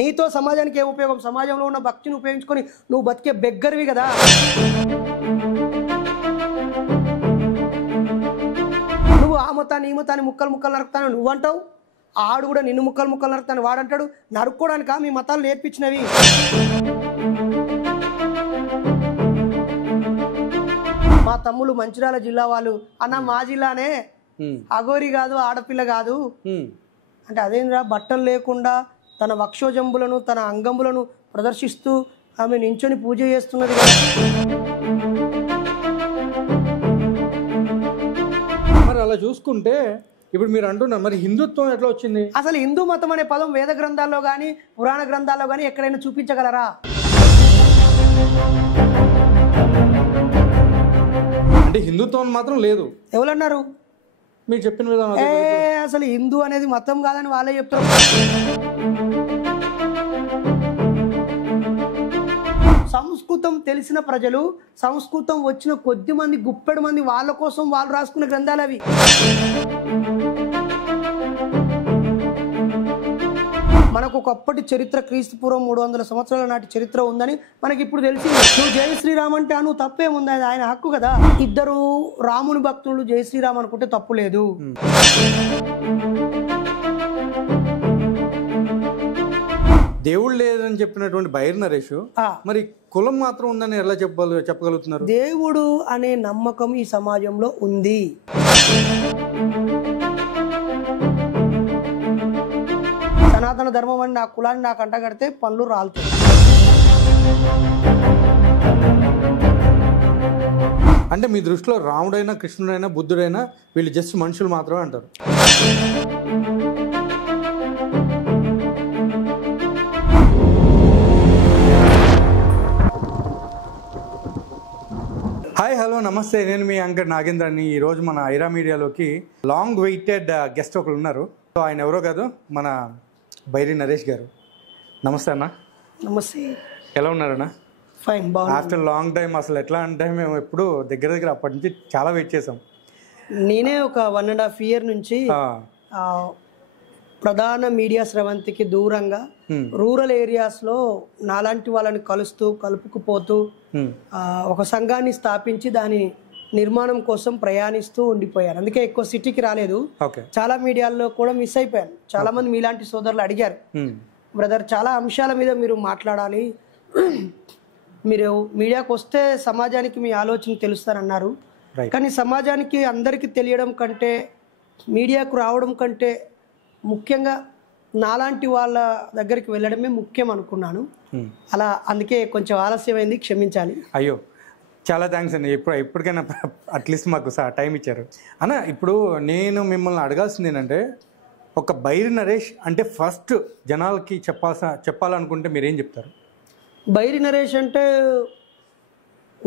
నీతో సమాజానికి ఏ ఉపయోగం? సమాజంలో ఉన్న భక్తిని ఉపయోగించుకొని నువ్వు బతికే బెగ్గరివి కదా. నువ్వు ఆ మతాన్ని ఈ మతాన్ని ముక్కలు ముక్కలు నరుకుతాను నువ్వంటావు, ఆడు కూడా నిన్ను ముక్కలు ముక్కలు నరుకుతాను వాడంటాడు. నరుక్కోవడానికా మీ మతాలు నేర్పించినవి? మా తమ్ముళ్ళు మంచిర్యాల జిల్లా వాళ్ళు, అన్న మా జిల్లానే, అగోరి కాదు ఆడపిల్ల కాదు అంటే అదేంద్రా, బట్టలు లేకుండా తన వక్షోజంబులను తన అంగంబులను ప్రదర్శిస్తూ ఆమె నించొని పూజ చేస్తున్నది కదా. మరి అలా చూసుకుంటే ఇప్పుడు మీరు అంటున్నారు, మరి హిందుత్వం ఎట్లా వచ్చింది? అసలు హిందూ మతం అనే పదం వేద గ్రంథాల్లో కానీ పురాణ గ్రంథాల్లో కానీ ఎక్కడైనా చూపించగలరా? అంటే హిందుత్వం మాత్రం లేదు. ఎవరన్నారు? మీరు చెప్పిన విధానం. అసలు హిందూ అనేది మతం కాదని వాళ్ళే చెప్తారు. సంస్కృతం తెలిసిన ప్రజలు, సంస్కృతం వచ్చిన కొద్ది మంది, గుప్పెడు మంది, వాళ్ళ కోసం వాళ్ళు రాసుకున్న గ్రంథాలు అవి. మనకు ఒకప్పటి చరిత్ర, క్రీస్తు పూర్వం 300 సంవత్సరాల నాటి చరిత్ర ఉందని మనకి ఇప్పుడు తెలిసింది. నువ్వు జై శ్రీరామ్ అంటే నువ్వు తప్పేముంది, అది ఆయన హక్కు కదా. ఇద్దరు రాముని భక్తులు జై శ్రీరామ్ అనుకుంటే తప్పు లేదు. దేవుడు లేదని చెప్పినటువంటి బైర్ నరేష్, మరి కులం మాత్రం ఉందని ఎలా చెప్పగలుగుతున్నారు? దేవుడు అనే నమ్మకం ఈ సమాజంలో ఉంది. సనాతన ధర్మం అని నా కులాన్ని నాకు అంటగడితే పనులు రాలుతాయి. అంటే మీ దృష్టిలో రాముడైనా కృష్ణుడైనా బుద్ధుడైనా వీళ్ళు జస్ట్ మనుషులు మాత్రమే అంటారు? హాయ్, హలో, నమస్తే. నేను మీ యాంకర్ నాగేంద్రని. ఈరోజు మన ఐరా మీడియాలోకి లాంగ్ వెయిటెడ్ గెస్ట్ ఒకరు ఉన్నారు. సో ఆయన ఎవరో కాదు, మన బైరి నరేష్ గారు. నమస్తే అన్న. నమస్తే. ఎలా ఉన్నారన్నా? ఫైన్, బాగుంది. After long time. అసలు ఎట్లా అంటే మేము ఎప్పుడు దగ్గర అప్పటి నుంచి చాలా వెయిట్ చేసాం. నేనే ఒక 1.5 year నుంచి ప్రధాన మీడియా స్రవంతికి దూరంగా రూరల్ ఏరియాస్లో నాలాంటి వాళ్ళని కలుపుకుపోతూ ఒక సంఘాన్ని స్థాపించి దాని నిర్మాణం కోసం ప్రయాణిస్తూ ఉండిపోయాను. అందుకే ఎక్కువ సిటీకి రాలేదు. చాలా మీడియాల్లో కూడా మిస్ అయిపోయాను. చాలా మంది మీలాంటి సోదరులు అడిగారు, బ్రదర్ చాలా అంశాల మీద మీరు మాట్లాడాలి, మీరు మీడియాకు వస్తే సమాజానికి మీ ఆలోచన తెలుస్తారన్నారు. కానీ సమాజానికి అందరికీ తెలియడం కంటే, మీడియాకు రావడం కంటే ముఖ్యంగా నాలాంటి వాళ్ళ దగ్గరికి వెళ్ళడమే ముఖ్యం అనుకున్నాను. అలా అందుకే కొంచెం ఆలస్యమైంది, క్షమించాలి. అయ్యో, చాలా థ్యాంక్స్ అండి. ఇప్పటికైనా అట్లీస్ట్ మాకు టైం ఇచ్చారు అన్న. ఇప్పుడు నేను మిమ్మల్ని అడగాల్సింది ఏంటంటే, ఒక బైరి నరేష్ అంటే ఫస్ట్ జనాలకి చెప్పాలనుకుంటే మీరేం చెప్తారు? బైరి నరేష్ అంటే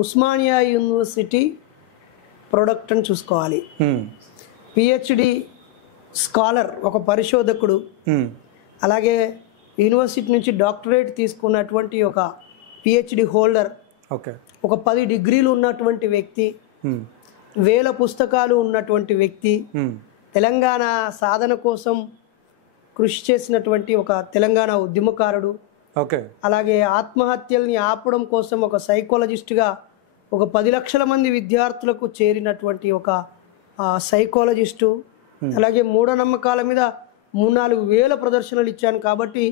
ఉస్మానియా యూనివర్సిటీ ప్రొడక్ట్ అని చూసుకోవాలి. పిహెచ్డి స్కాలర్, ఒక పరిశోధకుడు, అలాగే యూనివర్సిటీ నుంచి డాక్టరేట్ తీసుకున్నటువంటి ఒక పిహెచ్డి హోల్డర్, ఒక 10 degrees ఉన్నటువంటి వ్యక్తి, 1000 పుస్తకాలు ఉన్నటువంటి వ్యక్తి, తెలంగాణ సాధన కోసం కృషి చేసినటువంటి ఒక తెలంగాణ ఉద్యమకారుడు, అలాగే ఆత్మహత్యల్ని ఆపడం కోసం ఒక సైకాలజిస్ట్గా ఒక 10 లక్షల మంది విద్యార్థులకు చేరినటువంటి ఒక సైకాలజిస్టు, అలాగే మూఢనమ్మకాల మీద 3-4 వేల ప్రదర్శనలు ఇచ్చాను కాబట్టి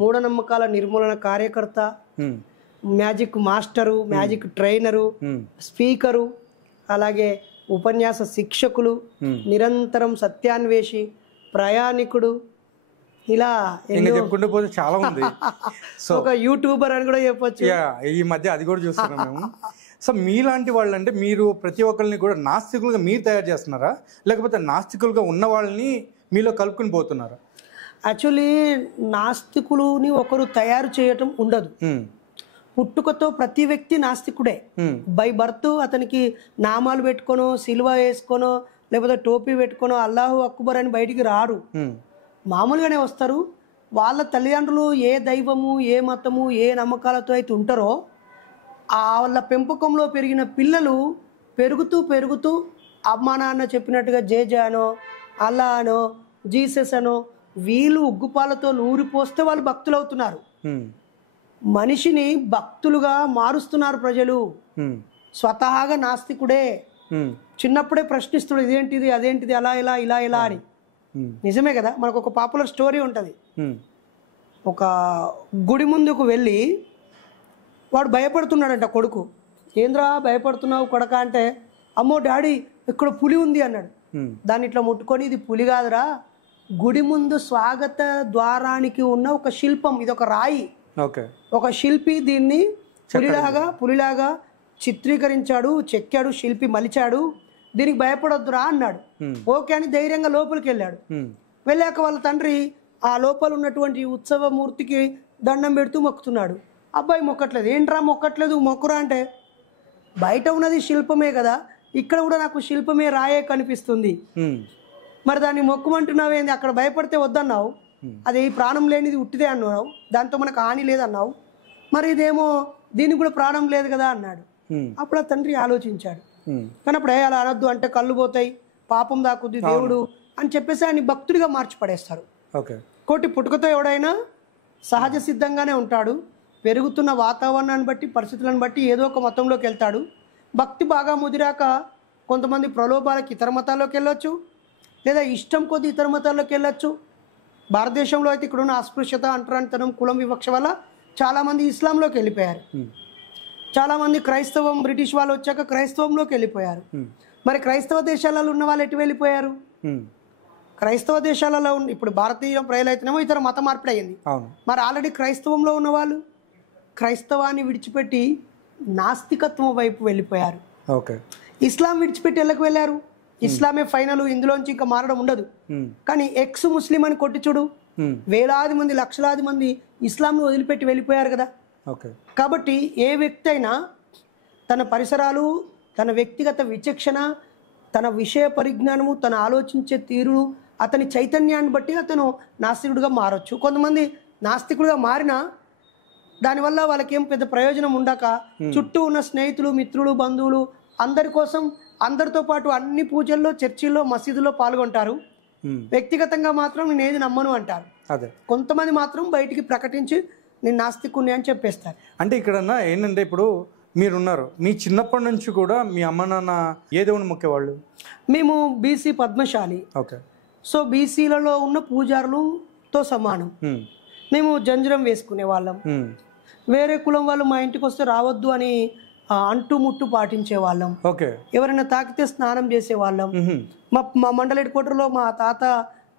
మూఢనమ్మకాల నిర్మూలన కార్యకర్త, magic master, magic trainer, speaker, అలాగే ఉపన్యాస శిక్షకులు, నిరంతరం సత్యాన్వేషి, ప్రయాణికుడు, ఇలా చెప్పుకుంటూ పోతే చాలా ఉంది. సో ఒక యూట్యూబర్ అని కూడా చెప్పొచ్చు. ఈ మధ్య అది కూడా చూస్తున్నాం మేము. సో మీలాంటి వాళ్ళు అంటే మీరు ప్రతి ఒక్కరిని కూడా నాస్తికులుగా మీరు తయారు చేస్తున్నారా, లేకపోతే నాస్తికులుగా ఉన్న వాళ్ళని మీలో కలుపుకుని పోతున్నారా? యాక్చువల్లీ నాస్తికులని ఒకరు తయారు చేయటం ఉండదు. పుట్టుకతో ప్రతి వ్యక్తి నాస్తికుడే. బై బర్త్ అతనికి నామాలు పెట్టుకోనో, సిలువ వేసుకోనో, లేకపోతే టోపీ పెట్టుకోనో, అల్లాహు అక్బర్ అని బయటికి రారు. మామూలుగానే వస్తారు. వాళ్ళ తల్లిదండ్రులు ఏ దైవము, ఏ మతము, ఏ నమ్మకాలతో అయితే ఉంటారో వాళ్ళ పెంపకంలో పెరిగిన పిల్లలు పెరుగుతూ అమ్మా నాన్న చెప్పినట్టుగా జేజా అనో, అల్లా అనో, జీసస్ అనో వీళ్ళు ఉగ్గుపాలతో నూరిపోస్తే వాళ్ళు భక్తులు అవుతున్నారు. మనిషిని భక్తులుగా మారుస్తున్నారు ప్రజలు. స్వతహాగా నాస్తికుడే, చిన్నప్పుడే ప్రశ్నిస్తుడు, ఇదేంటిది అదేంటిది అలా ఇలా ఇలా ఇలా అని. నిజమే కదా. మనకు ఒక పాపులర్ స్టోరీ ఉంటుంది. ఒక గుడి ముందుకు వెళ్ళి వాడు భయపడుతున్నాడంట. కొడుకు, ఏంద్రా భయపడుతున్నావు కొడక అంటే, అమ్మో డాడీ ఇక్కడ పులి ఉంది అన్నాడు. దాన్ని ఇట్లా ముట్టుకొని, ఇది పులి కాదురా, గుడి ముందు స్వాగత ద్వారానికి ఉన్న ఒక శిల్పం, ఇది ఒక రాయి, ఒక శిల్పి దీన్ని పులిలాగా చిత్రీకరించాడు, చెక్కాడు, శిల్పి మలిచాడు, దీనికి భయపడొద్దురా అన్నాడు. ఓకే అని ధైర్యంగా లోపలికి వెళ్ళాడు. వెళ్ళాక వాళ్ళ తండ్రి ఆ లోపల ఉన్నటువంటి ఉత్సవమూర్తికి దండం పెడుతూ మొక్కుతున్నాడు. అబ్బాయి మొక్కట్లేదు. ఏంట్రా మొక్కట్లేదు, మొక్కురా అంటే, బయట ఉన్నది శిల్పమే కదా, ఇక్కడ కూడా నాకు శిల్పమే రాయే కనిపిస్తుంది, మరి దాన్ని మొక్కుమంటున్నావేంది, అక్కడ భయపడితే వద్దన్నావు, అది ప్రాణం లేనిది ఉట్టిదే అన్నావు, దాంతో మనకు హాని లేదన్నావు, మరి ఇదేమో దీనికి కూడా ప్రాణం లేదు కదా అన్నాడు. అప్పుడు ఆ తండ్రి ఆలోచించాడు. కానీ అప్పుడు అలా అనొద్దు అంటే కళ్ళు పోతాయి, పాపం దాకుద్ది దేవుడు అని చెప్పేసి ఆయన భక్తుడిగా మార్చి పడేస్తారు. కోటి పుట్టుకతో ఎవడైనా సహజ సిద్ధంగానే ఉంటాడు. పెరుగుతున్న వాతావరణాన్ని బట్టి, పరిస్థితులను బట్టి ఏదో ఒక మతంలోకి వెళ్తాడు. భక్తి బాగా ముదిరాక కొంతమంది ప్రలోభాలకి ఇతర మతాల్లోకి వెళ్ళొచ్చు, లేదా ఇష్టం కొద్ది ఇతర మతాల్లోకి వెళ్ళొచ్చు. భారతదేశంలో అయితే ఇక్కడున్న అస్పృశ్యత, అంటరానితనం, కులం వివక్ష వల్ల చాలామంది ఇస్లాంలోకి వెళ్ళిపోయారు. చాలామంది క్రైస్తవం, బ్రిటిష్ వాళ్ళు వచ్చాక క్రైస్తవంలోకి వెళ్ళిపోయారు. మరి క్రైస్తవ దేశాలలో ఉన్న వాళ్ళు ఎటు వెళ్ళిపోయారు? క్రైస్తవ దేశాలలో ఇప్పుడు భారతీయ ప్రజలు అయితేనేమో ఇతర మత మార్పిడి అయ్యింది. మరి ఆల్రెడీ క్రైస్తవంలో ఉన్న వాళ్ళు క్రైస్తవాన్ని విడిచిపెట్టి నాస్తికత్వం వైపు వెళ్ళిపోయారు. ఇస్లాం విడిచిపెట్టి వెళ్ళకు వెళ్ళారు. ఇస్లామే ఫైనల్, ఇందులోంచి ఇంకా మారడం ఉండదు. కానీ ఎక్స్ ముస్లిం అని కొట్టి చూడు, వేలాది మంది, లక్షలాది మంది ఇస్లాంను వదిలిపెట్టి వెళ్ళిపోయారు కదా. కాబట్టి ఏ వ్యక్తి అయినా తన పరిసరాలు, తన వ్యక్తిగత విచక్షణ, తన విషయ పరిజ్ఞానము, తన ఆలోచించే తీరు, అతని చైతన్యాన్ని బట్టి అతను నాస్తికుడిగా మారచ్చు. కొంతమంది నాస్తికుడిగా మారినా దానివల్ల వాళ్ళకేం పెద్ద ప్రయోజనం ఉండక చుట్టూ ఉన్న స్నేహితులు, మిత్రులు, బంధువులు అందరి కోసం అందరితో పాటు అన్ని పూజల్లో, చర్చిల్లో, మసీదుల్లో పాల్గొంటారు. వ్యక్తిగతంగా మాత్రం నేను ఏది నమ్మను అంటారు. కొంతమంది మాత్రం బయటికి ప్రకటించి నేను నాస్తికుని అని చెప్పేస్తారు. అంటే ఇక్కడ ఏంటంటే, ఇప్పుడు మీరున్నారు, మీ చిన్నప్పటి నుంచి కూడా మీ అమ్మ నాన్న ఏ దేవుని మొక్కేవాళ్ళు? మేము బీసీ పద్మశాలి. సో బీసీలలో ఉన్న పూజారులతో సమానం. మేము జంజరం వేసుకునే వాళ్ళం. వేరే కులం వాళ్ళు మా ఇంటికి వస్తే రావద్దు అని అంటు ముట్టు పాటించే వాళ్ళం. ఎవరైనా తాకితే స్నానం చేసే వాళ్ళం. మా మండల హెడ్ క్వార్టర్లో మా తాత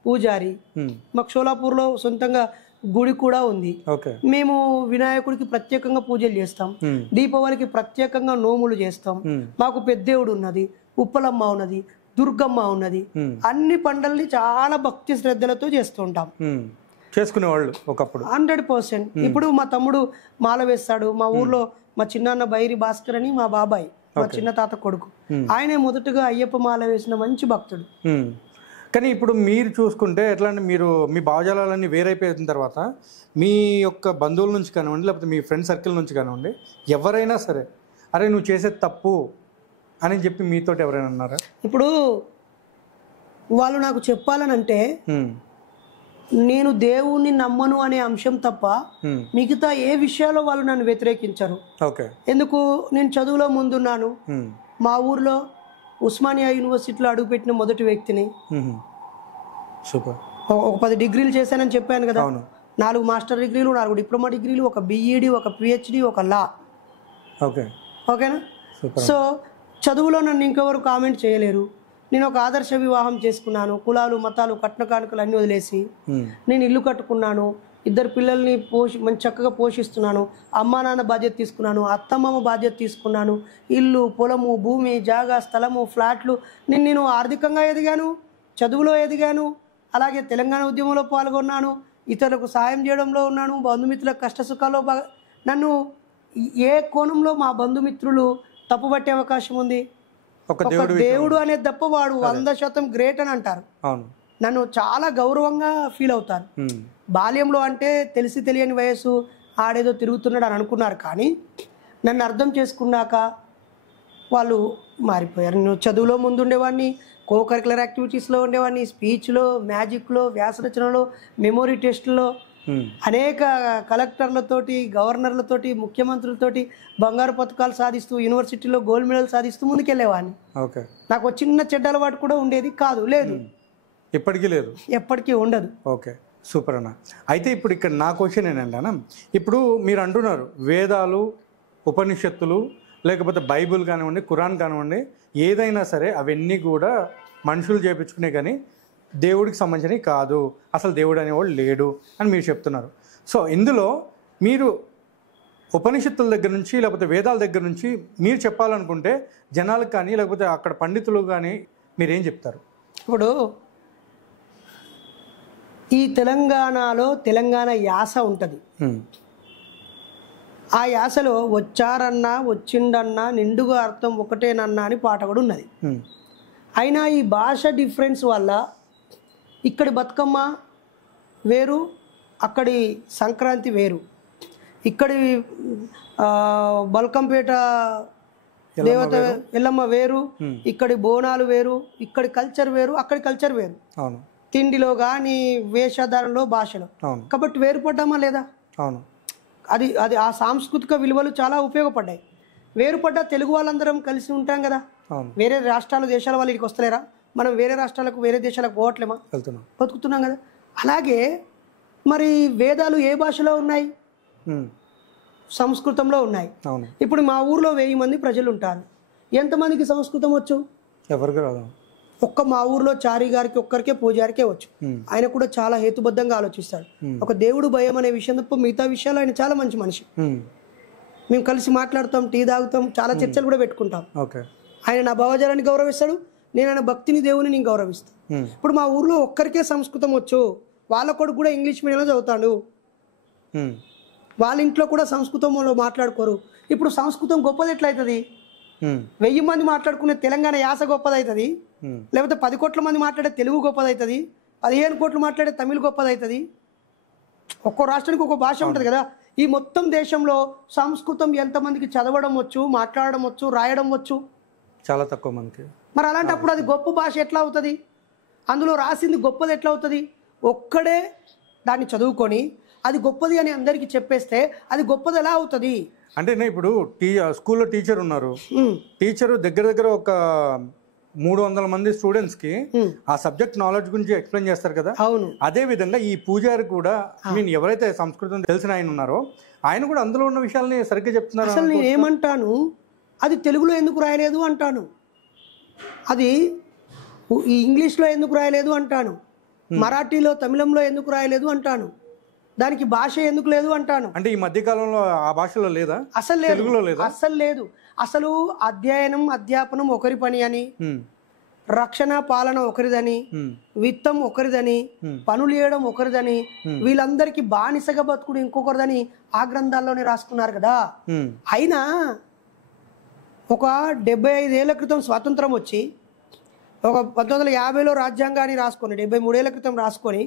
పూజారి. మాకు షోలాపూర్లో సొంతంగా గుడి కూడా ఉంది. మేము వినాయకుడికి ప్రత్యేకంగా పూజలు చేస్తాం. దీపావళికి ప్రత్యేకంగా నోములు చేస్తాం. మాకు పెద్దేవుడు ఉన్నది, ఉప్పలమ్మ ఉన్నది, దుర్గమ్మ ఉన్నది. అన్ని పండుగల్ని చాలా భక్తి శ్రద్ధలతో చేస్తుంటాం. చేసుకునేవాళ్ళు ఒకప్పుడు 100%. ఇప్పుడు మా తమ్ముడు మాల వేస్తాడు. మా ఊర్లో మా చిన్నాన్న బైరి భాస్కర్ అని మా బాబాయ్, మా చిన్న తాత కొడుకు, ఆయనే మొదటగా అయ్యప్ప మాల వేసిన మంచి భక్తుడు. కానీ ఇప్పుడు మీరు చూసుకుంటే ఎట్లా అంటే, మీరు మీ భావజాలన్నీ వేరైపోయిన తర్వాత మీ యొక్క బంధువుల నుంచి కానివ్వండి, లేకపోతే మీ ఫ్రెండ్ సర్కిల్ నుంచి కానివ్వండి, ఎవరైనా సరే అరే నువ్వు చేసేది తప్పు అని చెప్పి మీతో ఎవరైనా అన్నారా? ఇప్పుడు వాళ్ళు నాకు చెప్పాలనంటే, నేను దేవుణ్ణి నమ్మను అనే అంశం తప్ప మిగతా ఏ విషయాల్లో వాళ్ళు నన్ను వ్యతిరేకించరు. ఎందుకు? నేను చదువులో ముందున్నాను. మా ఊర్లో ఉస్మానియా యూనివర్సిటీలో అడుగుపెట్టిన మొదటి వ్యక్తిని. ఒక 10 డిగ్రీలు చేశానని చెప్పాను కదా. 4 మాస్టర్ డిగ్రీలు, 4 డిప్లొమా డిగ్రీలు, ఒక బిఈడి, ఒక పిహెచ్డి, ఒక లా. ఓకేనా? సో చదువులో నన్ను ఇంకెవరు కామెంట్ చేయలేరు. నేను ఒక ఆదర్శ వివాహం చేసుకున్నాను. కులాలు, మతాలు, కట్న కానుకలు అన్నీ వదిలేసి నేను ఇల్లు కట్టుకున్నాను. 2 పిల్లల్ని మంచి చక్కగా పోషిస్తున్నాను. అమ్మా నాన్న బాధ్యత తీసుకున్నాను, అత్తమ్మమ్మ బాధ్యత తీసుకున్నాను. ఇల్లు, పొలము, భూమి, జాగా, స్థలము, ఫ్లాట్లు. నేను ఆర్థికంగా ఎదిగాను, చదువులో ఎదిగాను, అలాగే తెలంగాణ ఉద్యమంలో పాల్గొన్నాను, ఇతరులకు సాయం చేయడంలో ఉన్నాను, బంధుమిత్రుల కష్ట సుఖాల్లో నన్ను ఏ కోణంలో మా బంధుమిత్రులు తప్పుపట్టే అవకాశం ఉంది? ఒక దేవుడు అనేది తప్ప వాడు 100% గ్రేట్ అని అంటారు. నన్ను చాలా గౌరవంగా ఫీల్ అవుతారు. బాల్యంలో అంటే తెలిసి తెలియని వయసు, ఆడేదో తిరుగుతున్నాడు అని అనుకున్నారు. కానీ నన్ను అర్థం చేసుకున్నాక వాళ్ళు మారిపోయారు. నేను చదువులో ముందుండేవాడిని, కరికులర్ యాక్టివిటీస్లో ఉండేవాడిని, స్పీచ్లో, మ్యాజిక్లో, వ్యాసరచనలో, మెమొరీ టెస్ట్లో, అనేక కలెక్టర్లతోటి, గవర్నర్లతోటి, ముఖ్యమంత్రులతోటి బంగారు పథకాలు సాధిస్తూ యూనివర్సిటీలో గోల్డ్ మెడల్ సాధిస్తూ ముందుకెళ్ళేవాడిని. ఓకే. నాకు ఒక చిన్న చెడ్డ అలవాటు కూడా ఉండేది కాదు, లేదు, ఇప్పటికీ లేదు, ఎప్పటికీ ఉండదు. ఓకే, సూపర్ అన్న. అయితే ఇప్పుడు ఇక్కడ నా క్వశ్చన్ ఏంటంటే అన్న, ఇప్పుడు మీరు అంటున్నారు వేదాలు, ఉపనిషత్తులు, లేకపోతే బైబిల్ కానివ్వండి, ఖురాన్ కానివ్వండి, ఏదైనా సరే అవన్నీ కూడా మనుషులు చేపించుకునే కానీ దేవుడికి సంబంధించినవి కాదు, అసలు దేవుడు అనేవాడు లేడు అని మీరు చెప్తున్నారు. సో ఇందులో మీరు ఉపనిషత్తుల దగ్గర నుంచి లేకపోతే వేదాల దగ్గర నుంచి మీరు చెప్పాలనుకుంటే జనాలకు కానీ లేకపోతే అక్కడ పండితులు కానీ మీరేం చెప్తారు? ఇప్పుడు ఈ తెలంగాణలో తెలంగాణ యాస ఉంటుంది. ఆ యాసలో వచ్చారన్నా, వచ్చిండన్నా, నిండుగా అర్థం ఒకటేనన్నా అని పాట కూడా ఉన్నది. అయినా ఈ భాష డిఫరెన్స్ వల్ల ఇక్కడి బతుకమ్మ వేరు, అక్కడి సంక్రాంతి వేరు, ఇక్కడి బల్కంపేట దేవత ఎల్లమ్మ వేరు, ఇక్కడి బోనాలు వేరు, ఇక్కడి కల్చర్ వేరు, అక్కడి కల్చర్ వేరు. తిండిలో కానీ, వేషధారణలో, భాషలో. కాబట్టి వేరుపడ్డామా లేదా? అవును. అది అది ఆ సాంస్కృతిక విలువలు చాలా ఉపయోగపడ్డాయి. వేరుపడ్డ తెలుగు వాళ్ళందరం కలిసి ఉంటాం కదా. వేరే రాష్ట్రాలు, దేశాల వాళ్ళు ఇక్కడికి వస్తలేరా? మనం వేరే రాష్ట్రాలకు, వేరే దేశాలకు పోవట్లేమా? బతుకుతున్నాం కదా. అలాగే మరి వేదాలు ఏ భాషలో ఉన్నాయి? సంస్కృతంలో ఉన్నాయి. ఇప్పుడు మా ఊర్లో 1000 మంది ప్రజలు ఉంటారు. ఎంతమందికి సంస్కృతం వచ్చు? ఎవరికి రాదు. ఒక్క మా ఊర్లో చారి గారికి ఒక్కరికే, పూజారికే వచ్చు. ఆయన కూడా చాలా హేతుబద్ధంగా ఆలోచిస్తాడు. ఒక దేవుడు భయం అనే విషయం తప్ప మిగతా విషయాలు ఆయన చాలా మంచి మనిషి. మేము కలిసి మాట్లాడతాం, టీ తాగుతాం, చాలా చర్చలు కూడా పెట్టుకుంటాం. ఆయన నా భావజాలాన్ని గౌరవిస్తాడు, నేను ఆయన భక్తిని, దేవుని నేను గౌరవిస్తాను. ఇప్పుడు మా ఊర్లో ఒక్కరికే సంస్కృతం వచ్చు, వాళ్ళ కొడుకు కూడా ఇంగ్లీష్ మీడియంలో చదువుతాడు, వాళ్ళ ఇంట్లో కూడా సంస్కృతంలో మాట్లాడుకోరు. ఇప్పుడు సంస్కృతం గొప్పది ఎట్లయితుంది? 1000 మంది మాట్లాడుకునే తెలంగాణ యాస గొప్పదవుతుంది, లేకపోతే 10 కోట్ల మంది మాట్లాడే తెలుగు గొప్పదవుతుంది, 15 కోట్లు మాట్లాడే తమిళ్ గొప్పదవుతుంది. ఒక్కో రాష్ట్రానికి ఒక్కో భాష ఉంటుంది కదా. ఈ మొత్తం దేశంలో సంస్కృతం ఎంతమందికి చదవడం వచ్చు, మాట్లాడడం వచ్చు, రాయడం వచ్చు? చాలా తక్కువ మందికి. మరి అలాంటప్పుడు అది గొప్ప భాష ఎట్లా అవుతుంది? అందులో రాసింది గొప్పది ఎట్లా అవుతుంది? ఒక్కడే దాన్ని చదువుకొని అది గొప్పది అని అందరికీ చెప్పేస్తే అది గొప్పది ఎలా అవుతుంది? అంటే ఇప్పుడు స్కూల్లో టీచర్ ఉన్నారు, టీచర్ దగ్గర ఒక 300 మంది స్టూడెంట్స్ కి ఆ సబ్జెక్ట్ నాలెడ్జ్ గురించి ఎక్స్ప్లెయిన్ చేస్తారు కదా. అవును. అదే విధంగా ఈ పూజారి కూడా ఎవరైతే సంస్కృతం తెలిసిన ఆయన ఉన్నారో ఆయన కూడా అందులో ఉన్న విషయాల్ని సరిగ్గా చెప్తున్నారు. అసలు నేను ఏమంటాను, అది తెలుగులో ఎందుకు రాయలేదు అంటాను, అది ఈ ఇంగ్లీష్లో ఎందుకు రాయలేదు అంటాను, మరాఠీలో, తమిళంలో ఎందుకు రాయలేదు అంటాను, దానికి భాష ఎందుకు లేదు అంటాను. అంటే ఈ మధ్య కాలంలో ఆ భాషలో లేదా? అసలు లేదు, అసలు లేదు. అసలు అధ్యయనం, అధ్యాపనం ఒకరి పని అని, రక్షణ పాలన ఒకరిదని, విత్తం ఒకరిదని, పనులు చేయడం ఒకరిదని, వీళ్ళందరికీ బానిసగా బతుకుడు ఇంకొకరిదని ఆ గ్రంథాల్లోనే రాసుకున్నారు కదా. అయినా ఒక 75 ఏళ్ల క్రితం స్వాతంత్రం వచ్చి, ఒక 1950లో రాజ్యాంగాన్ని రాసుకొని, 73 ఏళ్ల క్రితం రాసుకొని,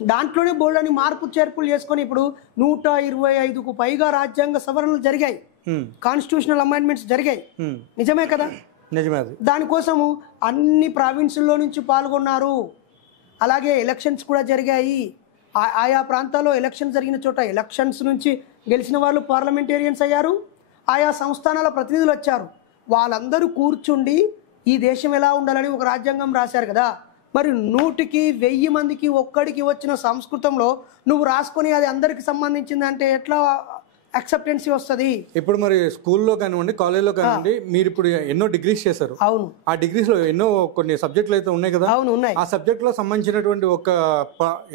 దాంట్లోనే బోల్డని మార్పు చేర్పులు చేసుకొని ఇప్పుడు 125కు పైగా రాజ్యాంగ సవరణలు జరిగాయి, కాన్స్టిట్యూషనల్ అమెండ్మెంట్స్ జరిగాయి. నిజమే కదా? నిజమే. దానికోసము అన్ని ప్రావిన్సుల్లో నుంచి పాల్గొన్నారు. అలాగే ఎలక్షన్స్ కూడా జరిగాయి. ఆయా ప్రాంతాల్లో ఎలక్షన్ జరిగిన చోట ఎలక్షన్స్ నుంచి గెలిచిన వాళ్ళు పార్లమెంటేరియన్స్ అయ్యారు, ఆయా సంస్థానాల ప్రతినిధులు వచ్చారు. వాళ్ళందరూ కూర్చుండి ఈ దేశం ఎలా ఉండాలని ఒక రాజ్యాంగం రాశారు కదా. మరి 100కి 1000 మందికి ఒక్కడికి వచ్చిన సంస్కృతంలో నువ్వు రాసుకొని అది అందరికి సంబంధించింది అంటే ఎట్లా అక్సెప్టెన్సీ వస్తుంది? ఇప్పుడు మరి స్కూల్లో కానివ్వండి, కాలేజ్లో కానివ్వండి, మీరు ఇప్పుడు ఎన్నో డిగ్రీస్ చేశారు. అవును. ఆ డిగ్రీస్ లో ఎన్నో కొన్ని సబ్జెక్టులు అయితే ఉన్నాయి కదా. అవును, ఉన్నాయి. ఆ సబ్జెక్ట్ లో సంబంధించినటువంటి ఒక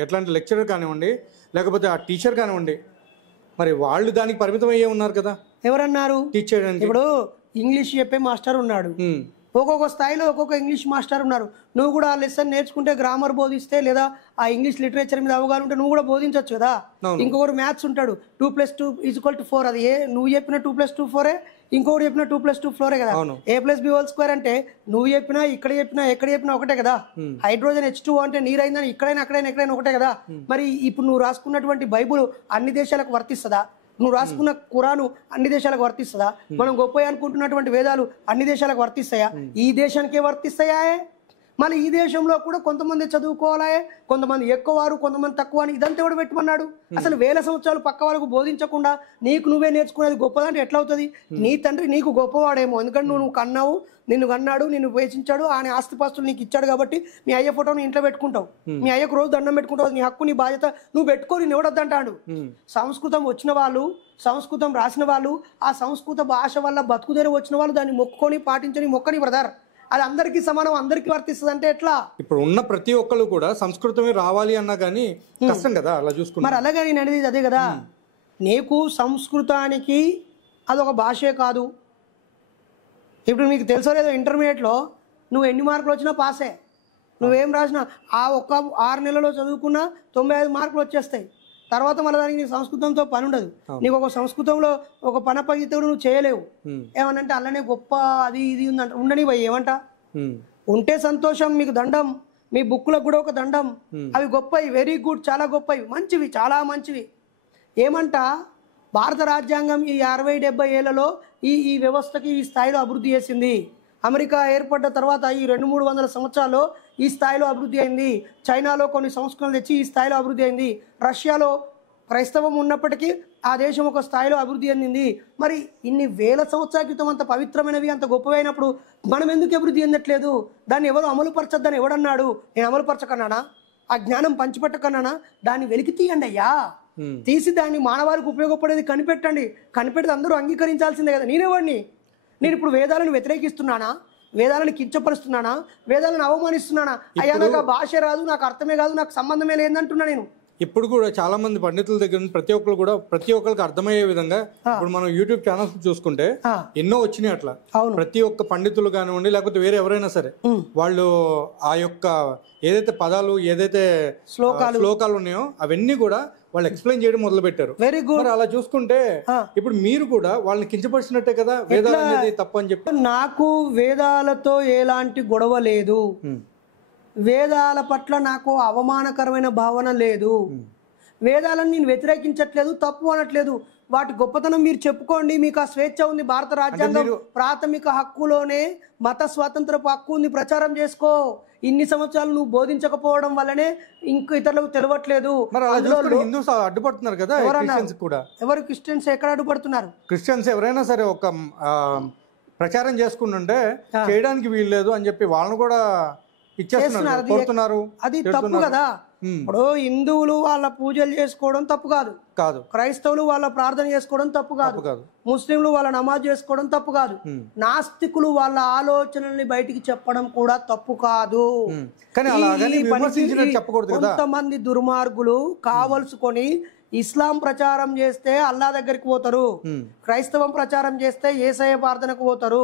ఎట్లాంటి లెక్చరర్ కానివ్వండి, లేకపోతే ఆ టీచర్ కానివ్వండి, మరి వాళ్ళు దానికి పరిమితం అయ్యే ఉన్నారు కదా. ఎవరన్నారు? టీచర్. ఇప్పుడు ఇంగ్లీష్ చెప్పే మాస్టర్ ఉన్నాడు, ఒక్కొక్క స్థాయిలో ఒక్కొక్క ఇంగ్లీష్ మాస్టర్ ఉన్నారు. నువ్వు కూడా ఆ లెసన్ నేర్చుకుంటే, గ్రామర్ బోధిస్తే, లేదా ఆ ఇంగ్లీష్ లిటరేచర్ మీద అవగాహన ఉంటే నువ్వు కూడా బోధించవచ్చు కదా. ఇంకొకరు మ్యాథ్స్ ఉంటాడు, 2+2 = 4. అది నువ్వు చెప్పిన 2+2 4, ఇంకొకటి చెప్పిన 2+2 4 కదా. A+B² అంటే నువ్వు చెప్పినా, ఇక్కడ చెప్పినా, ఎక్కడ చెప్పినా ఒకటే కదా. హైడ్రోజన్ H2O అంటే నీరైందని ఇక్కడైనా అక్కడైనా ఎక్కడైనా ఒకటే కదా. మరి ఇప్పుడు నువ్వు రాసుకున్నటువంటి బైబుల్ అన్ని దేశాలకు వర్తిస్తుందా? నువ్వు రాసుకున్న ఖురాను అన్ని దేశాలకు వర్తిస్తుందా? మనం గొప్ప అనుకుంటున్నటువంటి వేదాలు అన్ని దేశాలకు వర్తిస్తాయా? ఈ దేశానికే వర్తిస్తాయా? మళ్ళీ ఈ దేశంలో కూడా కొంతమంది చదువుకోవాలి, కొంతమంది ఎక్కువవారు, కొంతమంది తక్కువ అని ఇదంతా ఎవడు పెట్టమన్నాడు? అసలు 1000 సంవత్సరాలు పక్క వాళ్ళకు బోధించకుండా నీకు నువ్వే నేర్చుకునేది గొప్పదంటే ఎట్లా అవుతుంది? నీ తండ్రి నీకు గొప్పవాడేమో, ఎందుకంటే నువ్వు కన్నావు, నిన్ను కన్నాడు, నిన్ను పోషించాడు, ఆయన ఆస్తిపాస్తులు నీకు ఇచ్చాడు కాబట్టి మీ అయ్య ఫోటో నీ ఇంట్లో పెట్టుకుంటావు, మీ అయ్యకు రోజు దండం పెట్టుకుంటావు, నీ హక్కు నీ బాధ్యత, నువ్వు పెట్టుకో, నేను ఎవడొద్దంటాడు. సంస్కృతం వచ్చిన వాళ్ళు, సంస్కృతం రాసిన వాళ్ళు, ఆ సంస్కృత భాష వల్ల బతుకుదేరు వచ్చిన వాళ్ళు దాన్ని మొక్కుకొని పాటించని మొక్కని బ్రదర్, అది అందరికీ సమానం, అందరికీ వర్తిస్తుంది అంటే ఎట్లా? ఇప్పుడు ఉన్న ప్రతి ఒక్కరు కూడా సంస్కృతమే రావాలి అన్నా కానీ కష్టం కదా అలా చూసుకుంటే. మరి అలాగే నేను అనేది అదే కదా, నీకు సంస్కృతానికి అదొక భాషే కాదు. ఇప్పుడు మీకు తెలుసో లేదో, ఇంటర్మీడియట్లో నువ్వు ఎన్ని మార్కులు వచ్చినా పాసే, నువ్వేం రాసినా ఆ ఒక్క 6 నెలల్లో చదువుకున్నా 95 మార్కులు వచ్చేస్తాయి. తర్వాత మళ్ళీ దానికి నీ సంస్కృతంతో పని ఉండదు. నీకు ఒక సంస్కృతంలో ఒక పనపగితుడు నువ్వు చేయలేవు. ఏమనంటే అలానే గొప్ప అది ఇది ఉందంట, ఉండని పోయి ఏమంట ఉంటే సంతోషం, మీకు దండం, మీ బుక్లకు కూడా ఒక దండం, అవి గొప్పవి, వెరీ గుడ్, చాలా గొప్పవి, మంచివి, చాలా మంచివి. ఏమంట భారత రాజ్యాంగం ఈ 60-70 ఏళ్లలో ఈ వ్యవస్థకి ఈ స్థాయిలో అభివృద్ధి చేసింది. అమెరికా ఏర్పడ్డ తర్వాత ఈ 200-300 సంవత్సరాల్లో ఈ స్థాయిలో అభివృద్ధి అయింది. చైనాలో కొన్ని సంస్కరణలు తెచ్చి ఈ స్థాయిలో అభివృద్ధి అయింది. రష్యాలో క్రైస్తవం ఉన్నప్పటికీ ఆ దేశం ఒక స్థాయిలో అభివృద్ధి చెందింది. మరి ఇన్ని 1000 సంవత్సరాల క్రితం అంత పవిత్రమైనవి, అంత గొప్పవైనప్పుడు మనం ఎందుకు అభివృద్ధి చెందట్లేదు? దాన్ని ఎవరు అమలుపరచద్దని ఎవడన్నాడు? నేను అమలుపరచకన్నానా? ఆ జ్ఞానం పంచిపెట్టకన్నానా? దాన్ని వెలికి తీయండి అయ్యా, తీసి దాన్ని మానవాళికి ఉపయోగపడేది కనిపెట్టండి. కనిపెడితే అందరూ అంగీకరించాల్సిందే కదా. నేనేవాడిని, నేను ఇప్పుడు వేదాలను వ్యతిరేకిస్తున్నానా? వేదాలను కించపరుస్తున్నానా? వేదాలను అవమానిస్తున్నానా? అయ్యా నాకు ఆ భాష రాదు, నాకు అర్థమే కాదు, నాకు సంబంధమే లేదంటున్నా నేను. ఇప్పుడు కూడా చాలా మంది పండితుల దగ్గర నుంచి ప్రతి ఒక్కరికి అర్థమయ్యే విధంగా ఇప్పుడు మనం యూట్యూబ్ ఛానల్స్ చూసుకుంటే ఎన్నో వచ్చినాయి అట్లా. ప్రతి ఒక్క పండితులు కానివ్వండి, లేకపోతే వేరే ఎవరైనా సరే, వాళ్ళు ఆ యొక్క ఏదైతే పదాలు, ఏదైతే శ్లోకాలు ఉన్నాయో అవన్నీ కూడా వాళ్ళు ఎక్స్ప్లెయిన్ చేయడం మొదలు పెట్టారు. Very good. అలా చూసుకుంటే ఇప్పుడు మీరు కూడా వాళ్ళని కించపరిచినట్టే కదా, వేదాలు అనేది తప్పు అని చెప్పి. నాకు వేదాలతో ఎలాంటి గొడవ లేదు, వేదాల పట్ల నాకు అవమానకరమైన భావన లేదు. వేదాలను నేను వ్యతిరేకించట్లేదు, తప్పు అనట్లేదు. వాటి గొప్పతనం మీరు చెప్పుకోండి, మీకు ఆ స్వేచ్ఛ ఉంది. భారత రాజ్యాంగం ప్రాథమిక హక్కులోనే మత స్వాతంత్రపు హక్కు ఉంది, ప్రచారం చేసుకో. ఇన్ని సంవత్సరాలు నువ్వు బోధించకపోవడం వల్లనే ఇంక ఇతరులకు తెలియట్లేదు. హిందూస్ అడ్డుపడుతున్నారు కదా. ఎవరు క్రిస్టియన్స్ ఎక్కడ అడ్డుపడుతున్నారు? క్రిస్టియన్స్ ఎవరైనా సరే ఒక ప్రచారం చేసుకుంటుంటే చేయడానికి వీల్లేదు అని చెప్పి వాళ్ళని కూడా ఇచ్చేస్తున్నారు. అది తప్పు కదా. ఇప్పుడు హిందువులు వాళ్ళ పూజలు చేసుకోవడం తప్పు కాదు, క్రైస్తవులు వాళ్ళ ప్రార్థన చేసుకోవడం తప్పు కాదు, ముస్లింలు వాళ్ళ నమాజ్ చేసుకోవడం తప్పు కాదు, నాస్తికులు వాళ్ళ ఆలోచనల్ని బయటికి చెప్పడం కూడా తప్పు కాదు. కొంతమంది దుర్మార్గులు కావలసుకొని ఇస్లాం ప్రచారం చేస్తే అల్లా దగ్గరికి పోతారు, క్రైస్తవం ప్రచారం చేస్తే యేసయ్య ప్రార్థనకు పోతారు,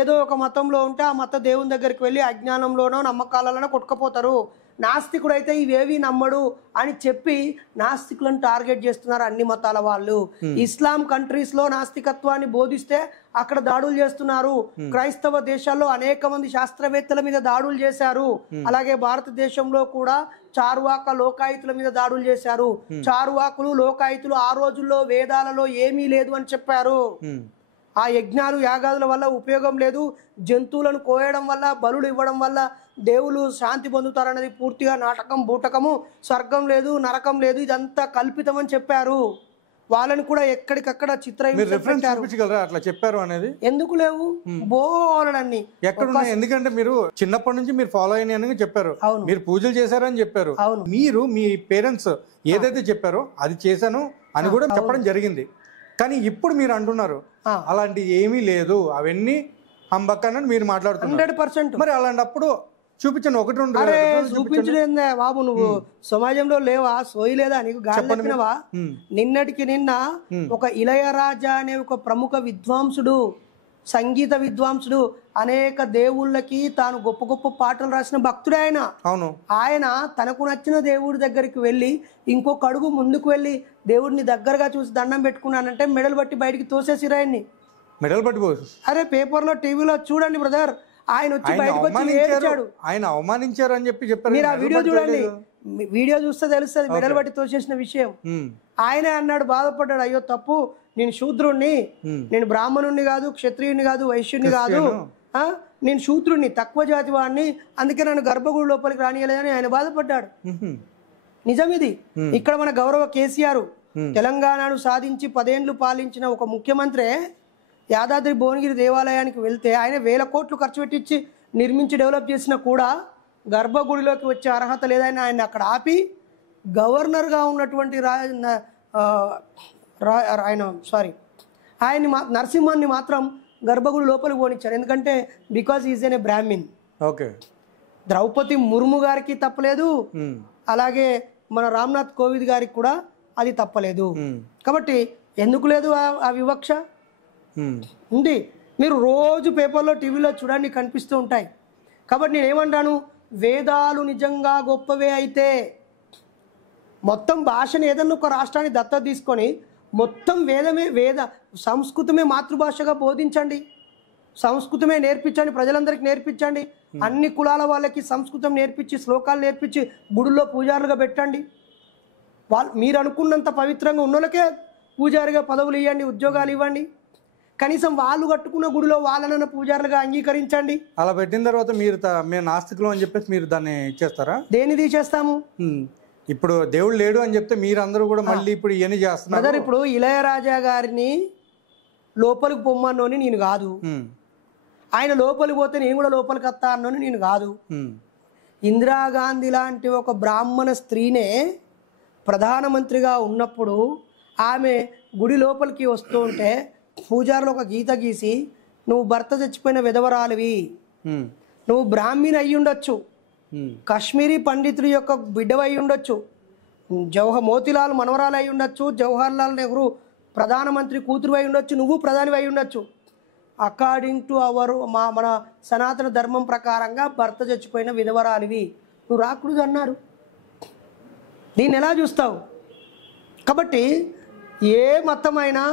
ఏదో ఒక మతంలో ఉంటే ఆ మత దేవుని దగ్గరికి వెళ్ళి అజ్ఞానంలోనో నమ్మకాలలోనో కొట్టుకుపోతారు. నాస్తికుడైతే ఇవేవి నమ్మడు అని చెప్పి నాస్తికులను టార్గెట్ చేస్తున్నారు అన్ని మతాల వాళ్ళు. ఇస్లాం కంట్రీస్ లో నాస్తికత్వాన్ని బోధిస్తే అక్కడ దాడులు చేస్తున్నారు. క్రైస్తవ దేశాల్లో అనేక మంది శాస్త్రవేత్తల మీద దాడులు చేశారు. అలాగే భారతదేశంలో కూడా చార్వాక లోకాయుతుల మీద దాడులు చేశారు. చార్వాకులు లోకాయుతులు ఆ రోజుల్లో వేదాలలో ఏమీ లేదు అని చెప్పారు. ఆ యజ్ఞాలు యాగాదుల వల్ల ఉపయోగం లేదు, జంతువులను కోయడం వల్ల, బలులు ఇవ్వడం వల్ల దేవుళ్ళు శాంతి పొందుతారన్నది పూర్తిగా నాటకం, బూటకము, స్వర్గం లేదు, నరకం లేదు, ఇదంతా కల్పితం అని చెప్పారు. వాళ్ళని కూడా ఎక్కడికక్కడ అట్లా చెప్పారు అనేది ఎందుకు లేవు బోలన్నీ ఎక్కడ. ఎందుకంటే మీరు చిన్నప్పటి నుంచి మీరు ఫాలో అయిన చెప్పారు, మీరు పూజలు చేశారని చెప్పారు, మీరు మీ పేరెంట్స్ ఏదైతే చెప్పారో అది చేశాను అని కూడా చెప్పడం జరిగింది. కానీ ఇప్పుడు మీరు అంటున్నారు అలాంటి ఏమీ లేదు, అవన్నీ హంబక్కనని మీరు మాట్లాడుతున్నారు. 100%. మరి అలాంటప్పుడు చూపించండి, 1-2 చూపించలేదే బాబు, నువ్వు సమాజంలో లేవా? సోయి లేదా నీకు? గాలివా? నిన్నటికి నిన్న ఒక ఇళయరాజా అనే ఒక ప్రముఖ విద్వాంసుడు, సంగీత విద్వాంసుడు, అనేక దేవుళ్ళకి తాను గొప్ప గొప్ప పాటలు రాసిన భక్తుడే ఆయన. ఆయన తనకు నచ్చిన దేవుడి దగ్గరికి వెళ్ళి ఇంకొక అడుగు ముందుకు వెళ్ళి దేవుడిని దగ్గరగా చూసి దండం పెట్టుకున్నానంటే మెడలు బట్టి బయటికి తోసేసిరు ఆయన్ని. మెడల్ పట్టి అరే పేపర్లో టీవీలో చూడండి బ్రదర్, ఆయన వచ్చి బయటకు వచ్చి ఏడ్చాడు. ఆయన అవమానించారు అని చెప్పారు. మీరు ఆ వీడియో చూడండి, వీడియో చూస్తే తెలుస్తుంది మెడల్ బట్టి తోసేసిన విషయం. ఆయనే అన్నాడు, బాధపడ్డాడు, అయ్యో తప్పు, నేను శూద్రుణ్ణి, నేను బ్రాహ్మణుణ్ణి కాదు, క్షత్రియుని కాదు, వైశ్యుని కాదు, నేను శూద్రుడిని, తక్కువ జాతి వాడిని, అందుకే నన్ను గర్భగుడి లోపలికి రానియలేదని ఆయన బాధపడ్డాడు. నిజం ఇది. ఇక్కడ మన గౌరవ కేసీఆర్ తెలంగాణను సాధించి 10 ఏళ్లు పాలించిన ఒక ముఖ్యమంత్రి యాదాద్రి భువనగిరి దేవాలయానికి వెళ్తే ఆయన 1000 కోట్లు ఖర్చు పెట్టించి నిర్మించి డెవలప్ చేసినా కూడా గర్భగుడిలోకి వచ్చే అర్హత లేదని ఆయన అక్కడ ఆపి గవర్నర్గా ఉన్నటువంటి ఆయన నరసింహాన్ని మాత్రం గర్భగుడి లోపలికి పోనిచ్చారు. ఎందుకంటే because is an a Brahmin. Okay. Droupadi Murmu గారికి తప్పలేదు, అలాగే మన రామ్నాథ్ కోవింద్ గారికి కూడా అది తప్పలేదు. కాబట్టి ఎందుకు లేదు ఆ వివక్ష ఉంది. మీరు రోజు పేపర్లో టీవీలో చూడండి, కనిపిస్తూ ఉంటాయి. కాబట్టి నేను ఏమంటాను, వేదాలు నిజంగా గొప్పవే అయితే మొత్తం భాషని ఏదన్నా ఒక రాష్ట్రాన్ని దత్తత తీసుకొని మొత్తం సంస్కృతమే మాతృభాషగా బోధించండి, సంస్కృతమే నేర్పించండి, ప్రజలందరికీ నేర్పించండి. అన్ని కులాల వాళ్ళకి సంస్కృతం నేర్పించి శ్లోకాలు నేర్పించి గుడుల్లో పూజారులుగా పెట్టండి. మీరు అనుకున్నంత పవిత్రంగా ఉన్నోళ్ళకే పూజారిగా పదవులు ఇవ్వండి, ఉద్యోగాలు ఇవ్వండి. కనీసం వాళ్ళు కట్టుకున్న గుడిలో వాళ్ళనన్న పూజారులుగా అంగీకరించండి. అలా పెట్టిన తర్వాత మేము నాస్తికులు అని చెప్పేసి మీరు దాన్ని ఇచ్చేస్తారా? దేన్ని తీసేస్తాము? ఇప్పుడు దేవుడు లేడు అని చెప్తే మీరందరూ కూడా మళ్ళీ ఇప్పుడు ఇవన్నీ చేస్తున్నారు. ఇప్పుడు ఇళయరాజా గారిని లోపలికి పొమ్మన్నోని నేను కాదు, ఆయన లోపలికి పోతే నేను కూడా లోపలికి వస్తా అన్నోని నేను కాదు. ఇందిరాగాంధీ లాంటి ఒక బ్రాహ్మణ స్త్రీనే ప్రధానమంత్రిగా ఉన్నప్పుడు ఆమె గుడి లోపలికి వస్తూ ఉంటే పూజారులు ఒక గీత గీసి, నువ్వు భర్త చచ్చిపోయిన విధవరాలివి, నువ్వు బ్రాహ్మణి అయి ఉండొచ్చు, కాశ్మీరీ పండితుడి యొక్క బిడ్డవై ఉండొచ్చు, మోతీలాల్ మనవరాలు అయి ఉండొచ్చు, జవహర్లాల్ నెహ్రూ ప్రధానమంత్రి కూతురు అయి ఉండొచ్చు, నువ్వు ప్రధాని అయి ఉండొచ్చు. అకార్డింగ్ టు మన సనాతన ధర్మం ప్రకారంగా భర్త చచ్చిపోయిన విధవరాలివి, నువ్వు రాకూడదు అన్నారు. దీన్ని ఎలా చూస్తావు? కాబట్టి ఏ మతమైనా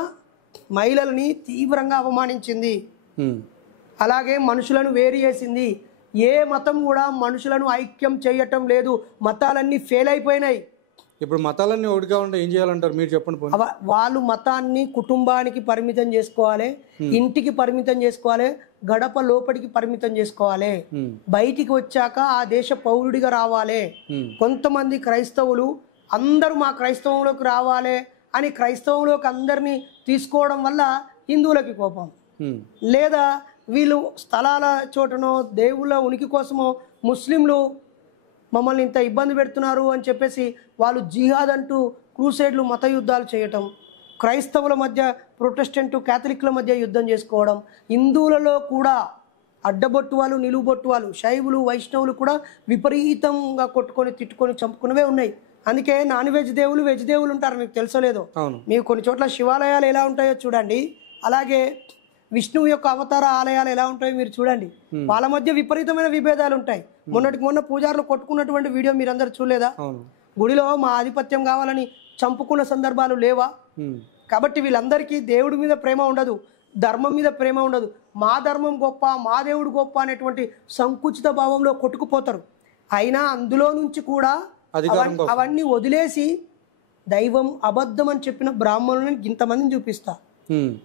మహిళల్ని తీవ్రంగా అవమానించింది, అలాగే మనుషులను వేరు చేసింది. ఏ మతం కూడా మనుషులను ఐక్యం చేయటం లేదు. మతాలన్నీ ఫెయిల్ అయిపోయినాయి. ఇప్పుడు మతాలన్నీ ఒకటిగా ఉంటే ఏం చేయాలంటారు మీరు చెప్పండి? వాళ్ళు మతాన్ని కుటుంబానికి పరిమితం చేసుకోవాలి, ఇంటికి పరిమితం చేసుకోవాలి, గడప లోపలికి పరిమితం చేసుకోవాలి. బయటికి వచ్చాక ఆ దేశ పౌరుడిగా రావాలి. కొంతమంది క్రైస్తవులు అందరూ మా క్రైస్తవంలోకి రావాలి అని క్రైస్తవంలోకి అందరినీ తీసుకోవడం వల్ల హిందువులకి కోపం, లేదా వీళ్ళు స్థలాల చోటనో దేవుళ్ళ ఉనికి కోసమో ముస్లింలు మమ్మల్ని ఇంత ఇబ్బంది పెడుతున్నారు అని చెప్పేసి వాళ్ళు జిహాద్ అంటూ క్రూసేడ్లు మత యుద్ధాలు చేయటం, క్రైస్తవుల మధ్య ప్రొటెస్టెంట్ క్యాథలిక్ల మధ్య యుద్ధం చేసుకోవడం, హిందువులలో కూడా అడ్డబొట్టు వాళ్ళు, నిలువుబొట్టు వాళ్ళు, శైవులు వైష్ణవులు కూడా విపరీతంగా కొట్టుకొని తిట్టుకొని చంపుకున్నవే ఉన్నాయి. అందుకే నాన్ వెజ్ దేవులు వెజ్ దేవులు ఉంటారు, మీకు తెలుసో లేదో. మీకు కొన్ని చోట్ల శివాలయాలు ఎలా ఉంటాయో చూడండి, అలాగే విష్ణువు యొక్క అవతార ఆలయాలు ఎలా ఉంటాయో మీరు చూడండి. వాళ్ళ మధ్య విపరీతమైన విభేదాలు ఉంటాయి. మొన్న పూజారులు కొట్టుకున్నటువంటి వీడియో మీరందరూ చూడలేదా? గుడిలో మా ఆధిపత్యం కావాలని చంపుకున్న సందర్భాలు లేవా? కాబట్టి వీళ్ళందరికీ దేవుడి మీద ప్రేమ ఉండదు, ధర్మం మీద ప్రేమ ఉండదు. మా ధర్మం గొప్ప, మా దేవుడు గొప్ప అనేటువంటి సంకుచిత భావంలో కొట్టుకుపోతారు. అయినా అందులో నుంచి కూడా అవన్నీ వదిలేసి దైవం అబద్ధం అని చెప్పిన బ్రాహ్మణులను ఇంతమందిని చూపిస్తా.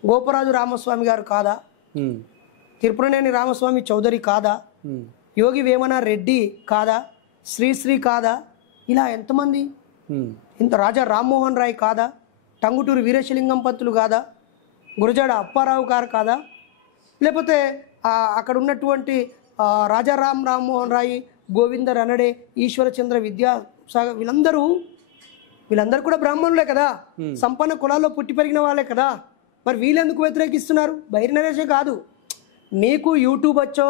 గోపరాజు రామస్వామి గారు కాదా? తిరుపతినేని రామస్వామి చౌదరి కాదా? యోగి వేమన రెడ్డి కాదా? శ్రీశ్రీ కాదా? ఇలా ఎంతమంది, ఇంత రాజా రామ్మోహన్ రాయ్ కాదా? టంగుటూరి వీరేశలింగం పంతులు కాదా? గురజాడ అప్పారావు గారు కాదా? లేకపోతే అక్కడ ఉన్నటువంటి రాజా రామ్మోహన్ రాయ్, గోవింద రనడే, ఈశ్వరచంద్ర విద్యాసాగర్ వీళ్ళందరూ కూడా బ్రాహ్మణులే కదా, సంపన్న కులాల్లో పుట్టి పెరిగిన వాళ్ళే కదా. మరి వీళ్ళెందుకు వ్యతిరేకిస్తున్నారు? బైరి నరేషే కాదు, మీకు యూట్యూబ్ వచ్చో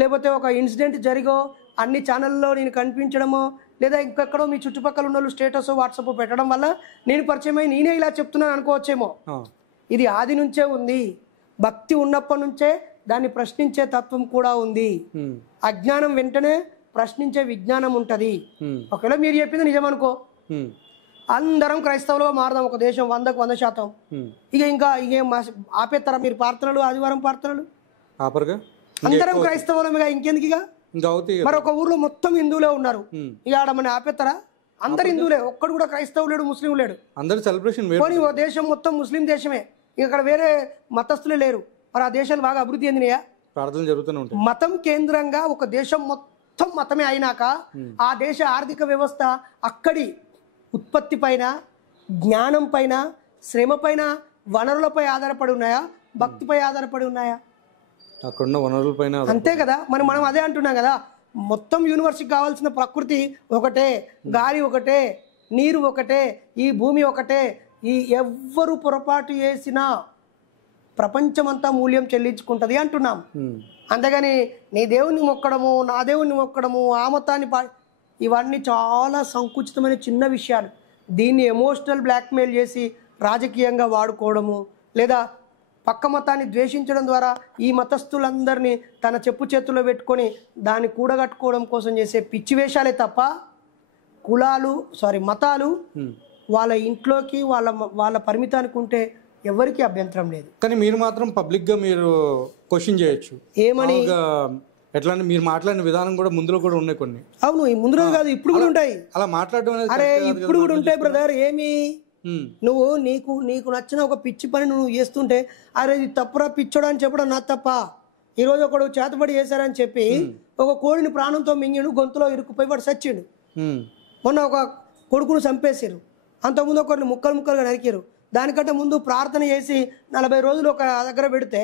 లేకపోతే ఒక ఇన్సిడెంట్ జరిగో అన్ని ఛానల్లో నేను కనిపించడమో, లేదా ఇంకెక్కడో మీ చుట్టుపక్కల ఉన్న వాళ్ళు స్టేటస్ వాట్సాప్ పెట్టడం వల్ల నేను పరిచయం అయి నేనే ఇలా చెప్తున్నాను అనుకోవచ్చేమో. ఇది ఆది నుంచే ఉంది. భక్తి ఉన్నప్పటి నుంచే దాన్ని ప్రశ్నించే తత్వం కూడా ఉంది. అజ్ఞానం వెంటనే ప్రశ్నించే విజ్ఞానం ఉంటది. ఒకవేళ మీరు చెప్పింది నిజం అనుకో, అందరం క్రైస్తవులుగా మారదాం, ఒక దేశం 100కు 100%. ఇంకా ఆపేస్తారా మీరు ప్రార్థనలు, ఆదివారం ప్రార్థనలు? అందరం క్రైస్తవులమిగా ఇంకెందుకు? మరి ఒక ఊర్లో మొత్తం హిందువులే ఉన్నారు, ఇక ఆడ మన ఆపేస్తారా? అందరు హిందువులే, ఒక్కడు కూడా క్రైస్తవు లేడు, ముస్లిం లేడు. పోనీ దేశం మొత్తం ముస్లిం దేశమే, ఇక్కడ వేరే మతస్థులే లేరు. మరి ఆ దేశాలు బాగా అభివృద్ధి చెందినాయా? ప్రార్థనలు జరుగుతూనే ఉంటాయి. మతం కేంద్రంగా ఒక దేశం మొత్తం మతమే అయినాక ఆ దేశ ఆర్థిక వ్యవస్థ అక్కడి ఉత్పత్తి పైన, జ్ఞానం పైన, శ్రమ పైన, వనరులపై ఆధారపడి ఉన్నాయా, భక్తిపై ఆధారపడి ఉన్నాయా? అక్కడున్న వనరులపైన. అంతే కదా. మనం అదే అంటున్నాం కదా, మొత్తం యూనివర్స్కి కావాల్సిన ప్రకృతి ఒకటే, గాలి ఒకటే, నీరు ఒకటే, ఈ భూమి ఒకటే. ఈ ఎవ్వరు పొరపాటు చేసినా ప్రపంచమంతా మూల్యం చెల్లించుకుంటుంది అంటున్నాం. అంతేగాని నీ దేవుణ్ణి మొక్కడము, నా దేవుణ్ణి మొక్కడము, ఆ మతాన్ని ఇవన్నీ చాలా సంకుచితమైన చిన్న విషయాలు. దీన్ని ఎమోషనల్ బ్లాక్మెయిల్ చేసి రాజకీయంగా వాడుకోవడము, లేదా పక్క మతాన్ని ద్వేషించడం ద్వారా ఈ మతస్థులందరినీ తన చెప్పు చేతుల్లో పెట్టుకొని దాన్ని కూడగట్టుకోవడం కోసం చేసే పిచ్చి వేషాలే తప్ప మతాలు వాళ్ళ ఇంట్లోకి వాళ్ళ పరిమితానికి ఉంటే ఎవరికి అభ్యంతరం లేదు. కానీ మీరు మాత్రం పబ్లిక్గా మీరు క్వశ్చన్ చేయొచ్చు. ఏమని? ఎట్లా మీరు మాట్లాడిన విధానం కూడా ముందులో కూడా ఉన్నాయి కొన్ని. అవును, ఈ ముందులో కాదు, ఇప్పుడు కూడా ఉంటాయి. అలా మాట్లాడడం అరే ఇప్పుడు కూడా ఉంటాయి బ్రదర్. ఏమి నువ్వు నీకు నచ్చిన ఒక పిచ్చి పని నువ్వు చేస్తుంటే, అరే ఇది తప్పురా పిచ్చోడా అని చెప్పడం నా తప్ప. ఈరోజు ఒకడు చేతబడి చేశారని చెప్పి ఒక కోడిని ప్రాణంతో మింగిండు, గొంతులో ఇరుక్కుపోయి వాడు చచ్చిండు. మొన్న ఒక కొడుకును చంపేసారు, అంతకుముందు ఒకరిని ముక్కలుగా నరికారు. దానికంటే ముందు ప్రార్థన చేసి 40 రోజులు ఒక దగ్గర పెడితే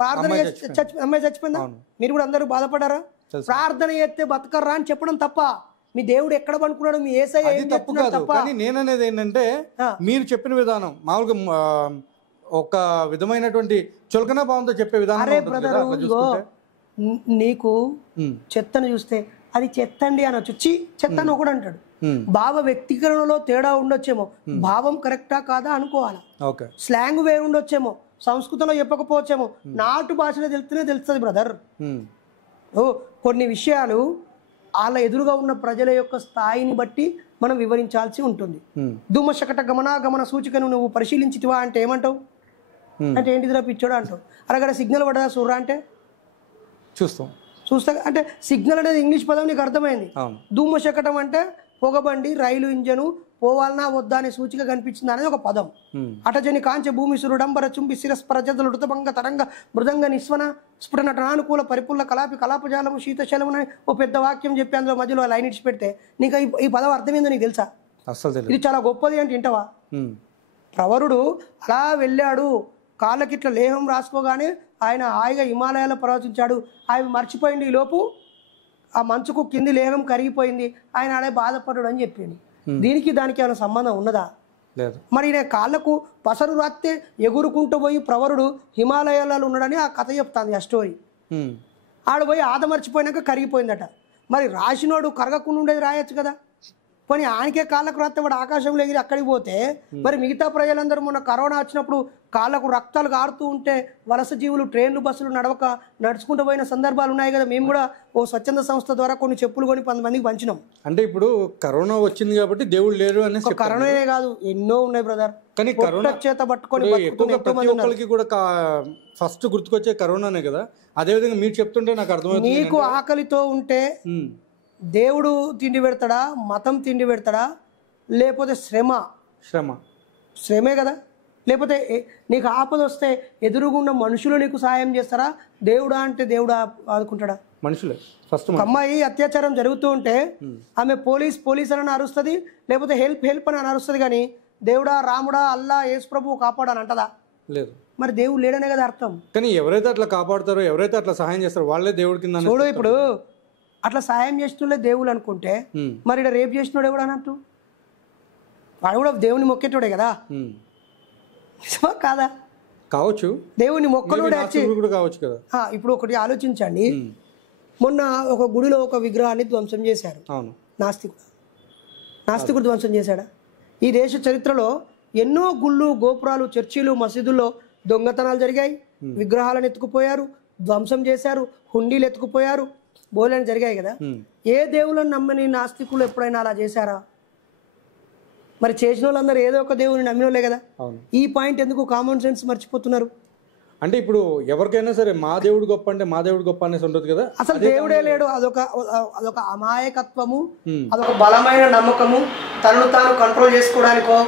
ప్రార్థన చేసి అమ్మాయి చచ్చిపోయిందా? మీరు కూడా అందరూ బాధపడారా? ప్రార్థన చేస్తే బతకర్రా అని చెప్పడం తప్ప మీ దేవుడు ఎక్కడ పనుకున్నాడు, మీ యేసయ్య తప్పు కాదు. కానీ నేననేది ఏంటంటే మీరు చెప్పిన విధానం మామూలుగా ఒక విధమైనటువంటి చులకన భావంతో చెప్పే విధానం. అరే బ్రదర్, నీకు చెత్తను చూస్తే అది చెత్తండి అనొచ్చు, చెత్తను ఒకడు అంటాడు. భావ వ్యక్తీకరణలో తేడా ఉండొచ్చేమో, భావం కరెక్టా కాదా అనుకోవాలా. స్లాంగ్ వేరు ఉండొచ్చేమో, సంస్కృతంలో చెప్పకపోవచ్చేమో, నాటు భాషలో తెలుస్తూనే తెలుస్తుంది బ్రదర్. కొన్ని విషయాలు వాళ్ళ ఎదురుగా ఉన్న ప్రజల యొక్క స్థాయిని బట్టి మనం వివరించాల్సి ఉంటుంది. ధూమశకట గమన సూచికను నువ్వు పరిశీలించితివా అంటే ఏమంటావు? అంటే ఏంటిదిరా పిచ్చోడా అంటావు. అలాగే సిగ్నల్ పడదా చూడరా అంటే చూస్తా అంటే సిగ్నల్ అనేది ఇంగ్లీష్ పదం నీకు అర్థమైంది. ధూమశకటం అంటే పొగబండి, రైలు ఇంజను పోవాలన్నా వద్దా అనే సూచిక కనిపించింది అనేది ఒక పదం. అటజని కాంచ భూమి సురుడంబర చుంబి శిరస్పరజలు ఋతభంగ తరంగ మృదంగ నిస్వన స్ఫుట నటనానుకూల పరిపుల్ల కలాపి కలాపజాలము శీతశలము ఓ పెద్ద వాక్యం చెప్పి అందులో మధ్యలో లైన్ ఇచ్చి పెడితే నీకు ఈ పదం అర్థమైందో నీకు తెలుసా? ఇది చాలా గొప్పది అంటే వింటవా? ప్రవరుడు అలా వెళ్ళాడు, కాళ్ళకి ఇట్లా లేహం రాసుకోగానే ఆయన హాయిగా హిమాలయాల్లో ప్రవచించాడు. ఆయన మర్చిపోయింది, ఈ లోపు ఆ మంచుకు కింది లేహం కరిగిపోయింది, ఆయన ఆడే బాధపడ్డాడు అని చెప్పింది. దీనికి దానికి ఏమైనా సంబంధం ఉన్నదా? మరి నేను కాళ్ళకు పసరు రాస్తే ఎగురుకుంటూ పోయి ప్రవరుడు హిమాలయాలలో ఉన్నాడని ఆ కథ చెప్తాంది, ఆ స్టోరీ. ఆడ పోయి ఆదమర్చిపోయినాక కరిగిపోయిందట. మరి రాసినోడు కరగకుండా ఉండేది రాయొచ్చు కదా. పోనీ ఆయనకే కాళ్ళకు రాస్తే వాడు ఆకాశంలో ఎగిరి అక్కడికి పోతే, మరి మిగతా ప్రజలందరూ మొన్న కరోనా వచ్చినప్పుడు కాళ్ళకు రక్తాలు కారుతూ ఉంటే వలస జీవులు ట్రైన్లు బస్సులు నడుచుకుంటూ పోయిన సందర్భాలు ఉన్నాయి కదా. మేము కూడా ఓ స్వచ్ఛంద సంస్థ ద్వారా కొన్ని చెప్పులు కొని 10 మందికి పంచినాం. అంటే ఇప్పుడు కరోనా వచ్చింది కాబట్టి దేవుడు లేరు అని. కరోనానే కాదు, ఎన్నో ఉన్నాయి బ్రదర్. కానీ కరోనా చేత పట్టుకొని కూడా ఫస్ట్ గుర్తుకొచ్చే కరోనానే కదా. అదేవిధంగా మీరు చెప్తుంటే నాకు అర్థమవుతుంది, నీకు ఆకలితో ఉంటే దేవుడు తిండి పెడతాడా, మతం తిండి పెడతాడా, లేకపోతే శ్రమే కదా. లేకపోతే నీకు ఆపద వస్తే ఎదురుగున్న మనుషులు నీకు సాయం చేస్తారా? దేవుడా అంటే దేవుడా ఆదుకుంటాడా? మనుషులే. ఫస్ట్ అమ్మాయి అత్యాచారం జరుగుతూ ఉంటే ఆమె పోలీస్ అని అరుస్తుంది, లేకపోతే హెల్ప్ అని అరుస్తుంది. కానీ దేవుడా, రాముడా, అల్లా, యేసు ప్రభు కాపాడని అంటదా? లేదు. మరి దేవుడు లేడనే కదా అర్థం. కానీ ఎవరైతే అట్లా కాపాడుతారో, ఎవరైతే అట్లా సహాయం చేస్తారో వాళ్ళే దేవుడి కింద. చూడు, ఇప్పుడు అట్లా సాయం చేసినోళ్ళే దేవుళ్ళు అనుకుంటే మరి ఇక్కడ రేపు చేసినోడు ఎవడు అన్నట్టు? వాడు కూడా దేవుని మొక్కేటోడే కదా, కాదా? కావచ్చు, దేవుని మొక్కలోడే కావచ్చు కదా. ఇప్పుడు ఒకటి ఆలోచించండి, మొన్న ఒక గుడిలో ఒక విగ్రహాన్ని ధ్వంసం చేశారు. నాస్తికుడు ధ్వంసం చేశాడా? ఈ దేశ చరిత్రలో ఎన్నో గుళ్ళు, గోపురాలు, చర్చిలు, మసీదుల్లో దొంగతనాలు జరిగాయి. విగ్రహాలను ఎత్తుకుపోయారు, ధ్వంసం చేశారు, హుండీలు ఎత్తుకుపోయారు, బోలని జరిగాయి కదా. ఏ దేవుళ్ళని నమ్మని నాస్తికులు ఎప్పుడైనా అలా చేశారా? మరి చేసిన వాళ్ళందరూ ఏదో ఒక దేవుని నమ్మిన వాళ్ళే కదా. ఈ పాయింట్ ఎందుకు కామన్ సెన్స్ మర్చిపోతున్నారు? అంటే ఇప్పుడు ఎవరికైనా సరే మా దేవుడు గొప్ప అంటే మా దేవుడు గొప్ప అనేసి ఉంటుంది కదా. అసలు దేవుడే లేడు, అదొక అమాయకత్వము, అదొక బలమైన నమ్మకము. తనను తాను కంట్రోల్ చేసుకోవడానికో,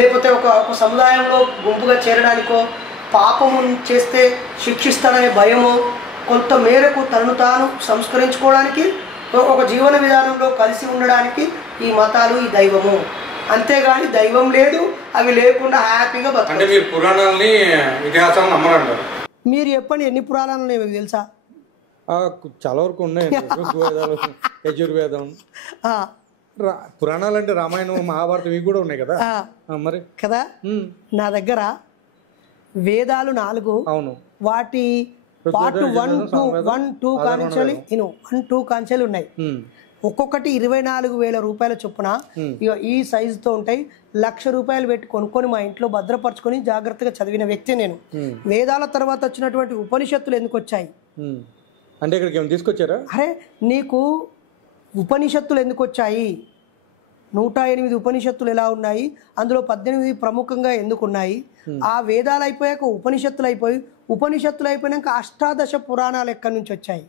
లేకపోతే ఒక సముదాయంలో గుంపుగా చేరడానికో, పాపము చేస్తే శిక్షిస్తాడనే భయమో, కొంత మేరకు తనను తాను సంస్కరించుకోవడానికి, ఒక జీవన విధానంలో కలిసి ఉండడానికి ఈ మతాలు, ఈ దైవము. అంతేగాని దైవం లేదు, అవి లేకుండా హ్యాపీగా బతకండి. అంటే మీరు పురాణాలని, ఇతిహాసాలను నమ్మరంటారు. మీరు చెప్పండి, ఎన్ని పురాణాలు ఉన్నాయి మీకు తెలుసా? చాలా వరకు ఉన్నాయి. ఋగ్వేదాలు, యజుర్వేదం, పురాణాలు అంటే రామాయణం, మహాభారతం ఇవి కూడా ఉన్నాయి కదా మరి కదా. నా దగ్గర వేదాలు 4, అవును, వాటి పార్ట్ 1, 2 కాంచెలు ఉన్నాయి. ఒక్కొక్కటి 24,000 రూపాయల చొప్పున ఈ సైజుతో ఉంటాయి. 1,00,000 రూపాయలు పెట్టి కొనుక్కొని మా ఇంట్లో భద్రపరచుకొని జాగ్రత్తగా చదివిన వ్యక్తి నేను. వేదాల తర్వాత వచ్చినటువంటి ఉపనిషత్తులు ఎందుకు వచ్చాయి అంటే ఇక్కడికి ఏమైనా తీసుకొచ్చారా? అరే నీకు ఉపనిషత్తులు ఎందుకు వచ్చాయి? 108 ఉపనిషత్తులు ఎలా ఉన్నాయి, అందులో 18 ప్రముఖంగా ఎందుకు ఉన్నాయి? ఆ వేదాలు అయిపోయాక ఉపనిషత్తులు అయిపోయినాక అష్టాదశ పురాణాలు ఎక్కడి నుంచి వచ్చాయి?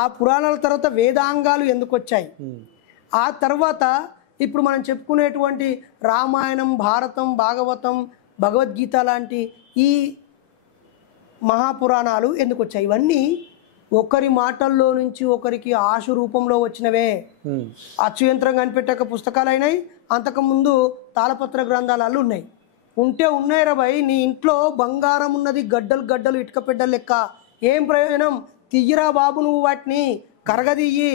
ఆ పురాణాల తర్వాత వేదాంగాలు ఎందుకు వచ్చాయి? ఆ తర్వాత ఇప్పుడు మనం చెప్పుకునేటువంటి రామాయణం, భారతం, భాగవతం, భగవద్గీత లాంటి ఈ మహాపురాణాలు ఎందుకు వచ్చాయి? ఇవన్నీ ఒకరి మాటల్లో నుంచి ఒకరికి ఆశ రూపంలో వచ్చినవే. అచ్చు యంత్రం కనిపెట్టాక పుస్తకాలు అయినాయి, అంతకుముందు తాళపత్ర గ్రంథాలు ఉన్నాయి. ఉన్నాయి రా భయ్, నీ ఇంట్లో బంగారం ఉన్నది, గడ్డలు ఇటుక పెడ్డలు లెక్క. ఏం ప్రయోజనం? తీయరా బాబు, నువ్వు వాటిని కరగదీయి,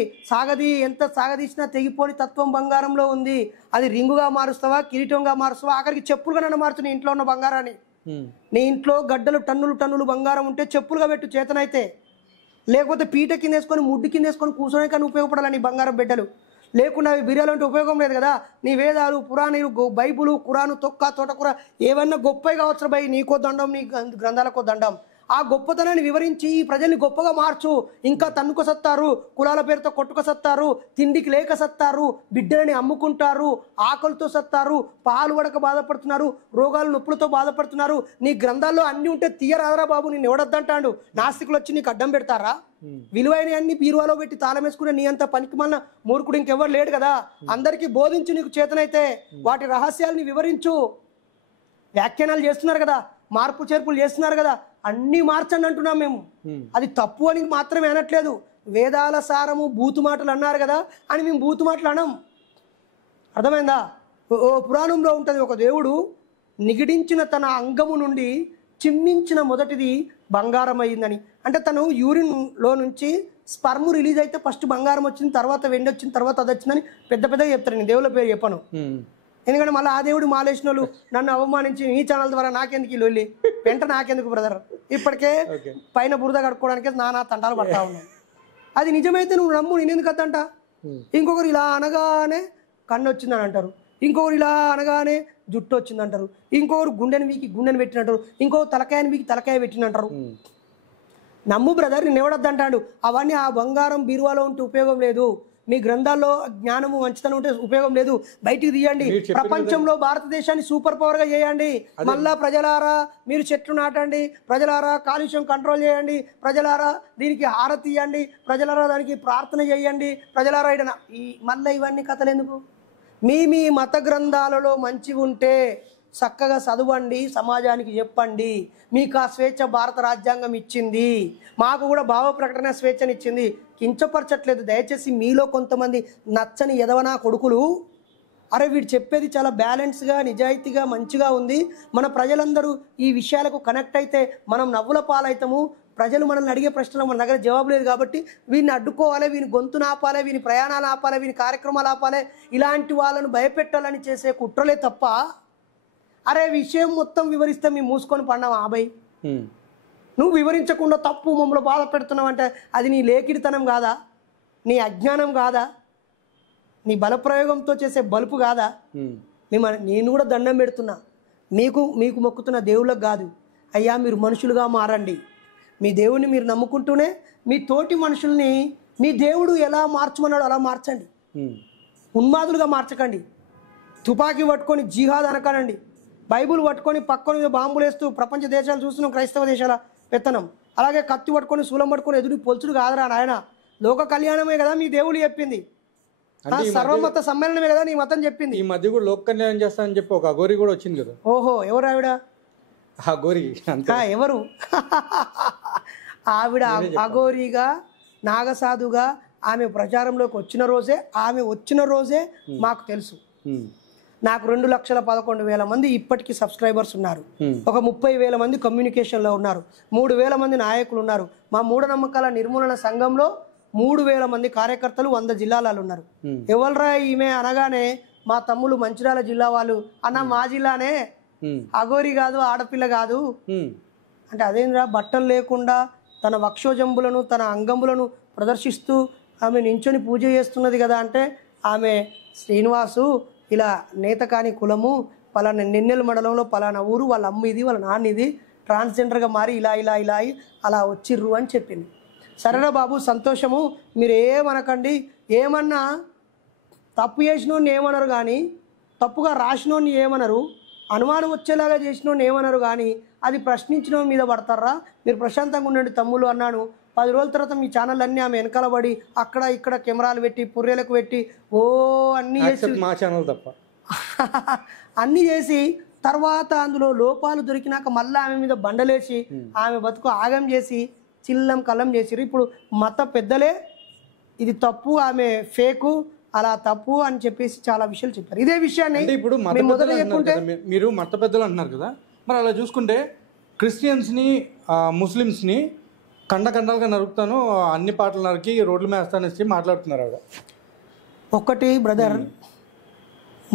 ఎంత సాగదీసినా తెగిపోని తత్వం బంగారంలో ఉంది. అది రింగుగా మారుస్తావా, కిరీటంగా మారుస్తావా, ఆఖరికి చెప్పులుగా నన్ను మారుతు నీ ఇంట్లో ఉన్న బంగారాన్ని. నీ ఇంట్లో గడ్డలు టన్నులు బంగారం ఉంటే చెప్పులుగా పెట్టు చేతనైతే, లేకపోతే పీట కింద వేసుకొని ముడ్డు కింద వేసుకొని కూర్చొని కానీ ఉపయోగపడాలి నీ బంగారం బిడ్డలు. లేకుండా అవి బిర్యాలు అంటే ఉపయోగం లేదు కదా. నీ వేదాలు, పురాణాలు, బైబులు, ఖురాను, తోటకూర ఏవన్నా గొప్పవి కావచ్చు భయ్, నీకో దండం, నీ గ్రంథాలకో దండం. ఆ గొప్పతనాన్ని వివరించి ఈ ప్రజల్ని గొప్పగా మార్చు. ఇంకా తన్నుకు సత్తారు, కులాల పేరుతో కొట్టుకు సత్తారు, తిండికి లేక సత్తారు, బిడ్డలని అమ్ముకుంటారు, ఆకలితో సత్తారు, పాలు వడక బాధపడుతున్నారు, రోగాలు నొప్పులతో బాధపడుతున్నారు. నీ గ్రంథాల్లో అన్ని ఉంటే తీయరాదరా బాబు, నేను ఎవడద్దంటాడు. నాస్తికులు వచ్చి నీకు అడ్డం పెడతారా? విలువైన అన్ని బీరువాలో పెట్టి తాళం వేసుకునే నీ అంత పనికి మళ్ళీ మూర్ఖుడు ఇంకెవరు లేడు కదా. అందరికీ బోధించు, నీకు చేతనైతే వాటి రహస్యాలని వివరించు. వ్యాఖ్యానాలు చేస్తున్నారు కదా, మార్పు చేర్పులు చేస్తున్నారు కదా, అన్నీ మార్చండి అంటున్నాం మేము. అది తప్పు అని మాత్రమే అనట్లేదు. వేదాల సారము బూతు మాటలు అన్నారు కదా అని మేము బూతు మాటలు అనం. అర్థమైందా? ఓ పురాణంలో ఉంటుంది, ఒక దేవుడు నిగిడించిన తన అంగము నుండి చిమ్మించిన మొదటిది బంగారం అయ్యిందని. అంటే తను యూరిన్లో నుంచి స్పర్మ్ రిలీజ్ అయితే ఫస్ట్ బంగారం వచ్చింది, తర్వాత వెండి వచ్చింది, తర్వాత అది వచ్చిందని పెద్దగా చెప్తారు. నేను దేవుళ్ళ పేరు చెప్పను, ఎందుకంటే మళ్ళీ ఆ దేవుడు మాలేసిన వాళ్ళు నన్ను అవమానించి ఈ ఛానల్ ద్వారా నాకెందుకు ఈ లొల్లి వెంట, నాకెందుకు బ్రదర్, ఇప్పటికే పైన బురద కడుక్కోవడానికి నానా తంటాలు పడతా ఉన్నాను. అది నిజమైతే నువ్వు నమ్ము, నేను ఎందుకు వద్దంట. ఇంకొకరు ఇలా అనగానే కన్ను వచ్చిందని అంటారు, ఇంకొకరు ఇలా అనగానే జుట్టు వచ్చిందంటారు, ఇంకొకరు గుండెని పెట్టినంటారు, ఇంకొకరు తలకాయ పెట్టినంటారు. నమ్ము బ్రదర్, నేను ఎవడొద్దంటాడు. అవన్నీ ఆ బంగారం బీరువాలో ఉంటే ఉపయోగం లేదు. మీ గ్రంథాల్లో జ్ఞానము మంచితనం ఉంటే ఉపయోగం లేదు. బయటికి తీయండి. ప్రపంచంలో భారతదేశాన్ని సూపర్ పవర్ గా చేయండి. మళ్ళా ప్రజలారా మీరు చెట్లు నాటండి, ప్రజలారా కాలుష్యం కంట్రోల్ చేయండి, ప్రజలారా దీనికి హారతి ఇవ్వండి, ప్రజలారా దానికి ప్రార్థన చేయండి, ప్రజలారా మళ్ళీ ఇవన్నీ కథలు ఎందుకు? మీ మత గ్రంథాలలో మంచి ఉంటే చక్కగా చదవండి, సమాజానికి చెప్పండి. మీకు ఆ స్వేచ్ఛ భారత రాజ్యాంగం ఇచ్చింది, మాకు కూడా భావ ప్రకటన స్వేచ్ఛనిచ్చింది. కించపరచట్లేదు. దయచేసి మీలో కొంతమంది నచ్చని ఎదవనా కొడుకులు, అరే వీడు చెప్పేది చాలా బ్యాలెన్స్గా, నిజాయితీగా, మంచిగా ఉంది, మన ప్రజలందరూ ఈ విషయాలకు కనెక్ట్ అయితే మనం నవ్వుల పాలవుతాము, ప్రజలు మనల్ని అడిగే ప్రశ్నలకు మన దగ్గర జవాబు లేదు కాబట్టి వీడిని అడ్డుకోవాలి, వీని గొంతును ఆపాలి, వీని ప్రయాణాలు ఆపాలి, వీని కార్యక్రమాలు ఆపాలి, ఇలాంటి వాళ్ళను భయపెట్టాలని చేసే కుట్రలే తప్ప, అరే విషయం మొత్తం వివరిస్తే మేము మూసుకొని పడినావా అబ్బాయి? నువ్వు వివరించకుండా తప్పు మమ్మల్ని బాధ పెడుతున్నావు అంటే అది నీ లేకిడితనం కాదా? నీ అజ్ఞానం కాదా? నీ బలప్రయోగంతో చేసే బలుపు కాదా? నేను కూడా దండం పెడుతున్నా, మీకు మొక్కుతున్న దేవుళ్ళకు కాదు. అయ్యా మీరు మనుషులుగా మారండి. మీ దేవుడిని మీరు నమ్ముకుంటూనే మీ తోటి మనుషుల్ని మీ దేవుడు ఎలా మార్చమన్నాడు అలా మార్చండి. ఉన్మాదులుగా మార్చకండి. తుపాకీ పట్టుకొని జిహాద్ అనకనండి. బైబుల్ పట్టుకొని పక్కన బాంబులు వేస్తూ ప్రపంచ దేశాలు చూస్తున్నాం, క్రైస్తవ దేశాల పెత్తనం. అలాగే కత్తి పట్టుకొని శూలం పట్టుకొని ఎదురు పొలుచుడు కాదురా నాయన. లోక కళ్యాణమే కదా మీ దేవుడు చెప్పింది, సర్వమత సమ్మేళనమే కదా నీ మతం చెప్పింది. ఈ మధ్య కూడా లోక కళ్యాణం చేస్తానని చెప్పి ఒక అఘోరి కూడా వచ్చింది కదా. ఓహో, ఎవరు ఆవిడ? అఘోరి ఎవరు? ఆవిడ అఘోరిగా నాగసాధుగా ఆమె ప్రచారంలోకి వచ్చిన రోజే మాకు తెలుసు. నాకు 2,11,000 మంది ఇప్పటికీ సబ్స్క్రైబర్స్ ఉన్నారు. ఒక 30,000 మంది కమ్యూనికేషన్లో ఉన్నారు. 3,000 మంది నాయకులు ఉన్నారు. మా మూఢనమ్మకాల నిర్మూలన సంఘంలో 3,000 మంది కార్యకర్తలు 100 జిల్లాలలో ఉన్నారు. ఎవరురా ఈమె అనగానే మా తమ్ముళ్ళు మంచిర్యాల జిల్లా వాళ్ళు, అన్న మా జిల్లానే, అఘోరి కాదు, ఆడపిల్ల కాదు అంటే అదేంద్రా, బట్టలు లేకుండా తన వక్షోజంబులను తన అంగంబులను ప్రదర్శిస్తూ ఆమె నించొని పూజ చేస్తున్నది కదా అంటే, ఆమె శ్రీనివాసు ఇలా నేత కాని కులము, పలానా నిన్నెల మండలంలో పలానా ఊరు, వాళ్ళ అమ్మ ఇది, వాళ్ళ నాన్న ఇది, ట్రాన్స్జెండర్గా మారి ఇలా ఇలా ఇలా అలా వచ్చిర్రు అని చెప్పింది. సరేనా బాబు, సంతోషము, మీరు ఏమనకండి, ఏమన్నా తప్పు చేసినోడిని ఏమనరు కానీ, తప్పుగా రాసినోడిని ఏమనరు, అనుమానం వచ్చేలాగా చేసినోడిని ఏమనరు కానీ, అది ప్రశ్నించిన మీద పడతారా, మీరు ప్రశాంతంగా ఉండండి తమ్ముళ్ళు అన్నాను. 10 రోజుల తర్వాత మీ ఛానల్ అన్నీ ఆమె వెనకాల పడి అక్కడ ఇక్కడ కెమెరాలు పెట్టి పుర్రెలకు పెట్టి అన్నీ చేసి మా ఛానల్ తప్ప అన్నీ చేసి తర్వాత అందులో లోపాలు దొరికినాక మళ్ళీ ఆమె మీద బండలేసి ఆమె బతుకు ఆగం చేసి చిల్లం కల్లం చేసిరు. ఇప్పుడు మత పెద్దలే ఇది తప్పు, ఆమె ఫేకు, అలా తప్పు అని చెప్పేసి చాలా విషయాలు చెప్పారు. ఇదే విషయాన్ని ఇప్పుడు మీరు మత పెద్దలు అంటున్నారు కదా, మరి అలా చూసుకుంటే క్రిస్టియన్స్ని ముస్లిమ్స్ని ఖండాలుగా నరుకుతాను, అన్ని పాటలు నరికి రోడ్ల మీద వేస్తానేసి మాట్లాడుతున్నారు ఆవిడ. ఒకటి బ్రదర్,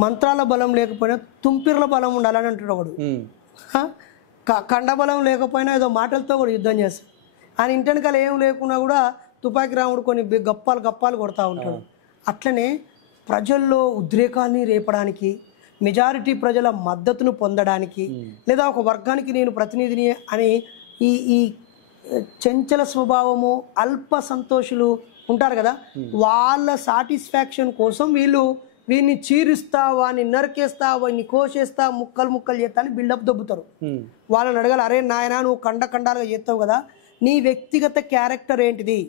మంత్రాల బలం లేకపోయినా తుంపిర్ల బలం ఉండాలని అంటాడు ఒకడు. కండ బలం లేకపోయినా ఏదో మాటలతో కూడా యుద్ధం చేస్తాడు. ఆయన ఇంటెనకాల ఏం లేకున్నా కూడా తుపాకి రాముడు కొన్ని గప్పాలు కొడతా ఉంటాడు. అట్లనే ప్రజల్లో ఉద్రేకాన్ని రేపడానికి, మెజారిటీ ప్రజల మద్దతును పొందడానికి, లేదా ఒక వర్గానికి నేను ప్రతినిధిని అని ఈ చంచల స్వభావము, అల్ప సంతోషులు ఉంటారు కదా, వాళ్ళ సాటిస్ఫాక్షన్ కోసం వీడిని చీరుస్తా, వాడిని నరికేస్తా, వాడిని కోసేస్తా, ముక్కలు చేస్తా అని బిల్డప్ దొబ్బుతారు. వాళ్ళని అడగాలి, అరే నాయన నువ్వు ఖండాలుగా చేస్తావు కదా, నీ వ్యక్తిగత క్యారెక్టర్ ఏంటిది?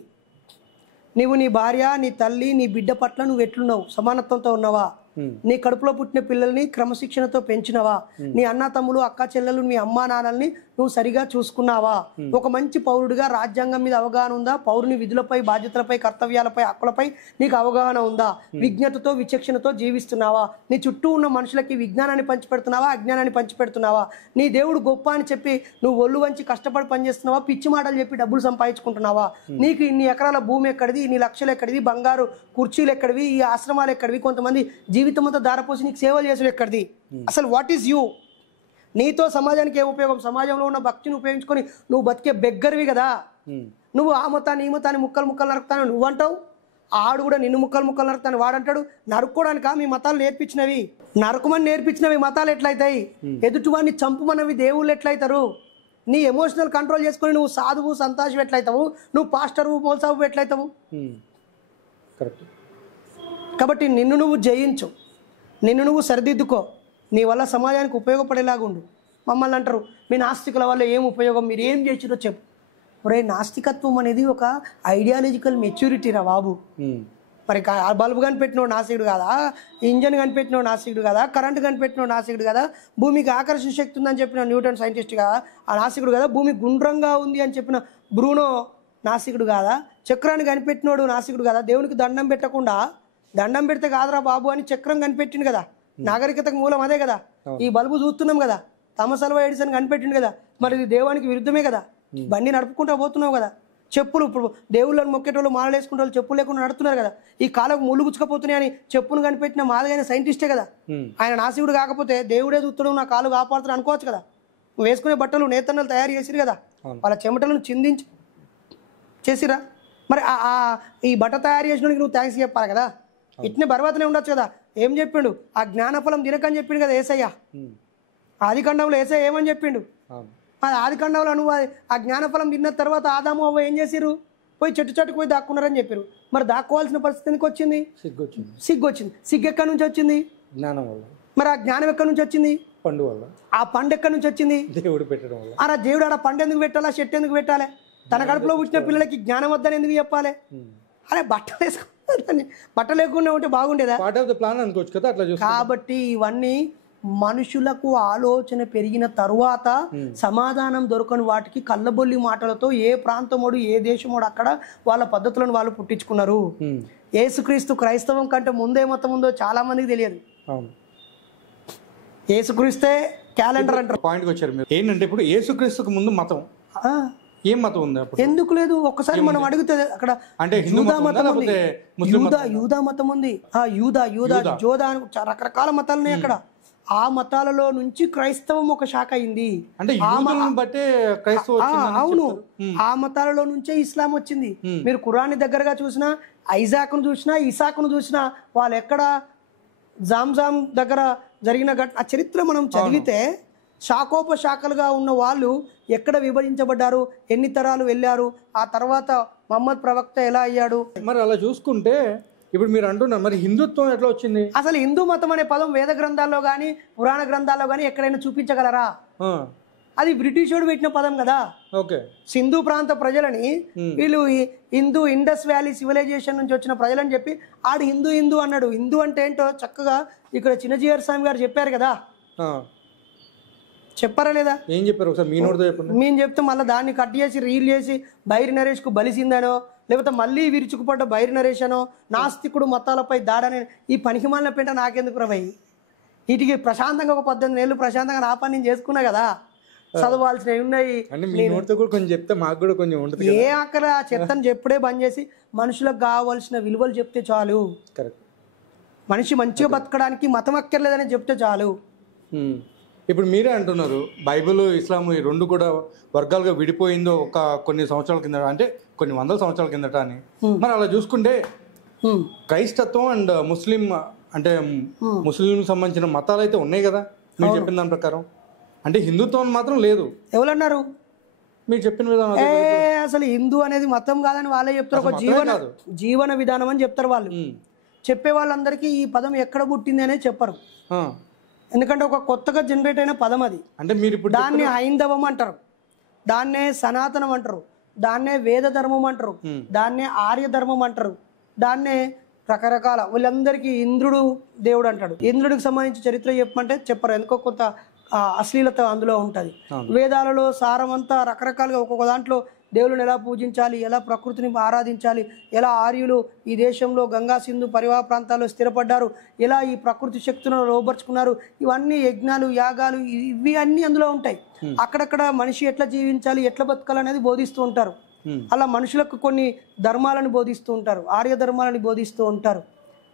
నువ్వు నీ భార్య, నీ తల్లి, నీ బిడ్డ పట్ల నువ్వు ఎట్లున్నావు? సమానత్వంతో ఉన్నావా? నీ కడుపులో పుట్టిన పిల్లల్ని క్రమశిక్షణతో పెంచినవా? నీ అన్న తమ్ములు, అక్క చెల్లెలు, మీ అమ్మా నాన్నల్ని నువ్వు సరిగా చూసుకున్నావా? ఒక మంచి పౌరుడిగా రాజ్యాంగం మీద అవగాహన ఉందా? పౌరుని విధులపై, బాధ్యతలపై, కర్తవ్యాలపై, హక్కులపై నీకు అవగాహన ఉందా? విజ్ఞతతో, విచక్షణతో జీవిస్తున్నావా? నీ చుట్టూ ఉన్న మనుషులకి విజ్ఞానాన్ని పంచిపెడుతున్నావా, అజ్ఞానాన్ని పంచిపెడుతున్నావా? నీ దేవుడు గొప్ప అని చెప్పి నువ్వు ఒళ్ళు వంచి కష్టపడి పనిచేస్తున్నావా? పిచ్చి మాటలు చెప్పి డబ్బులు సంపాదించుకుంటున్నావా? నీకు ఇన్ని ఎకరాల భూమి ఎక్కడిది, ఇన్ని లక్షలు ఎక్కడిది, బంగారు కుర్చీలు ఎక్కడివి, ఈ ఆశ్రమాలు ఎక్కడివి, కొంతమంది జీవితం అంతా దారపోసి నీకు సేవలు చేసుడు ఎక్కడిది? అసలు వాట్ ఈజ్ యూ? నీతో సమాజానికి ఏ ఉపయోగం? సమాజంలో ఉన్న భక్తిని ఉపయోగించుకొని నువ్వు బతికే బెగ్గరివి కదా. నువ్వు ఆ మతాన్ని ఈ మతాన్ని ముక్కలు నరుకుతాను నువ్వు అంటావు, ఆడు కూడా నిన్ను ముక్కలు నరుకుతాను వాడంటాడు. నరుక్కోవడానికా మీ మతాలు నేర్పించినవి? నరుకుమని నేర్పించినవి మతాలు ఎట్లయితాయి? ఎదుటివాడిని చంపుమన్నవి దేవుళ్ళు ఎట్లయితారు? నీ ఎమోషనల్ కంట్రోల్ చేసుకొని నువ్వు సాధువు సంతాషం ఎట్లయితావు? నువ్వు పాస్టరు మోల్సావు ఎట్లయితావు? కాబట్టి నిన్ను నువ్వు జయించు, నిన్ను నువ్వు సరిదిద్దుకో, నీ వల్ల సమాజానికి ఉపయోగపడేలాగా ఉండు. మమ్మల్ని అంటారు మీ నాస్తికుల వల్ల ఏం ఉపయోగం, మీరు ఏం చేసిరో చెప్పు. ఒరే, నాస్తికత్వం అనేది ఒక ఐడియాలజికల్ మెచ్యూరిటీ రా బాబు. మరి బల్బు కనిపెట్టినోడు నాస్తికుడు కాదా? ఇంజన్ కనిపెట్టినోడు నాస్తికుడు కాదా? కరెంటు కనిపెట్టినోడు నాస్తికుడు కదా? భూమికి ఆకర్షణ శక్తి ఉందని చెప్పిన న్యూటన్ సైంటిస్ట్ కదా ఆ నాస్తికుడు కదా? భూమి గుండ్రంగా ఉంది అని చెప్పిన బ్రూనో నాస్తికుడు కాదా? చక్రాన్ని కనిపెట్టినోడు నాస్తికుడు కదా? దేవునికి దండం పెట్టకుండా, దండం పెడితే కాదురా బాబు అని చక్రం కనిపెట్టిండు కదా. నాగరికతకు మూలం అదే కదా. ఈ బల్బు చూస్తున్నాం కదా, థామస్ అల్వా ఎడిసన్ కనిపెట్టిండు కదా. మరి ఇది దేవునికి విరుద్ధమే కదా. బండి నడుపుకుంటూ పోతున్నావు కదా. చెప్పులు ఇప్పుడు దేవుళ్ళని మొక్కేటోళ్ళు మాలలు వేసుకుంటే వాళ్ళు చెప్పులు లేకుండా నడుతున్నారు కదా. ఈ కాలకు ముళ్ళు గుచ్చుకపోతున్నాయి అని చెప్పును కనిపెట్టిన మాదైన సైంటిస్టే కదా. ఆయన నాసికుడు కాకపోతే దేవుడే చూస్తాడు, నా కాలు కాపాడుతాడు అనుకోవచ్చు కదా. నువ్వు వేసుకునే బట్టలు నేతన్నలు తయారు చేసిరు కదా, వాళ్ళ చెమటలను చిందించి చేసిరా. మరి ఈ బట్ట తయారు చేసినోడికి నువ్వు థ్యాంక్స్ చెప్పాలి కదా. ఇట్నే బర్వాతనే ఉండొచ్చు కదా. ఏం చెప్పిండు? ఆ జ్ఞానఫలం తినకని చెప్పిండు కదా ఏసయ్య. ఆదికాండంలో ఏసయ్య ఏమని చెప్పిండు? అది ఆదికాండంలో నువ్వు ఆ జ్ఞానఫలం తిన్న తర్వాత ఆదాము అవ్వ ఏం చేసిరు? పోయి చెట్టుకు పోయి దాక్కున్నారని చెప్పారు. మరి దాక్కోవాల్సిన పరిస్థితి ఎందుకు వచ్చింది? సిగ్గు వచ్చింది. సిగ్గు ఎక్కడి నుంచి వచ్చింది? జ్ఞానం వల్ల. మరి ఆ జ్ఞానం ఎక్కడి నుంచి వచ్చింది? పండు వల్ల. ఆ పండు ఎక్కడి నుంచి వచ్చింది? దేవుడు పెట్టడం వల్ల. అలా దేవుడు ఆడ పండు ఎందుకు పెట్టాలా, చెట్టు ఎందుకు పెట్టాలి? తన కడుపులో పుట్టిన పిల్లలకి జ్ఞానం వద్దని ఎందుకు చెప్పాలి? అరే బట్టలు వేసుకో, బట్టలు లేకుండా ఉంటే బాగుండేదా? కాబట్టి ఇవన్నీ మనుషులకు ఆలోచన పెరిగిన తరువాత సమాధానం దొరకని వాటికి కళ్ళబొల్లి మాటలతో ఏ ప్రాంతమోడు ఏ దేశమోడు అక్కడ వాళ్ళ పద్ధతులను వాళ్ళు పుట్టించుకున్నారు. యేసుక్రీస్తు క్రైస్తవం కంటే ముందే మతం ఉందో చాలా మందికి తెలియదు. యేసుక్రీస్తే క్యాలెండర్ అంటారు. పాయింట్కి వచ్చారు మీరు. ఏంటంటే ఇప్పుడు యేసుక్రీస్తుకు ముందు మతం ఏం మతం ఉంది? ఎందుకు లేదు? ఒక్కసారి మనం అడిగితే అక్కడ అంటే యూదా మతం ఉంది, యూదా మతం ఉంది, జోదా రకరకాల మతాలు ఉన్నాయి అక్కడ. ఆ మతాలలో నుంచి క్రైస్తవం ఒక శాఖ అయింది. అవును, ఆ మతాలలో నుంచే ఇస్లాం వచ్చింది. మీరు ఖురాన్ దగ్గరగా చూసినా, ఐజాక్ను చూసినా, ఇసాక్ను చూసినా, వాళ్ళు ఎక్కడ జామ్జామ్ దగ్గర జరిగిన ఆ చరిత్ర మనం చదివితే శాఖోపశాఖలుగా ఉన్న వాళ్ళు ఎక్కడ విభజించబడ్డారు, ఎన్ని తరాలు వెళ్ళారు, ఆ తర్వాత మహమ్మద్ ప్రవక్త ఎలా అయ్యాడు. మరి అలా చూసుకుంటే ఇప్పుడు మీరు అంటున్నారు, మరి హిందుత్వం ఎట్లా వచ్చింది? అసలు హిందూ మతం అనే పదం వేద గ్రంథాల్లో కానీ పురాణ గ్రంథాల్లో కానీ ఎక్కడైనా చూపించగలరా? అది బ్రిటిషోడు పెట్టిన పదం కదా. సింధు ప్రాంత ప్రజలని వీళ్ళు హిందూ, ఇండస్ వ్యాలీ సివిలైజేషన్ నుంచి వచ్చిన ప్రజలని చెప్పి ఆడు హిందూ హిందూ అన్నాడు. హిందూ అంటే ఏంటో చక్కగా ఇక్కడ చిన్నజీఆర్ స్వామి గారు చెప్పారు కదా. చెప్పారా లేదా? ఏం చెప్పారు ఒకసారి మీ నోటితో చెప్పండి. మేము చెప్తే మళ్ళీ దాన్ని కట్ చేసి రీల్ చేసి బైరి నరేష్కు బలిసిందనో, లేకపోతే మళ్ళీ విరుచుకుపడ్డ బైరి నరేష్ అనో, నాస్తికుడు మతాలపై దాడని ఈ పనికిమాలిన పెంట నాకెందుకు రవయ్యి? వీటికి ప్రశాంతంగా ఒక 18 ఏళ్ళు ప్రశాంతంగా నా పని నేను చేసుకున్నా కదా. చదవాల్సినవి ఉన్నాయి. కొంచెం చెప్తే మాకు కూడా కొంచెం ఉంటుంది. ఏ అక్కడ చెత్తను చెప్పుడే బంద్ చేసి మనుషులకు కావాల్సిన విలువలు చెప్తే చాలు. మనిషి మంచిగా బతకడానికి మతం అక్కర్లేదని చెప్తే చాలు. ఇప్పుడు మీరే అంటున్నారు బైబిల్, ఇస్లాం ఈ రెండు కూడా వర్గాలుగా విడిపోయిందో ఒక కొన్ని సంవత్సరాల కింద, అంటే కొన్ని వందల సంవత్సరాల కిందట అని. మరి అలా చూసుకుంటే క్రైస్తత్వం అండ్ ముస్లిం, అంటే ముస్లిం సంబంధించిన మతాలు అయితే ఉన్నాయి కదా మీరు చెప్పిన దాని ప్రకారం. అంటే హిందుత్వం మాత్రం లేదు. ఎవరన్నారు? మీరు చెప్పిన విధానం. అసలు హిందూ అనేది మతం కాదని వాళ్ళే చెప్తారు. ఒక జీవన విధానం అని చెప్తారు వాళ్ళు. చెప్పే వాళ్ళందరికీ ఈ పదం ఎక్కడ పుట్టింది అనేది చెప్పరు. ఎందుకంటే ఒక కొత్తగా జనరేట్ అయిన పదం అది. అంటే మీరు ఇప్పుడు దాన్ని హైందవం అంటారు, దాన్నే సనాతనం అంటారు, దాన్నే వేద ధర్మం అంటారు, దాన్నే ఆర్య ధర్మం అంటారు, దాన్నే రకరకాల. వీళ్ళందరికీ ఇంద్రుడు దేవుడు అంటాడు. ఇంద్రుడికి సంబంధించి చరిత్ర చెప్పమంటే చెప్పరు, ఎందుకో కొంత అశ్లీలత అందులో ఉంటుంది. వేదాలలో సారమంతా రకరకాలుగా ఒక్కొక్క దాంట్లో దేవుళ్ళని ఎలా పూజించాలి, ఎలా ప్రకృతిని ఆరాధించాలి, ఎలా ఆర్యులు ఈ దేశంలో గంగా సింధు పరివాహ ప్రాంతాల్లో స్థిరపడ్డారు, ఎలా ఈ ప్రకృతి శక్తులను లోపరుచుకున్నారు, ఇవన్నీ యజ్ఞాలు, యాగాలు, ఇవి అన్నీ అందులో ఉంటాయి. అక్కడక్కడ మనిషి ఎట్లా జీవించాలి, ఎట్లా బతకాలనేది బోధిస్తూ ఉంటారు. అలా మనుషులకు కొన్ని ధర్మాలను బోధిస్తూ ఉంటారు, ఆర్య ధర్మాలను బోధిస్తూ ఉంటారు.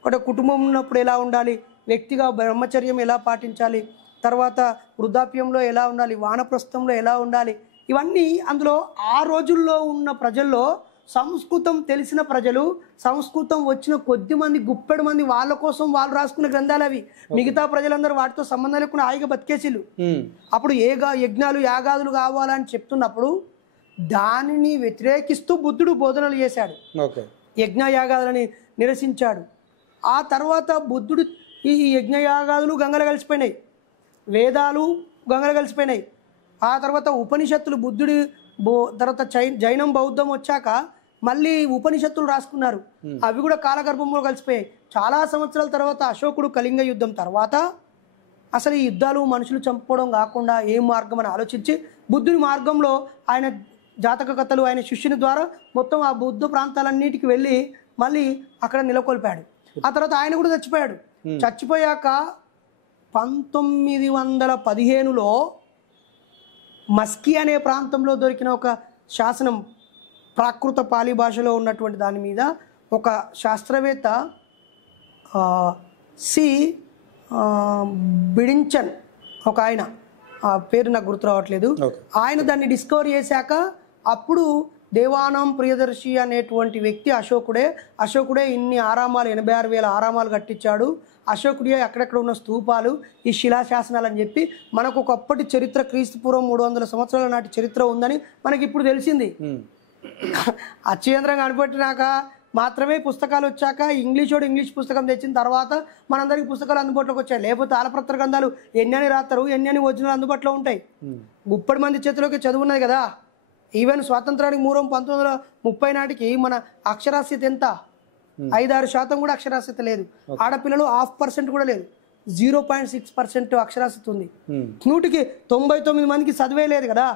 ఒక కుటుంబం ఉన్నప్పుడు ఎలా ఉండాలి, వ్యక్తిగా బ్రహ్మచర్యం ఎలా పాటించాలి, తర్వాత వృద్ధాప్యంలో ఎలా ఉండాలి, వానప్రస్థంలో ఎలా ఉండాలి, ఇవన్నీ అందులో ఆ రోజుల్లో ఉన్న ప్రజల్లో సంస్కృతం తెలిసిన ప్రజలు, సంస్కృతం వచ్చిన కొద్ది మంది, గుప్పెడు మంది, వాళ్ళ కోసం వాళ్ళు రాసుకున్న గ్రంథాలు అవి. మిగతా ప్రజలందరూ వాటితో సంబంధం లేకుండా హాయిగా బతికేసిళ్ళు. అప్పుడు యజ్ఞాలు యాగాదులు కావాలని చెప్తున్నప్పుడు దానిని వ్యతిరేకిస్తూ బుద్ధుడు బోధనలు చేశాడు, యజ్ఞయాగాదులని నిరసించాడు. ఆ తర్వాత బుద్ధుడు ఈ యజ్ఞయాగాదులు గంగలు కలిసిపోయినాయి, వేదాలు గంగలు కలిసిపోయినాయి. ఆ తర్వాత ఉపనిషత్తులు బుద్ధుడి తర్వాత జైనం బౌద్ధం వచ్చాక మళ్ళీ ఉపనిషత్తులు రాసుకున్నారు, అవి కూడా కాలగర్భంలో కలిసిపోయాయి. చాలా సంవత్సరాల తర్వాత అశోకుడు కళింగ యుద్ధం తర్వాత అసలు ఈ యుద్ధాలు మనుషులు చంపుకోవడం కాకుండా ఏం మార్గం అని ఆలోచించి బుద్ధుని మార్గంలో ఆయన జాతక కథలు ఆయన శిష్యుని ద్వారా మొత్తం ఆ బుద్ధ ప్రాంతాలన్నిటికి వెళ్ళి మళ్ళీ అక్కడ నెలకొల్పాడు. ఆ తర్వాత ఆయన కూడా చచ్చిపోయాడు. చచ్చిపోయాక 1915లో మస్కీ అనే ప్రాంతంలో దొరికిన ఒక శాసనం, ప్రాకృత పాలి భాషలో ఉన్నటువంటి దాని మీద ఒక శాస్త్రవేత్త బిడించన్ ఒక ఆయన, ఆ పేరు నాకు గుర్తు రావట్లేదు, ఆయన దాన్ని డిస్కవర్ చేశాక అప్పుడు దేవానం ప్రియదర్శి అనేటువంటి వ్యక్తి అశోకుడే ఇన్ని ఆరామాలు 86,000 ఆరామాలు కట్టించాడు. అశోకుడే అక్కడెక్కడ ఉన్న స్తూపాలు, ఈ శిలాశాసనాలు అని చెప్పి మనకు ఒకప్పటి చరిత్ర, క్రీస్తుపూర్వం 300 సంవత్సరాల నాటి చరిత్ర ఉందని మనకి ఇప్పుడు తెలిసింది. అత్యంతరం కనిపెట్టినాక మాత్రమే పుస్తకాలు వచ్చాక ఇంగ్లీష్ పుస్తకం తెచ్చిన తర్వాత మనందరికీ పుస్తకాలు అందుబాటులోకి వచ్చాయి. లేకపోతే ఆలపత్ర గ్రంథాలు ఎన్ని రాస్తారు, ఎన్ని ఒరిజినల్ అందుబాటులో ఉంటాయి. 30 మంది చేతిలోకి చదువున్నది కదా. ఈవెన్ స్వాతంత్రానికి పూర్వం 1930 నాటికి మన అక్షరాస్యత ఎంత? 5-6% కూడా అక్షరాస్యత లేదు. ఆడపిల్లలు 0.5% కూడా లేదు. 0.6% అక్షరాస్యత ఉంది. 100కి 99 మందికి చదివే లేదు కదా,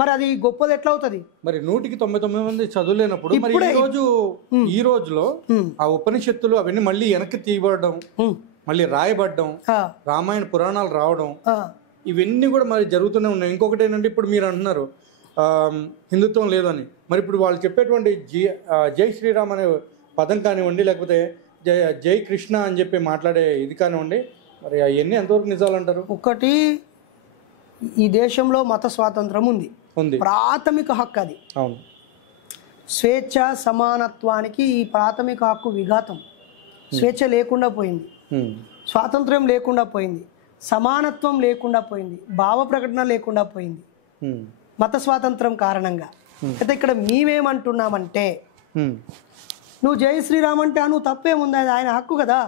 మరి అది గొప్పది ఎట్లా అవుతుంది? మరి 100కి 99 మంది చదువులేనప్పుడు మరి ఈ రోజులో ఆ ఉపనిషత్తులు అవన్నీ మళ్ళీ వెనక్కి తీయబడడం, మళ్ళీ రాయబడడం, రామాయణ పురాణాలు రావడం, ఇవన్నీ కూడా మరి జరుగుతూనే ఉన్నాయి. ఇంకొకటి ఏంటంటే ఇప్పుడు మీరు అంటున్నారు హిందుత్వం లేదు అని, మరి ఇప్పుడు వాళ్ళు చెప్పేటువంటి జై శ్రీరామ్ అనే పదం కానివ్వండి, లేకపోతే జై కృష్ణ అని చెప్పి మాట్లాడే ఇది కానివ్వండి, మరి అవన్నీ ఎంతవరకు నిజాలు అంటారు? ఒకటి, ఈ దేశంలో మత స్వాతంత్రం ఉంది, ప్రాథమిక హక్కు అది. అవును. స్వేచ్ఛ సమానత్వానికి ఈ ప్రాథమిక హక్కు విఘాతం. స్వేచ్ఛ లేకుండా పోయింది, స్వాతంత్రం లేకుండా పోయింది, సమానత్వం లేకుండా పోయింది, భావ ప్రకటన లేకుండా పోయింది మత స్వాతంత్రం కారణంగా. అయితే ఇక్కడ మేమేమంటున్నామంటే, నువ్వు జై శ్రీరామ్ అంటే నువ్వు తప్పేముంది, అది ఆయన హక్కు కదా.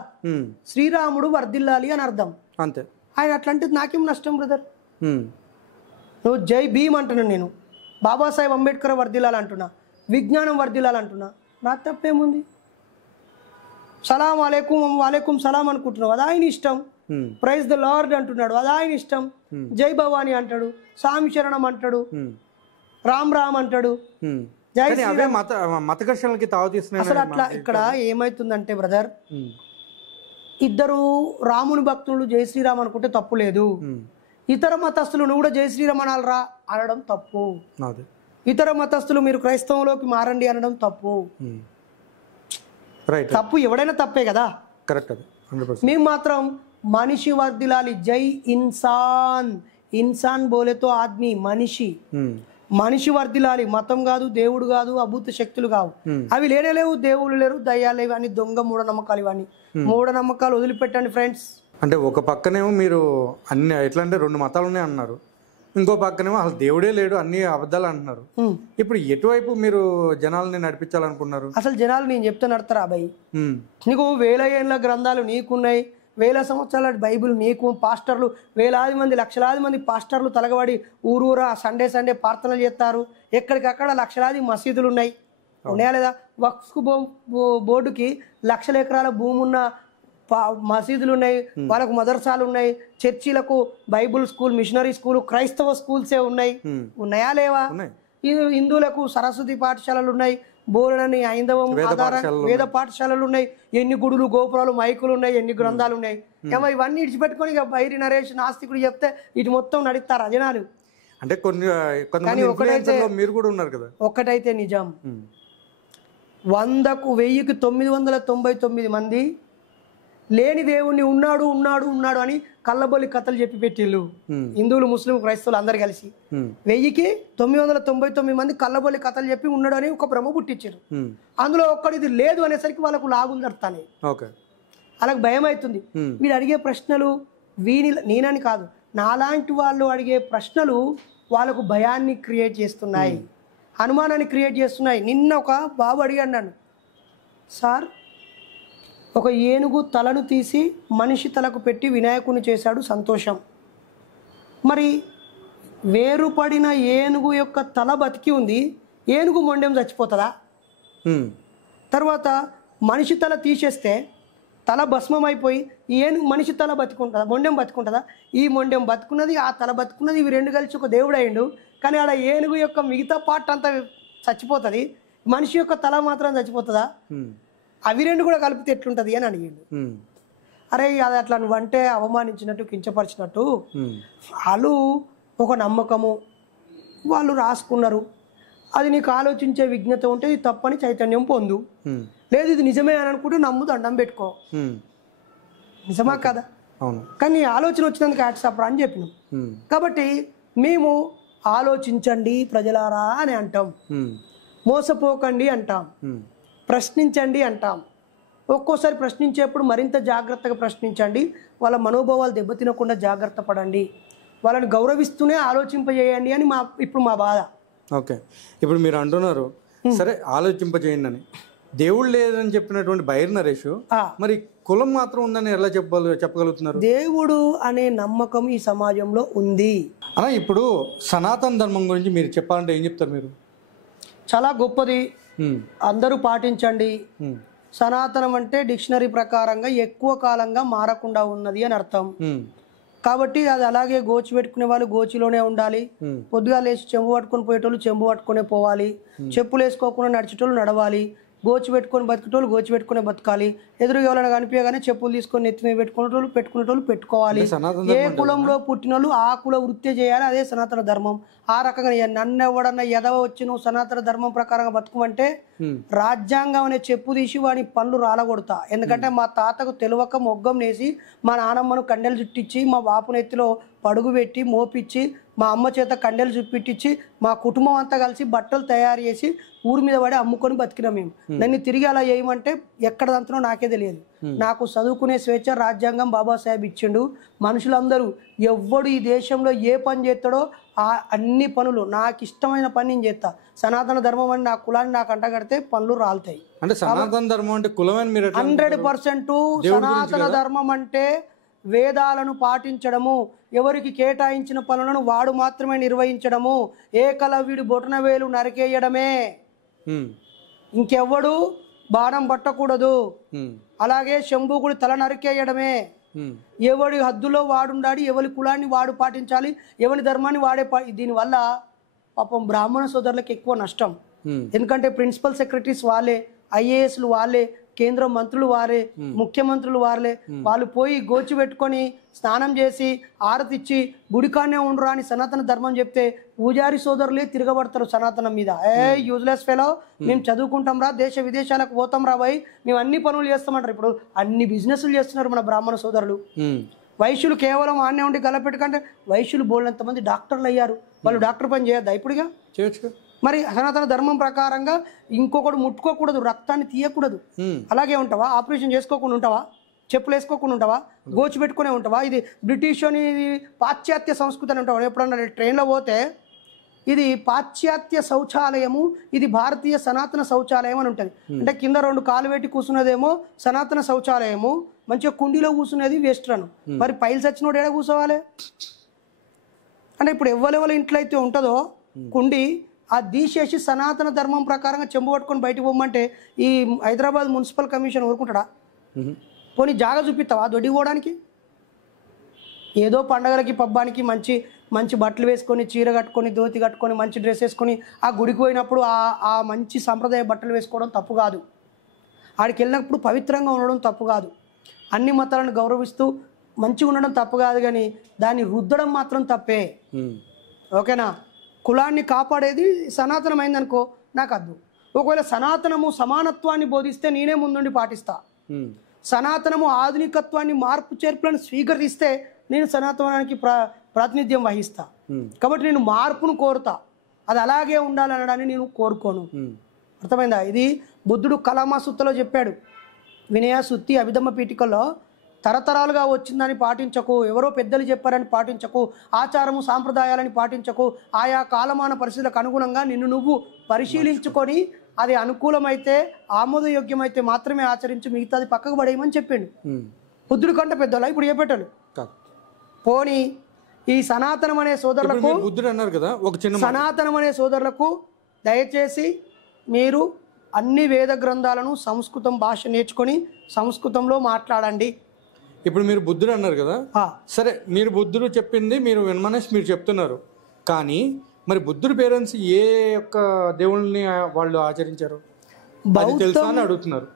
శ్రీరాముడు వర్ధిల్లాలి అని అర్థం, అంతే. ఆయన అట్లాంటిది నాకేం నష్టం బ్రదర్? నువ్వు జై భీమ్ అంటున్నాను, నేను బాబాసాహెబ్ అంబేద్కర్ వర్ధిల్లాలి అంటున్నా, విజ్ఞానం వర్ధిల్లాలి అంటున్నా, నాకు తప్పేముంది? సలాం వాలేకుం సలాం అనుకుంటున్నావు, అది ఆయన ఇష్టం. ప్రైజ్ ద లార్డ్ అంటున్నాడు, అది ఆయన ఇష్టం. జై భవాని అంటాడు, స్వామి శరణం అంటాడు, రామ్ రామ్ అంటాడు, జై మత ఘర్షణలకి తావుతీస్తున్నాయి. అసలు అట్లా ఇక్కడ ఏమైతుందంటే బ్రదర్, ఇద్దరు రాముని భక్తులు జై శ్రీరామ్ అనుకుంటే తప్పు లేదు, ఇతర మతస్థులు నువ్వు కూడా జై శ్రీరామ్ అనాలరా అనడం తప్పు. ఇతర మతస్థులు మీరు క్రైస్తవంలోకి మారండి అనడం తప్పు. తప్పు ఎవడైనా తప్పే కదా. మేము మాత్రం మనిషి వర్ధిల్లాలి, జై ఇన్సాన్, ఇన్సాన్ బోలేతో ఆద్మీ, మనిషి, మనిషి వర్ధిల్లాలి. మతం కాదు, దేవుడు కాదు, అభూత శక్తులు కావు, అవి లేవు, దేవుళ్ళు లేరు, దయ్యాలు లేవు అని దొంగ మూఢనమ్మకాలు. ఇవన్నీ మూఢనమ్మకాలు వదిలిపెట్టండి ఫ్రెండ్స్. అంటే ఒక పక్కనేమో మీరు అన్ని ఎట్లా అంటే 2 మతాలు ఉన్నాయి అన్నారు, ఇంకో పక్కనేమో అసలు దేవుడే లేడు, అన్ని అబద్ధాలు అంటున్నారు. ఇప్పుడు ఎటువైపు మీరు జనాలని నడిపించాలనుకున్నారు? అసలు జనాలు నేను చెప్తే నడతారా అబ్బాయి? నీకు 1000 ఏళ్ళ గ్రంథాలు నీకున్నాయి, 1000 సంవత్సరాల బైబిల్ నీకు, పాస్టర్లు వేలాది మంది లక్షలాది మంది పాస్టర్లు తలగబడి ఊరూరా సండే ప్రార్థనలు చేస్తారు, ఎక్కడికక్కడ లక్షలాది మసీదులు ఉన్నాయి, ఉన్నాయా లేదా? వక్ఫ్ బోర్డుకి లక్షల ఎకరాల భూమి ఉన్న మసీదులు ఉన్నాయి, వాళ్ళకు మదర్సాలు ఉన్నాయి, చర్చిలకు బైబుల్ స్కూల్, మిషనరీ స్కూల్, క్రైస్తవ స్కూల్సే ఉన్నాయి, ఉన్నాయా లేవా? హిందువులకు సరస్వతి పాఠశాలలు ఉన్నాయి, బోలెడని హైందవం ఆధారంగా వేద పాఠశాలలు ఉన్నాయి, ఎన్ని గుడులు గోపురాలు మైకులు ఉన్నాయి, ఎన్ని గ్రంథాలు ఉన్నాయి. ఏమో ఇవన్నీ ఇడిచిపెట్టుకొని ఇక బైరి నరేష్ నాస్తికుడు చెప్తే ఇటు మొత్తం నడుస్తారు జనాలు. అంటే ఒకటైతే నిజం, 100కు 1000కి 999 మంది లేని దేవుణ్ణి ఉన్నాడు అని కళ్ళబొల్లి కథలు చెప్పి పెట్టిళ్ళు. హిందువులు, ముస్లిం, క్రైస్తవులు అందరు కలిసి 1000కి 999 మంది కళ్ళబొల్లి కథలు చెప్పి ఉన్నాడు అని ఒక భ్రమ పుట్టించారు. అందులో ఒక్కడిది లేదు అనేసరికి వాళ్ళకు లాగులు జరుగుతాయి, వాళ్ళకి భయం అవుతుంది. వీడు అడిగే ప్రశ్నలు నేనని కాదు, నాలాంటి వాళ్ళు అడిగే ప్రశ్నలు వాళ్ళకు భయాన్ని క్రియేట్ చేస్తున్నాయి, అనుమానాన్ని క్రియేట్ చేస్తున్నాయి. నిన్న ఒక బాబు అడిగాడు నన్ను, సార్ ఒక ఏనుగు తలను తీసి మనిషి తలకు పెట్టి వినాయకుని చేశాడు, సంతోషం. మరి వేరుపడిన ఏనుగు యొక్క తల బతికి ఉంది, ఏనుగు మొండెం చచ్చిపోతుందా? తర్వాత మనిషి తల తీసేస్తే తల భస్మం అయిపోయి ఏనుగు మనిషి తల బతుకుంటుందా, మొండెం బతుకుంటుందా? ఈ మొండెం బతుకున్నది, ఆ తల బతుకున్నది, ఇవి 2 కలిసి ఒక దేవుడు అయిండు. కానీ ఆడ ఏనుగు యొక్క మిగతా పార్ట్ అంతా చచ్చిపోతుంది, మనిషి యొక్క తల మాత్రం చచ్చిపోతుందా? అవి 2 కూడా కలిపితే ఎట్లుంటది అని అడిగిండు. అరే అది అట్లా నువ్వంటే అవమానించినట్టు, కించపరిచినట్టు. వాళ్ళు ఒక నమ్మకము, వాళ్ళు రాసుకున్నారు, అది నీకు ఆలోచించే విజ్ఞత ఉంటే ఇది తప్పని చైతన్యం పొందు, లేదు ఇది నిజమే అని అనుకుంటే నమ్ము, దండం పెట్టుకో. నిజమా కదా? కానీ ఆలోచన వచ్చినందుకు యాట్సాప్ అని చెప్పినాం. కాబట్టి మేము ఆలోచించండి ప్రజలారా అని అంటాం, మోసపోకండి అంటాం, ప్రశ్నించండి అంటాం. ఒక్కోసారి ప్రశ్నించేప్పుడు మరింత జాగ్రత్తగా ప్రశ్నించండి, వాళ్ళ మనోభావాలు దెబ్బతినకుండా జాగ్రత్త పడండి, వాళ్ళని గౌరవిస్తూనే ఆలోచింపజేయండి అని ఇప్పుడు మా బాధ. ఓకే, ఇప్పుడు మీరు అంటున్నారు సరే ఆలోచింపజేయండి అని, దేవుడు లేదని చెప్పినటువంటి బైరి నరేష్ మరి కులం మాత్రం ఉందని ఎలా చెప్పగలుగుతున్నారు? దేవుడు అనే నమ్మకం ఈ సమాజంలో ఉంది అలా. ఇప్పుడు సనాతన ధర్మం గురించి మీరు చెప్పాలంటే ఏం చెప్తారు? మీరు చాలా గొప్పది, అందరూ పాటించండి. సనాతనం అంటే డిక్షనరీ ప్రకారంగా ఎక్కువ కాలంగా మారకుండా ఉన్నది అని అర్థం. కాబట్టి అది అలాగే గోచి పెట్టుకునే వాళ్ళు గోచిలోనే ఉండాలి. పొద్దుగా లేచి చెంబు పట్టుకొని పోయేటోళ్ళు చెంబు పట్టుకునే పోవాలి. చెప్పులు వేసుకోకుండా నడిచేటోళ్ళు నడవాలి. గోచి పెట్టుకొని బతికేటోళ్ళు గోచి పెట్టుకునే బతకాలి. ఎదురుగా ఎవరైనా కనిపించగానే చెప్పులు తీసుకొని నెత్తి మీద పెట్టుకునేటోళ్ళు పెట్టుకోవాలి. ఏ కులంలో పుట్టినోళ్ళు ఆ కుల వృత్తి చేయాలి. అదే సనాతన ధర్మం. ఆ రకంగా నన్ను ఎవడన్నా ఎదవ వచ్చి నువ్వు సనాతన ధర్మం ప్రకారంగా బతుకుమంటే రాజ్యాంగం అనే చెప్పు తీసి వాడి పనులు రాలగొడతా. ఎందుకంటే మా తాతకు తెలియక మొగ్గం నేసి మా నానమ్మను కండెలు చుట్టించి మా బాపు నెత్తిలో పడుగు పెట్టి మోపిచ్చి మా అమ్మ చేత కండెలు చూపించి మా కుటుంబం అంతా కలిసి బట్టలు తయారు చేసి ఊరి మీద పడి అమ్ముకొని బతికినాం మేము. నన్ను తిరిగి అలా చేయమంటే ఎక్కడ దంతనో నాకే తెలియదు. నాకు చదువుకునే స్వేచ్ఛ రాజ్యాంగం బాబాసాహెబ్ ఇచ్చిండు. మనుషులందరూ ఎవ్వడు ఈ దేశంలో ఏ పని చేస్తాడో ఆ అన్ని పనులు నాకు ఇష్టమైన పని నేను చేస్తా. సనాతన ధర్మం అని నా కులాన్ని నాకు అంటగడితే పనులు రాలుతాయి. అంటే సనాతన ధర్మం అంటే కులం 100% సనాతన ధర్మం అంటే వేదాలను పాటించడము, ఎవరికి కేటాయించిన పనులను వాడు మాత్రమే నిర్వహించడము, ఏకలవ్యుడి బొటనవేలు నరికేయడమే, ఇంకెవ్వడు బాణం పట్టకూడదు, అలాగే శంభుకుడి తల నరికేయడమే, ఎవడి హద్దులో వాడుండాలి, ఎవరి కులాన్ని వాడు పాటించాలి, ఎవరి ధర్మాన్ని వాడే దీనివల్ల పాపం బ్రాహ్మణ సోదరులకు ఎక్కువ నష్టం. ఎందుకంటే ప్రిన్సిపల్ సెక్రటరీస్ వాళ్ళే, ఐఏఎస్లు వాళ్ళే, కేంద్ర మంత్రులు వారే, ముఖ్యమంత్రులు వారే, వాళ్ళు పోయి గోచి పెట్టుకొని స్నానం చేసి ఆరతిచ్చి గుడికానే ఉండరా అని సనాతన ధర్మం చెప్తే పూజారి సోదరులే తిరగబడతారు సనాతనం మీద. యూజ్లెస్ ఫెలో, మేము చదువుకుంటాం రా, దేశ విదేశాలకు పోతాం రా భయ్, మేము అన్ని పనులు చేస్తామంటారు. ఇప్పుడు అన్ని బిజినెస్లు చేస్తున్నారు మన బ్రాహ్మణ సోదరులు. వైశ్యులు కేవలం ఆన్నే ఉండి గలపెట్టుకంటే వైశ్యులు బోల్డంత మంది డాక్టర్లు అయ్యారు. వాళ్ళు డాక్టర్ పని చేయొద్దా ఇప్పుడుగా? చేయొచ్చు. మరి సనాతన ధర్మం ప్రకారంగా ఇంకొకడు ముట్టుకోకూడదు, రక్తాన్ని తీయకూడదు. అలాగే ఉంటావా? ఆపరేషన్ చేసుకోకుండా ఉంటావా? చెప్పులు వేసుకోకుండా ఉంటావా? గోచి పెట్టుకునే ఉంటావా? ఇది బ్రిటిష్ అని పాశ్చాత్య సంస్కృతి అని ఉంటావా? ఎప్పుడన్నా ట్రైన్లో పోతే ఇది పాశ్చాత్య శౌచాలయము, ఇది భారతీయ సనాతన శౌచాలయం అని ఉంటుంది. అంటే కింద 2 కాలు పెట్టి కూర్చున్నదేమో సనాతన శౌచాలయము, మంచిగా కుండీలో కూర్చునేది వెస్ట్రన్. మరి పైల్స్ వచ్చినోడు ఏడ కూర్చోవాలి? అంటే ఇప్పుడు ఎవరెవరి ఇంట్లో అయితే ఉంటుందో కుండి ఆ తీసేసి సనాతన ధర్మం ప్రకారంగా చెంబు పట్టుకొని బయటకు పోమంటే ఈ హైదరాబాద్ మున్సిపల్ కమిషన్ ఊరుకుంటాడా? పోనీ జాగా చూపిస్తావా దొడ్డి పోవడానికి? ఏదో పండగలకి పబ్బానికి మంచి మంచి బట్టలు వేసుకొని, చీర కట్టుకొని, ధోతి కట్టుకొని, మంచి డ్రెస్ వేసుకొని ఆ గుడికి పోయినప్పుడు ఆ మంచి సాంప్రదాయ బట్టలు వేసుకోవడం తప్పు కాదు. ఆడికి వెళ్ళినప్పుడు పవిత్రంగా ఉండడం తప్పు కాదు. అన్ని మతాలను గౌరవిస్తూ మంచిగా ఉండడం తప్పు కాదు, కానీ దాన్ని రుద్దడం మాత్రం తప్పే. ఓకేనా? కులాన్ని కాపాడేది సనాతనమైందనుకో నాకు అద్దు. ఒకవేళ సనాతనము సమానత్వాన్ని బోధిస్తే నేనే ముందుండి పాటిస్తా. సనాతనము ఆధునికత్వాన్ని, మార్పు చేర్పులను స్వీకరిస్తే నేను సనాతనానికి ప్రాతినిధ్యం వహిస్తా. కాబట్టి నేను మార్పును కోరుతా, అది అలాగే ఉండాలనడాన్ని నేను కోరుకోను. అర్థమైందా? ఇది బుద్ధుడు కలామాసుత్తలో చెప్పాడు. వినయ సుత్తి అభిధమ్మ పీఠికల్లో తరతరాలుగా వచ్చిందని పాటించకు, ఎవరో పెద్దలు చెప్పారని పాటించకు, ఆచారము సాంప్రదాయాలని పాటించకు, ఆయా కాలమాన పరిస్థితులకు అనుగుణంగా నిన్ను నువ్వు పరిశీలించుకొని అది అనుకూలమైతే, ఆమోదయోగ్యమైతే మాత్రమే ఆచరించి, మిగతాది పక్కకు పడేయమని చెప్పిండు. బుద్ధుడి కంటే పెద్దోళ్ళ ఇప్పుడు ఏ పెట్టాడు? పోనీ ఈ సనాతనం అనే సోదరులకు, బుద్ధుడు అన్నారు కదా, ఒక చిన్న సనాతనం అనే సోదరులకు దయచేసి మీరు అన్ని వేద గ్రంథాలను సంస్కృతం భాష నేర్చుకొని సంస్కృతంలో మాట్లాడండి. ఇప్పుడు మీరు బుద్ధుడు అన్నారు కదా, సరే మీరు బుద్ధుడు చెప్పింది మీరు వినమనేసి మీరు చెప్తున్నారు, కానీ మరి బుద్ధుడి పేరెంట్స్ ఏ యొక్క దేవుళ్ళని వాళ్ళు ఆచరించారు తెలుసా అని అడుగుతున్నారు.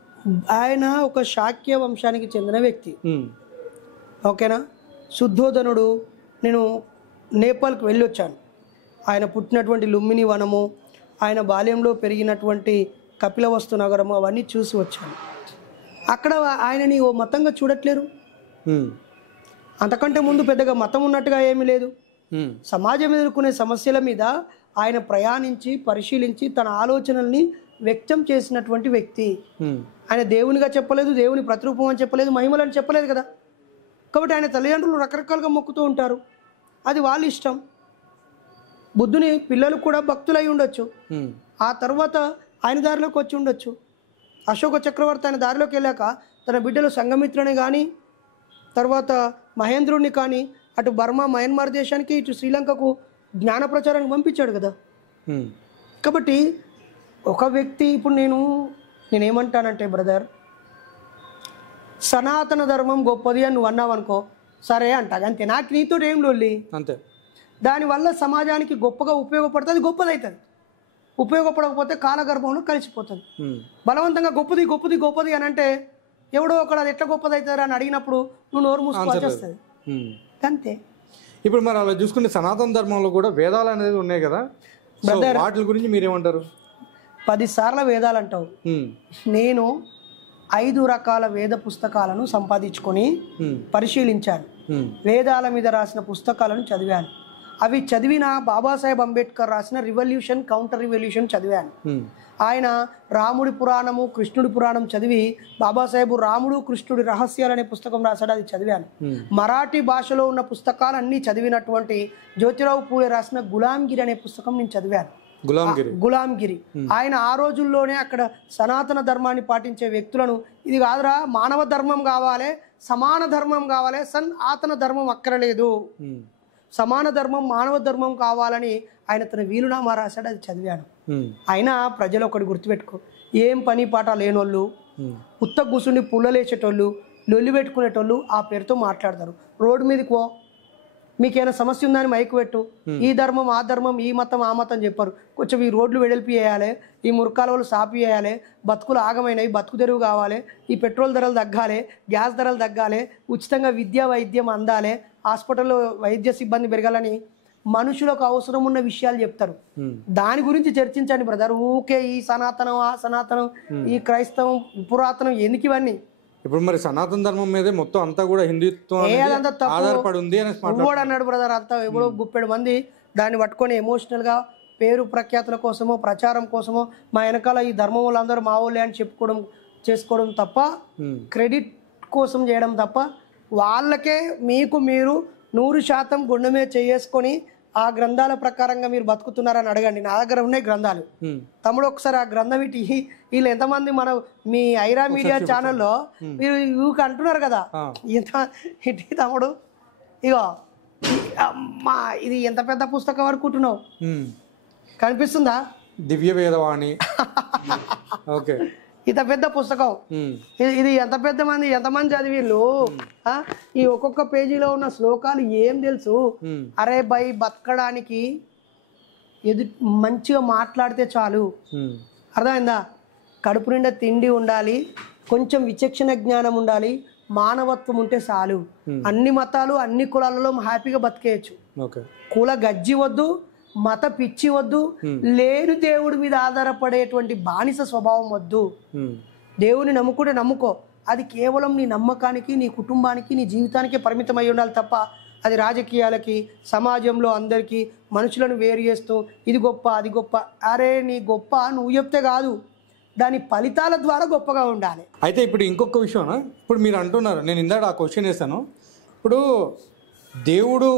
ఆయన ఒక శాక్య వంశానికి చెందిన వ్యక్తి. ఓకేనా? శుద్ధోధనుడు, నేను నేపాల్కి వెళ్ళి వచ్చాను. ఆయన పుట్టినటువంటి లుంబిని వనము, ఆయన బాల్యంలో పెరిగినటువంటి కపిలవస్తు నగరము అవన్నీ చూసి వచ్చాను. అక్కడ ఆయనని ఓ మతంగా చూడట్లేరు. అంతకంటే ముందు పెద్దగా మతం ఉన్నట్టుగా ఏమీ లేదు. సమాజం ఎదుర్కొనే సమస్యల మీద ఆయన ప్రయాణించి పరిశీలించి తన ఆలోచనల్ని వ్యక్తం చేసినటువంటి వ్యక్తి. ఆయన దేవునిగా చెప్పలేదు, దేవుని ప్రతిరూపం అని చెప్పలేదు, మహిమలని చెప్పలేదు కదా. కాబట్టి ఆయన తల్లిదండ్రులు రకరకాలుగా మొక్కుతూ ఉంటారు, అది వాళ్ళ ఇష్టం. బుద్ధుని పిల్లలు కూడా భక్తులై ఉండొచ్చు, ఆ తర్వాత ఆయన దారిలోకి వచ్చి ఉండొచ్చు. అశోక చక్రవర్తి ఆయన దారిలోకి వెళ్ళాక తన బిడ్డలు సంఘమిత్రుని కానీ, తర్వాత మహేంద్రుడిని కానీ అటు బర్మా మయన్మార్ దేశానికి, ఇటు శ్రీలంకకు జ్ఞాన ప్రచారానికి పంపించాడు కదా. కాబట్టి ఒక వ్యక్తి, ఇప్పుడు నేనేమంటానంటే బ్రదర్, సనాతన ధర్మం గొప్పది అని నువ్వు అన్నావు అనుకో, సరే అంట, అంతే. నాకు నీతో ఏం లొల్లి? అంతే. దానివల్ల సమాజానికి గొప్పగా ఉపయోగపడుతుంది, గొప్పది అవుతుంది. ఉపయోగపడకపోతే కాలగర్భంలో కలిసిపోతుంది. బలవంతంగా గొప్పది గొప్పది గొప్పది అని అంటే ఎవడో ఒకడు అది ఎట్లా గొప్పది అవుతారు అని అడిగినప్పుడు నువ్వు నోరు మూసుకోవాల్సి వస్తుంది, అంతే. ఇప్పుడు మరి అలా చూసుకుంటే సనాతన ధర్మంలో కూడా వేదాలు అనేది ఉన్నాయి కదా, వాటి గురించి మీరేమంటారు? 10 సార్లు వేదాలు అంటావు. నేను 5 రకాల వేద పుస్తకాలను సంపాదించుకొని పరిశీలించాను. వేదాల మీద రాసిన పుస్తకాలను చదివాను. అవి చదివిన బాబాసాహెబ్ అంబేద్కర్ రాసిన రివల్యూషన్ కౌంటర్ రివల్యూషన్ చదివాను. ఆయన రాముడి పురాణము కృష్ణుడి పురాణం చదివి బాబాసాహెబ్ రాముడు కృష్ణుడి రహస్యాలు అనే పుస్తకం రాశాడు, అది చదివాను. మరాఠీ భాషలో ఉన్న పుస్తకాలన్నీ చదివినటువంటి జ్యోతిరావు పూలే రాసిన గులాంగిరి అనే పుస్తకం నేను చదివాను. గులాంగిరి ఆయన ఆ రోజుల్లోనే అక్కడ సనాతన ధర్మాన్ని పాటించే వ్యక్తులను, ఇది కాదురా మానవ ధర్మం కావాలి, సమాన ధర్మం కావాలి, సనాతన ధర్మం అక్కరలేదు, సమాన ధర్మం మానవ ధర్మం కావాలని ఆయన తన వీలునామా రాశాడు, అది చదివాను. అయినా ప్రజలు ఒకటి గుర్తుపెట్టుకో, ఏం పని పాట లేనోళ్ళు, ఉత్త కూసుండి పుల్లలేసేటోళ్ళు, లొల్లి పెట్టుకునేటోళ్ళు ఆ పేరుతో మాట్లాడతారు. రోడ్డు మీదకి పో, మీకేమైనా సమస్య ఉందని మైకు పెట్టు, ఈ ధర్మం ఆ ధర్మం ఈ మతం ఆ మతం చెప్పారు. కొంచెం ఈ రోడ్లు వెడల్పి వేయాలి, ఈ మురకాల వాళ్ళు సాపి వేయాలి, బతుకులు ఆగమైనవి, బతుకు తెరువు కావాలి, ఈ పెట్రోల్ ధరలు తగ్గాలి, గ్యాస్ ధరలు తగ్గాలి, ఉచితంగా విద్యా వైద్యం అందాలి, హాస్పిటల్లో వైద్య సిబ్బంది పెరగాలని మనుషులకు అవసరం ఉన్న విషయాలు చెప్తారు. దాని గురించి చర్చించండి బ్రదర్. ఊకే ఈ సనాతనం ఆ సనాతనం ఈ క్రైస్తవం పురాతనం ఎందుకు ఇవన్నీ? ఇప్పుడు మరి సనాతన ధర్మం మీదే మొత్తం అంతా కూడా హిందుత్వం ఆధారపడి ఉంది అన్నాడు బ్రదర్. అంతా ఎవరో గుప్పెడు మంది దాన్ని పట్టుకొని ఎమోషనల్ గా పేరు ప్రఖ్యాతుల కోసమో ప్రచారం కోసమో మా వెనకాల ఈ ధర్మం వాళ్ళందరూ మా వాళ్ళే అని చేసుకోవడం తప్ప, క్రెడిట్ కోసం చేయడం తప్ప, వాళ్ళకే మీకు మీరు 100% గుండె మీద చేసుకొని ఆ గ్రంథాల ప్రకారంగా మీరు బతుకుతున్నారని అడగండి. నా దగ్గర ఉన్నాయి గ్రంథాలు. తమ్ముడు ఒకసారి ఆ గ్రంథం ఇటు వీళ్ళు ఎంతమంది మన మీ ఐరా మీడియా ఛానల్లో మీరు ఇవి అంటున్నారు కదా, ఇంత ఇటు తమ్ముడు ఇగో అమ్మా ఇది ఎంత పెద్ద పుస్తకం అనుకుంటున్నావు, కనిపిస్తుందా? దివ్య వేదవాణి. ఓకే, ఇంత పెద్ద పుస్తకం ఇది ఎంతమంది చదివిళ్ళు? ఈ ఒక్కొక్క పేజీలో ఉన్న శ్లోకాలు ఏం తెలుసు? అరే బై బతకడానికి మంచిగా మాట్లాడితే చాలు, అర్థమైందా? కడుపు నిండా తిండి ఉండాలి, కొంచెం విచక్షణ జ్ఞానం ఉండాలి, మానవత్వం ఉంటే చాలు. అన్ని మతాలు అన్ని కులాలలో హ్యాపీగా బతికేయచ్చు. కుల గజ్జి వద్దు, మత పిచ్చి వద్దు, లేని దేవుడి మీద ఆధారపడేటువంటి బానిస స్వభావం వద్దు. దేవుని నమ్ముకుంటే నమ్ముకో, అది కేవలం నీ నమ్మకానికి నీ కుటుంబానికి నీ జీవితానికే పరిమితమై ఉండాలి తప్ప అది రాజకీయాలకి సమాజంలో అందరికీ మనుషులను వేరు చేస్తూ ఇది గొప్ప అది గొప్ప. అరే నీ గొప్ప నువ్వు చెప్తే కాదు, దాని ఫలితాల ద్వారా గొప్పగా ఉండాలి. అయితే ఇప్పుడు ఇంకొక విషయం, ఇప్పుడు మీరు అంటున్నారు, నేను ఇందాక ఆ క్వశ్చన్ వేసాను, ఇప్పుడు దేవుడు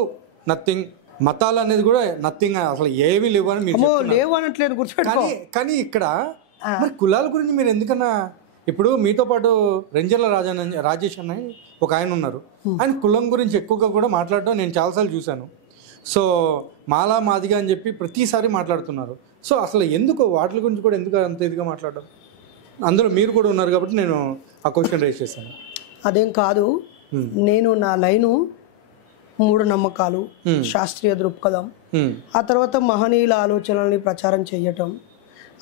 నథింగ్, మతాలు అనేది కూడా నథింగ్, అసలు ఏవి లేవు అని మీరు లేవు అనట్లేదు, గుర్తుపెట్టుకో. కానీ ఇక్కడ మరి కులాల గురించి మీరు ఎందుకన్నా, ఇప్పుడు మీతో పాటు రెంజర్ల రాజేష్ అన్న ఒక ఆయన ఉన్నారు, ఆయన కులం గురించి ఎక్కువగా కూడా మాట్లాడటం నేను చాలాసార్లు చూశాను. సో మాలా మాదిగా అని చెప్పి ప్రతిసారి మాట్లాడుతున్నారు. సో అసలు ఎందుకు వాటి గురించి కూడా ఎందుకు అంత ఇదిగా మాట్లాడడం? అందులో మీరు కూడా ఉన్నారు కాబట్టి నేను ఆ క్వశ్చన్ రేస్ చేశాను. అదేం కాదు, నేను నా లైను మూఢనమ్మకాలు, శాస్త్రీయ దృక్పథం, ఆ తర్వాత మహనీయుల ఆలోచనల్ని ప్రచారం చేయటం,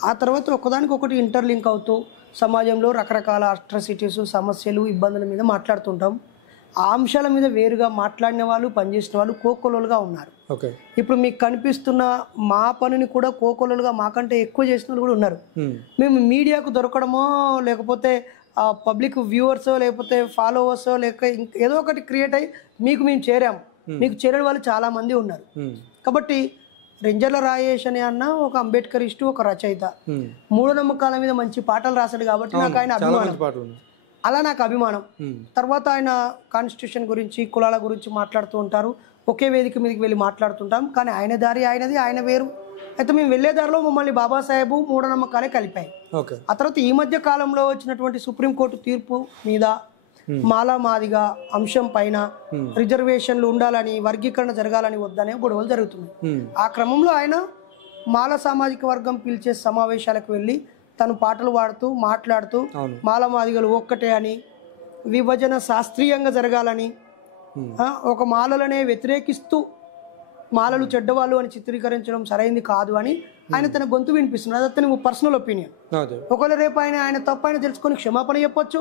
ఆ తర్వాత ఒకదానికి ఒకటి ఇంటర్లింక్ అవుతూ సమాజంలో రకరకాల అట్రాసిటీస్ సమస్యలు ఇబ్బందుల మీద మాట్లాడుతుంటాం. ఆ అంశాల మీద వేరుగా మాట్లాడిన వాళ్ళు పనిచేసిన వాళ్ళు కోకొల్లలుగా ఉన్నారు. ఇప్పుడు మీకు కనిపిస్తున్న మా పనిని కూడా కోకొల్లలుగా మాకంటే ఎక్కువ చేసిన వాళ్ళు కూడా ఉన్నారు. మేము మీడియాకు దొరకడమో లేకపోతే పబ్లిక్ వ్యూవర్స్ లేకపోతే ఫాలోవర్స్ లేక ఏదో ఒకటి క్రియేట్ అయ్యి మీకు మేము చేరాము. మీకు చేరని వాళ్ళు చాలా మంది ఉన్నారు. కాబట్టి రెంజర్ల రాజేష్ అని అన్న ఒక అంబేద్కరిస్టు, ఒక రచయిత, మూఢనమ్మకాల మీద మంచి పాటలు రాశాడు కాబట్టి నాకు ఆయన అభిమానం. అలా నాకు అభిమానం. తర్వాత ఆయన కాన్స్టిట్యూషన్ గురించి కులాల గురించి మాట్లాడుతూ ఉంటారు. ఒకే వేదిక మీదకి వెళ్ళి మాట్లాడుతుంటాం. కానీ ఆయన దారి ఆయనది, ఆయన వేరు. అయితే మేము వెళ్లే దారిలో మమ్మల్ని బాబాసాహెబ్ మూఢనమ్మకాలే కలిపాయి. ఆ తర్వాత ఈ మధ్య కాలంలో వచ్చినటువంటి సుప్రీంకోర్టు తీర్పు మీద మాలా మాదిగా అంశం పైన రిజర్వేషన్లు ఉండాలని, వర్గీకరణ జరగాలని వద్దనే గొడవలు జరుగుతున్నాయి. ఆ క్రమంలో ఆయన మాల సామాజిక వర్గం పిలిచే సమావేశాలకు వెళ్ళి తను పాటలు పాడుతూ మాట్లాడుతూ మాలా మాదిగలు ఒక్కటే అని, విభజన శాస్త్రీయంగా జరగాలని, ఒక మాలలనే వ్యతిరేకిస్తూ మాలలు చెడ్డవాళ్ళు అని చిత్రీకరించడం సరైంది కాదు అని ఆయన తన గొంతు వినిపిస్తున్నారు. అది అతని పర్సనల్ ఒపీనియన్. ఒకవేళ రేపు ఆయన తప్పు ఆయన తెలుసుకొని క్షమాపణ చెప్పొచ్చు,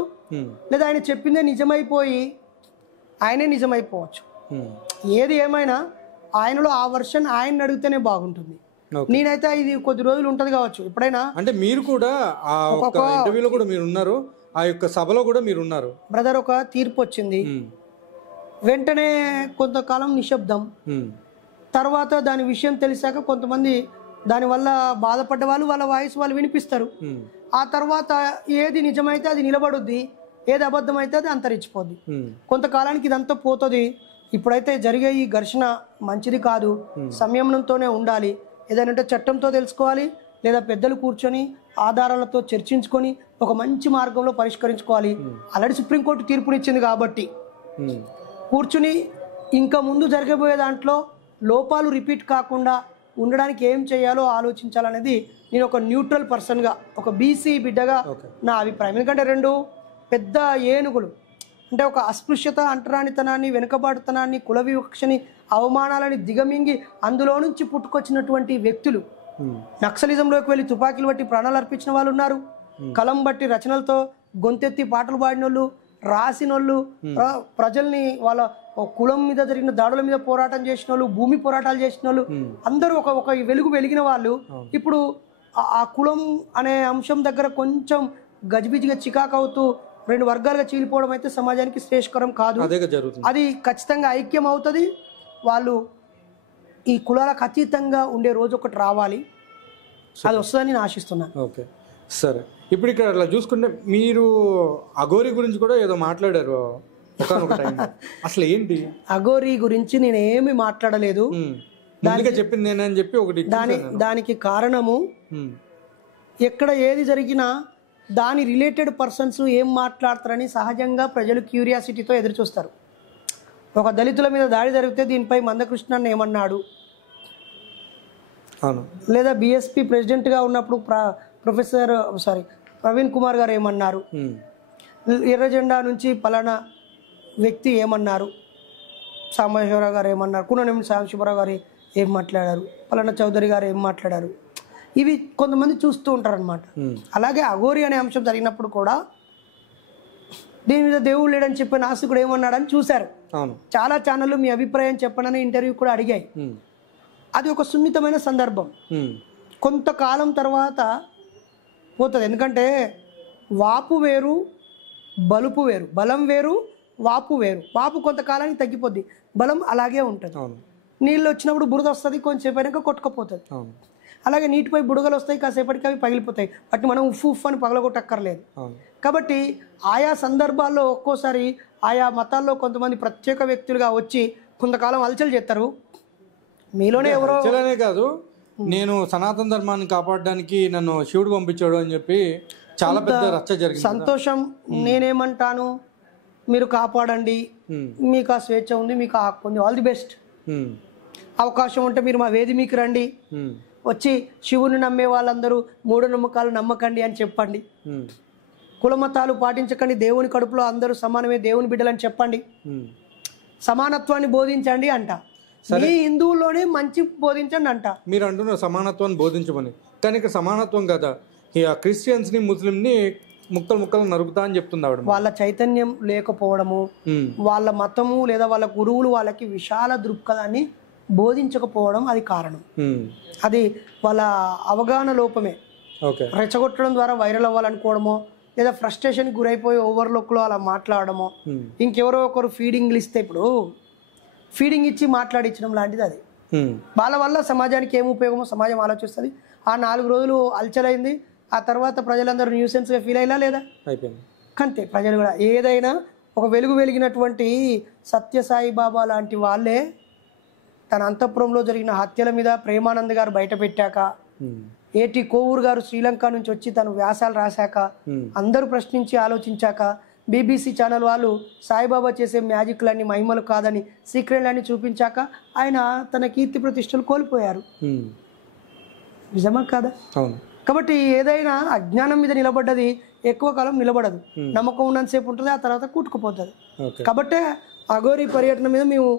లేదా ఆయన చెప్పిందే నిజమైపోయి ఆయనే నిజమైపోవచ్చు. ఏది ఏమైనా ఆయనలో ఆ వర్షన్ ఆయన అడిగితేనే బాగుంటుంది. నేనైతే ఇది కొద్ది రోజులు ఉంటది కావచ్చు ఎప్పుడైనా. అంటే మీరు కూడా ఆ ఇంటర్వ్యూలో కూడా మీరు ఉన్నారు, ఆ యొక్క సభలో కూడా మీరు ఉన్నారు బ్రదర్. ఒక తీర్పు వచ్చింది, వెంటనే కొంతకాలం నిశ్శబ్దం. తర్వాత దాని విషయం తెలిసాక కొంతమంది దానివల్ల బాధపడ్డ వాళ్ళు వాళ్ళ వాయిస్ వాళ్ళు వినిపిస్తారు. ఆ తర్వాత ఏది నిజమైతే అది నిలబడుద్ది, ఏది అబద్ధమైతే అది అంతరించిపోద్ది. కొంతకాలానికి ఇదంతా పోతుంది. ఇప్పుడైతే జరిగే ఈ ఘర్షణ మంచిది కాదు, సంయమనంతోనే ఉండాలి. ఏదైనా చట్టంతో తెలుసుకోవాలి, లేదా పెద్దలు కూర్చొని ఆధారాలతో చర్చించుకొని ఒక మంచి మార్గంలో పరిష్కరించుకోవాలి. ఆల్రెడీ సుప్రీంకోర్టు తీర్పునిచ్చింది కాబట్టి కూర్చుని ఇంకా ముందు జరగబోయే దాంట్లో లోపాలు రిపీట్ కాకుండా ఉండడానికి ఏం చేయాలో ఆలోచించాలనేది నేను ఒక న్యూట్రల్ పర్సన్గా, ఒక బీసీ బిడ్డగా నా అభిప్రాయం. ఎందుకంటే రెండు పెద్ద ఏనుగులు, అంటే ఒక అస్పృశ్యత, అంటరానితనాన్ని, వెనుకబాటుతనాన్ని, కుల వివక్షని, అవమానాలని దిగమింగి అందులో నుంచి పుట్టుకొచ్చినటువంటి వ్యక్తులు. నక్సలిజంలోకి వెళ్ళి తుపాకీలు బట్టి ప్రాణాలు అర్పించిన వాళ్ళు ఉన్నారు, కలం బట్టి రచనలతో గొంతెత్తి పాటలు పాడిన వాళ్ళు, రాసిన వాళ్ళు, ప్రజల్ని వాళ్ళ కులం మీద జరిగిన దాడుల మీద పోరాటం చేసిన వాళ్ళు, భూమి పోరాటాలు చేసిన వాళ్ళు అందరూ ఒక వెలుగు వెలిగిన వాళ్ళు. ఇప్పుడు ఆ కులం అనే అంశం దగ్గర కొంచెం గజిబిజిగా చికాకు అవుతూ రెండు వర్గాలుగా చీలిపోవడం అయితే సమాజానికి శ్రేయస్కరం కాదు. అది ఖచ్చితంగా ఐక్యం అవుతుంది. వాళ్ళు ఈ కులాలకు అతీతంగా ఉండే రోజు ఒకటి రావాలి, అది వస్తుందని నేను ఆశిస్తున్నాను. ఓకే సరే, ఇప్పుడు ఇక్కడ అట్లా చూసుకుంటే మీరు అఘోరి గురించి కూడా ఏదో మాట్లాడారు అసలు ఏంటి? అఘోరి గురించి నేను ఏమి మాట్లాడలేదు, చెప్పింది నేనని చెప్పి ఒకటి. దానికి కారణము ఎక్కడ ఏది జరిగినా దాని రిలేటెడ్ పర్సన్స్ ఏం మాట్లాడతారని సహజంగా ప్రజలు క్యూరియాసిటీతో ఎదురు చూస్తారు. ఒక దళితుల మీద దాడి జరిగితే దీనిపై మందకృష్ణ ఏమన్నాడు, లేదా బిఎస్పి ప్రెసిడెంట్గా ఉన్నప్పుడు ప్రవీణ్ కుమార్ గారు ఏమన్నారు, ఎర్ర జెండా నుంచి పలానా వ్యక్తి ఏమన్నారు, సాంబశివరావు గారు ఏమన్నారు, కూననేని సాంబశివరావు గారు ఏం మాట్లాడారు, పలానా చౌదరి గారు ఏం మాట్లాడారు, ఇవి కొంతమంది చూస్తూ ఉంటారనమాట. అలాగే అఘోరి అనే అంశం జరిగినప్పుడు కూడా దీని మీద దేవుడు లేడని చెప్పే నాస్తికుడు ఏమన్నాడని చూశారు. చాలా ఛానళ్ళు మీ అభిప్రాయం చెప్పనని ఇంటర్వ్యూ కూడా అడిగాయి. అది ఒక సున్నితమైన సందర్భం, కొంతకాలం తర్వాత పోతుంది. ఎందుకంటే వాపు వేరు, బలుపు వేరు, బలం వేరు, వాపు వేరు. వాపు కొంతకాలానికి తగ్గిపోద్ది, బలం అలాగే ఉంటుంది. నీళ్ళు వచ్చినప్పుడు బురద వస్తుంది, కొంచెంసేపు అయినాక కొట్టుకుపోతుంది. అలాగే నీటిపై బుడగలు వస్తాయి, కాసేపటికి అవి పగిలిపోతాయి. వాటిని మనం ఉఫ్ అని పగలగొట్టక్కర్లేదు. కాబట్టి ఆయా సందర్భాల్లో ఒక్కోసారి ఆయా మతాల్లో కొంతమంది ప్రత్యేక వ్యక్తులుగా వచ్చి కొంతకాలం అలచలు చేస్తారు. మీలోనే ఎవరో కాదు, నేను సనాతన ధర్మాన్ని కాపాడడానికి నన్ను శివుడు పంపించాడు అని చెప్పి చాలా పెద్ద రచ్చ జరిగింది. సంతోషం. నేనేమంటాను, మీరు కాపాడండి, మీకు ఆ స్వేచ్ఛ ఉంది, మీకు ఆ హక్కు ఉంది, ఆల్ ది బెస్ట్. అవకాశం ఉంటే మీరు మా వేది మీకు రండి, వచ్చి శివుని నమ్మే వాళ్ళందరూ మూఢనమ్మకాలు నమ్మకండి అని చెప్పండి, కులమతాలు పాటించకండి, దేవుని కడుపులో అందరూ సమానమే, దేవుని బిడ్డలని చెప్పండి, సమానత్వాన్ని బోధించండి అంట. మీ హిందువుల్లోనే మంచి బోధించండి అంట. మీరు అంటున్నారు సమానత్వాన్ని బోధించమని, కానీ ఇక్కడ సమానత్వం కదా, క్రిస్టియన్స్ ని ముస్లింని ముక్కలు ముక్కలు నరుకుతా అని చెప్తుంది ఆవిడ. వాళ్ళ చైతన్యం లేకపోవడము, వాళ్ళ మతము లేదా వాళ్ళ గురువులు వాళ్ళకి విశాల దృక్పథాన్ని బోధించకపోవడం అది కారణం. అది వాళ్ళ అవగాహన లోపమే. రెచ్చగొట్టడం ద్వారా వైరల్ అవ్వాలనుకోవడమో, లేదా ఫ్రస్ట్రేషన్కి గురైపోయి ఓవర్లోక్లో అలా మాట్లాడడమో, ఇంకెవరో ఒకరు ఫీడింగ్లు ఇస్తే, ఇప్పుడు ఫీడింగ్ ఇచ్చి మాట్లాడించడం లాంటిది. అది వాళ్ళ వల్ల సమాజానికి ఏం ఉపయోగమో సమాజం ఆలోచిస్తుంది. ఆ 4 రోజులు అల్చలైంది, ఆ తర్వాత ప్రజలందరూ న్యూసెన్స్గా ఫీల్ అయ్యేలా లేదా అయిపోయింది. అంతే, ప్రజలు కూడా ఏదైనా ఒక వెలుగు వెలిగినటువంటి సత్యసాయి బాబా లాంటి వాళ్ళే తన అంతఃపురంలో జరిగిన హత్యల మీద ప్రేమానంద్ గారు బయట పెట్టాక, ఏటి కోవూరు గారు శ్రీలంక నుంచి వచ్చి తను వ్యాసాలు రాశాక, అందరూ ప్రశ్నించి ఆలోచించాక, బీబీసీ ఛానల్ వాళ్ళు సాయిబాబా చేసే మ్యాజిక్లన్నీ మహిమలు కాదని సీక్రెట్లన్నీ చూపించాక ఆయన తన కీర్తి ప్రతిష్టలు కోల్పోయారు. నిజమా కాదా? కాబట్టి ఏదైనా అజ్ఞానం మీద నిలబడ్డది ఎక్కువ కాలం నిలబడదు. నమ్మకం ఉన్నంతసేపు ఉంటుంది, ఆ తర్వాత కూటుకుపోతుంది. ఓకే. కాబట్టి అఘోరి పర్యటన మీద మేము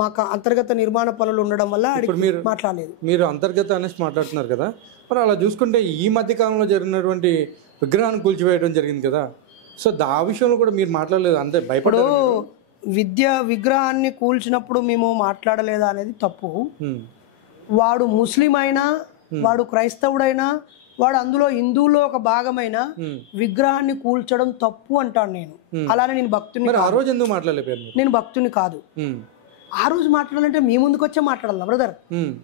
మాకు అంతర్గత నిర్మాణ పనులు ఉండడం వల్ల మీరు మాట్లాడలేదు. మీరు అంతర్గత అనేసి మాట్లాడుతున్నారు కదా, మరి అలా చూసుకుంటే ఈ మధ్య కాలంలో జరిగినటువంటి విగ్రహాన్ని కూల్చివేయడం జరిగింది కదా, సో ఆ విషయంలో కూడా మీరు మాట్లాడలేదు, అంతే భయపడ్డారు? విగ్రహాన్ని కూల్చినప్పుడు మేము మాట్లాడలేదా అనేది తప్పు. వాడు ముస్లిం అయినా, వాడు క్రైస్తవుడైనా, వాడు అందులో హిందువులో ఒక భాగమైన విగ్రహాన్ని కూల్చడం తప్పు అంటాను నేను. అలానే నేను భక్తుని. ఆ రోజు ఎందుకు మాట్లాడలేదు? నేను భక్తుని కాదు. ఆ రోజు మాట్లాడాలంటే మీ ముందుకు వచ్చే మాట్లాడాలి బ్రదర్.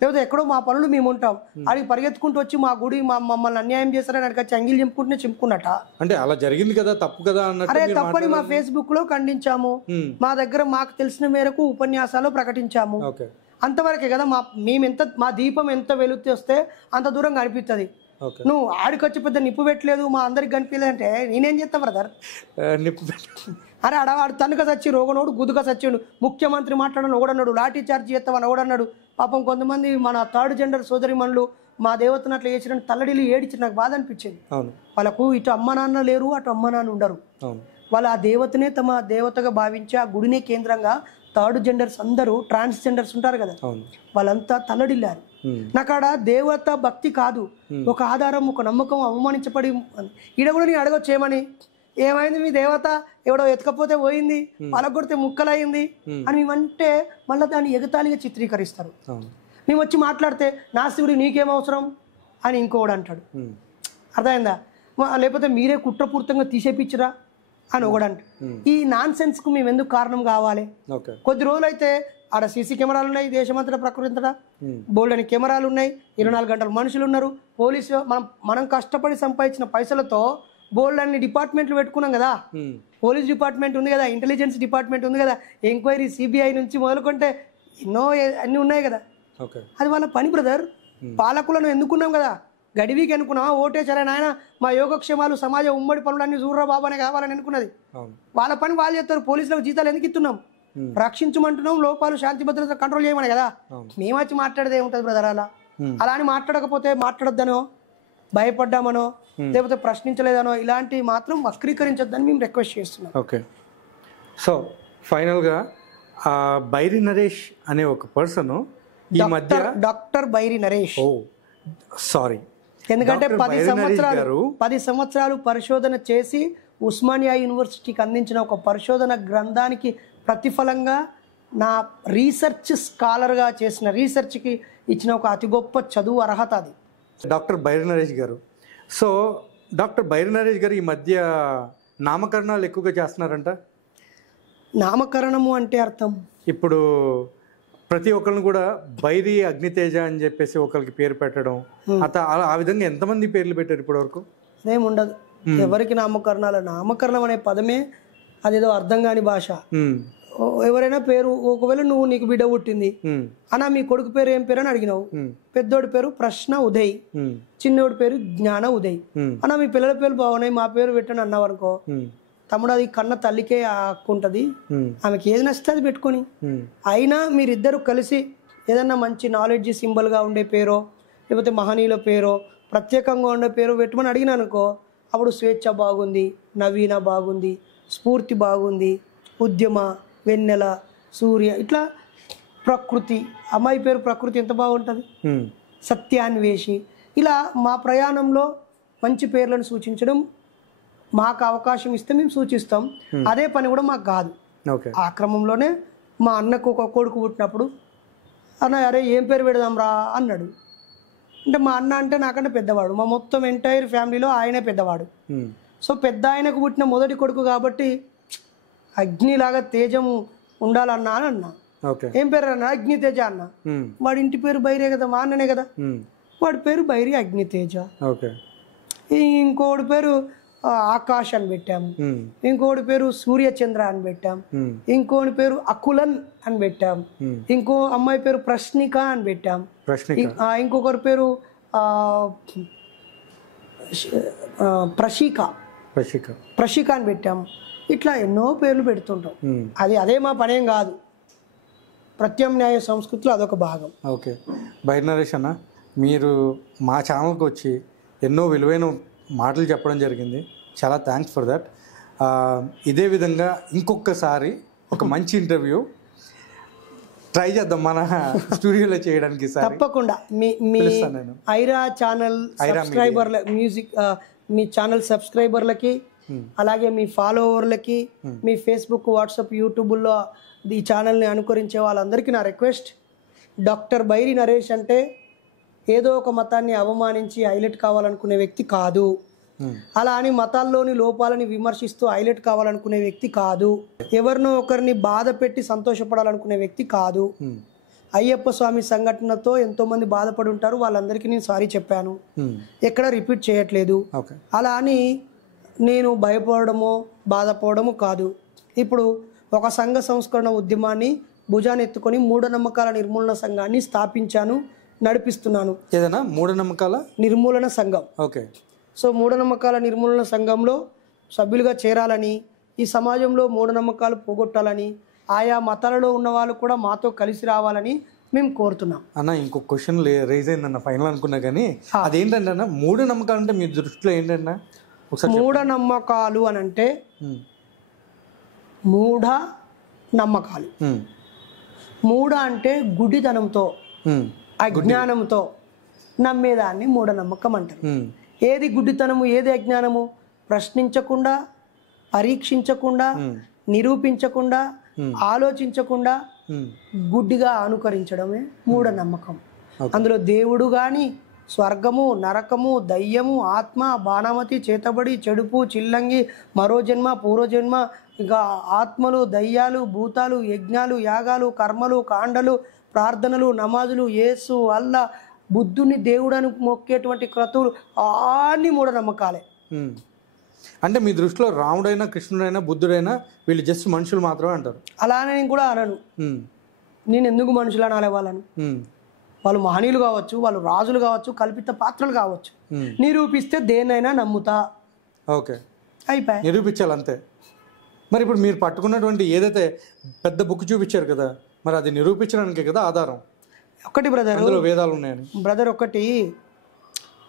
లేకపోతే ఎక్కడో మా పనులు మేము ఉంటాం, అడిగి పరిగెత్తుకుంటూ వచ్చి మా గుడి మమ్మల్ని అన్యాయం చేస్తారని అడిగి వచ్చి అంగిల్ చెంపుకుంటే చెప్పుకున్నట. అంటే అలా జరిగింది కదా, తప్పు కదా అన్నట్టు. అరే తప్పని మా ఫేస్బుక్ లో ఖండించాము, మా దగ్గర మాకు తెలిసిన మేరకు ఉపన్యాసాలు ప్రకటించాము, అంతవరకే కదా. మా దీపం ఎంత వెలుగుతూ వస్తే అంత దూరం కనిపిస్తుంది. నువ్వు ఆడికొచ్చి పెద్ద నిప్పు పెట్టలేదు, మా అందరికి కనిపించలేదు అంటే నేనేం చేస్తా బ్రదర్? అరే ఆడవాడు తనుక సచ్చి రోగనోడు గుద్దుక సచ్చిండు, ముఖ్యమంత్రి మాట్లాడని ఒకడన్నాడు, లాఠీ చార్జ్ చేస్తామని ఒకడన్నాడు. పాపం కొంతమంది మన థర్డ్ జెండర్ సోదరి మనులు మా దేవతను అట్లా చేసిన తల్లడిల్లు ఏడిచి నాకు బాధ అనిపించింది. వాళ్ళకు ఇటు అమ్మ నాన్న లేరు, అటు అమ్మ నాన్న ఉండరు. వాళ్ళు ఆ దేవతనే తమ దేవతగా భావించి ఆ గుడినే కేంద్రంగా థర్డ్ జెండర్స్ అందరూ ట్రాన్స్జెండర్స్ ఉంటారు కదా, వాళ్ళంతా తల్లడిల్లారు. నాకాడ దేవత భక్తి కాదు, ఒక ఆధారం, ఒక నమ్మకం అవమానించబడి ఈడ కూడా నేను అడగొచ్చు ఏమని, ఏమైంది మీ దేవత ఎవడో ఎతకపోతే పోయింది, పలగొడితే ముక్కలయ్యింది అని మేమంటే మళ్ళీ దాన్ని ఎగతాళిగా చిత్రీకరిస్తారు. మేము వచ్చి మాట్లాడితే నాస్తికుడి నీకేం అవసరం అని ఇంకోడు అంటాడు. అర్థమైందా? లేకపోతే మీరే కుట్రపూర్తంగా తీసేపిచ్చరా అని ఒకడంట. ఈ నాన్ సెన్స్ కు మేము ఎందుకు కారణం కావాలి? కొద్ది రోజులు అయితే ఆడ సీసీ కెమెరాలు ఉన్నాయి, దేశమంతటా ప్రకృతింతటా బోల్డ్ అని కెమెరాలు ఉన్నాయి, 24 గంటలు మనుషులు ఉన్నారు, పోలీసు. మనం కష్టపడి సంపాదించిన పైసలతో బోల్డ్ అన్ని డిపార్ట్మెంట్లు పెట్టుకున్నాం కదా. పోలీస్ డిపార్ట్మెంట్ ఉంది కదా, ఇంటెలిజెన్స్ డిపార్ట్మెంట్ ఉంది కదా, ఎంక్వైరీ సిబిఐ నుంచి మొదలుకుంటే ఎన్నో అన్నీ ఉన్నాయి కదా. అది వాళ్ళ పని బ్రదర్. పాలకులను ఎన్నుకున్నాం కదా, గడివికి అనుకున్నావా? ఓటేసారని ఆయన మా యోగక్షేమాలు సమాజ ఉమ్మడి పనులన్నీ చూర్రా బాబు అనే కావాలని అనుకున్నది. వాళ్ళ పని వాళ్ళు చేస్తారు. పోలీసులకు జీతాలు ఎందుకు ఇస్తున్నాం? రక్షించమంటున్నాం, లోపాలు శాంతి భద్రత కంట్రోల్ చేయమని కదా. మేము వచ్చి మాట్లాడేది ఏముంటుంది బ్రదర్? అలా అని మాట్లాడకపోతే మాట్లాడొద్దనో, భయపడ్డామనో, లేకపోతే ప్రశ్నించలేదనో ఇలాంటివి మాత్రం వక్రీకరించొద్దని మేము రిక్వెస్ట్ చేస్తున్నాం. ఓకే. సో ఫైనల్గా బైరి నరేష్ అనే ఒక పర్సన్ ఈ మధ్య డాక్టర్ బైరి నరేష్, సారీ, ఎందుకంటే 10 సంవత్సరాలు పరిశోధన చేసి ఉస్మానియా యూనివర్సిటీకి అందించిన ఒక పరిశోధన గ్రంథానికి ప్రతిఫలంగా నా రీసెర్చ్ స్కాలర్గా చేసిన రీసెర్చ్కి ఇచ్చిన ఒక అతి గొప్ప చదువు అర్హత అది డాక్టర్ బైరి నరేష్ గారు. సో డాక్టర్ బైరి నరేష్ గారు ఈ మధ్య నామకరణాలు ఎక్కువగా చేస్తున్నారంట. నామకరణము అంటే అర్థం, ఇప్పుడు ప్రతి ఒక్కరిని కూడా బైరి అగ్నితేజ అని చెప్పేసి ఒకరికి పేరు పెట్టడం, ఆ విధంగా ఎంతమంది పేర్లు పెట్టారు ఇప్పటి వరకు? అదేం ఉండదు. ఎవరికి నామకరణాలు? నామకరణం అనే పదమే అదేదో అర్థం కాని భాష. ఎవరైనా పేరు, ఒకవేళ నీకు బిడ్డ పుట్టింది అన్నా, మీ కొడుకు పేరు ఏం పేరు అని అడిగినావు, పెద్దోడి పేరు ప్రశ్న ఉదయ్, చిన్నోడి పేరు జ్ఞాన ఉదయ్. అన్నా మీ పిల్లల పేరు బాగున్నాయి, మా పేరు పెట్టని అన్నావు అనుకో, తమ్ముడు అది కన్న తల్లికే హక్కు ఉంటుంది, ఆమెకి ఏది నచ్చితే అది పెట్టుకొని. అయినా మీరిద్దరు కలిసి ఏదన్నా మంచి నాలెడ్జ్ సింబల్గా ఉండే పేరో, లేకపోతే మహనీయుల పేరో, ప్రత్యేకంగా ఉండే పేరు పెట్టమని అడిగినా అనుకో, అప్పుడు స్వేచ్ఛ బాగుంది, నవీన బాగుంది, స్ఫూర్తి బాగుంది, ఉద్యమ, వెన్నెల, సూర్య, ఇట్లా ప్రకృతి, అమ్మాయి పేరు ప్రకృతి ఎంత బాగుంటుంది, సత్యాన్వేషి. ఇలా మా ప్రయాణంలో మంచి పేర్లను సూచించడం మాకు అవకాశం ఇస్తే మేము సూచిస్తాం. అదే పని కూడా మాకు కాదు. ఆ క్రమంలోనే మా అన్నకు ఒక కొడుకు పుట్టినప్పుడు అన్న అరే ఏం పేరు పెడదాం రా అన్నాడు. అంటే మా అన్న అంటే నాకంటే పెద్దవాడు, మా మొత్తం ఎంటైర్ ఫ్యామిలీలో ఆయనే పెద్దవాడు. సో పెద్ద ఆయనకు పుట్టిన మొదటి కొడుకు కాబట్టి అగ్నిలాగా తేజం ఉండాలన్నా అని అన్నా. ఏం పేరు అన్న? అగ్నితేజ అన్న. వాడి ఇంటి పేరు బైరే కదా, మా అన్ననే కదా, వాడి పేరు బైరి అగ్నితేజ. ఇంకోటి పేరు ఆకాష్ అని పెట్టాము, ఇంకోటి పేరు సూర్యచంద్ర అని పెట్టాం, ఇంకోటి పేరు అకులన్ అని పెట్టాం, ఇంకో అమ్మాయి పేరు ప్రశ్నిక అని పెట్టాం, ఇంకొకరి పేరు ప్రశిక అని పెట్టాం. ఇట్లా ఎన్నో పేర్లు పెడుతుంటాం. అదే మా పనేం కాదు, ప్రత్యామ్నాయ సంస్కృతిలో అదొక భాగం. ఓకే. బైరి నరేష్ అన్న, మీరు మా ఛానల్కి వచ్చి ఎన్నో విలువైన మాటలు చెప్పడం జరిగింది. చాలా థ్యాంక్స్ ఫర్ దట్. ఇదే విధంగా ఇంకొకసారి ఒక మంచి ఇంటర్వ్యూ ట్రై చేద్దాం మన స్టూడియోలో చేయడానికి. సార్ తప్పకుండా మీ ఐరా ఛానల్ సబ్స్క్రైబర్ల మీ ఛానల్ సబ్స్క్రైబర్లకి, అలాగే మీ ఫాలోవర్లకి, మీ ఫేస్బుక్, వాట్సాప్, యూట్యూబ్లో ఈ ఛానల్ని అనుకరించే వాళ్ళందరికీ నా రిక్వెస్ట్, డాక్టర్ బైరి నరేష్ అంటే ఏదో ఒక మతాన్ని అవమానించి హైలైట్ కావాలనుకునే వ్యక్తి కాదు. అలా అని మతాల్లోని లోపాలని విమర్శిస్తూ హైలైట్ కావాలనుకునే వ్యక్తి కాదు. ఎవరినో ఒకరిని బాధ పెట్టి సంతోషపడాలనుకునే వ్యక్తి కాదు. అయ్యప్ప స్వామి సంఘటనతో ఎంతో మంది బాధపడి ఉంటారు, వాళ్ళందరికీ నేను సారీ చెప్పాను, ఎక్కడ రిపీట్ చేయట్లేదు. అలా అని నేను భయపడమో బాధపడము కాదు. ఇప్పుడు ఒక సంఘ సంస్కరణ ఉద్యమాన్ని భుజాన్ని ఎత్తుకొని మూఢనమ్మకాల నిర్మూలన సంఘాన్ని స్థాపించాను, నడిపిస్తున్నాను. ఏదైనా మూఢనమ్మకాల నిర్మూలన సంఘం. ఓకే. సో మూఢనమ్మకాల నిర్మూలన సంఘంలో సభ్యులుగా చేరాలని, ఈ సమాజంలో మూఢనమ్మకాలు పోగొట్టాలని, ఆయా మతాలలో ఉన్న వాళ్ళు కూడా మాతో కలిసి రావాలని మేము కోరుతున్నాం. అన్న ఇంకొక క్వశ్చన్ రైజ్ అయిందన్న ఫైనల్ అనుకున్నా కానీ, అదేంటంటే అన్న మూఢనమ్మకాలు అంటే మీ దృష్టిలో ఏంటన్నా? మూఢనమ్మకాలు అని అంటే మూఢ నమ్మకాలు. మూఢ అంటే గుడ్డితనంతో, అజ్ఞానంతో నమ్మేదాన్ని మూఢనమ్మకం అంటారు. ఏది గుడ్డితనము, ఏది అజ్ఞానము? ప్రశ్నించకుండా, పరీక్షించకుండా, నిరూపించకుండా, ఆలోచించకుండా గుడ్డిగా అనుకరించడమే మూఢనమ్మకం. అందులో దేవుడు కానీ, స్వర్గము, నరకము, దయ్యము, ఆత్మ, బాణామతి, చేతబడి, చెడుపు, చిల్లంగి, మరో జన్మ, పూర్వజన్మ, ఇంకా ఆత్మలు, దయ్యాలు, భూతాలు, యజ్ఞాలు, యాగాలు, కర్మలు, కాండలు, ప్రార్థనలు, నమాజులు, యేసు, అల్లా, బుద్ధుని దేవుడని మొక్కేటువంటి క్రతువులు అన్ని మూఢనమ్మకాలే. అంటే మీ దృష్టిలో రాముడైనా, కృష్ణుడైనా, బుద్ధుడైనా వీళ్ళు జస్ట్ మనుషులు మాత్రమే అంటారు? అలానే నేను కూడా అనను. నేను ఎందుకు మనుషులు అనాలి వాళ్ళను? వాళ్ళు మహనీయులు కావచ్చు, వాళ్ళు రాజులు కావచ్చు, కల్పిత పాత్రలు కావచ్చు. నిరూపిస్తే దేన్నైనా నమ్ముతా. ఓకే, అయిపోయి నిరూపించాలి అంతే. మరి ఇప్పుడు మీరు పట్టుకున్నటువంటి ఏదైతే పెద్ద బుక్ చూపించారు కదా, మరి అది నిరూపించడానికే కదా ఆధారం. ఒకటి బ్రదర్, అందులో వేదాలు ఉన్నాయని. బ్రదర్ ఒకటి,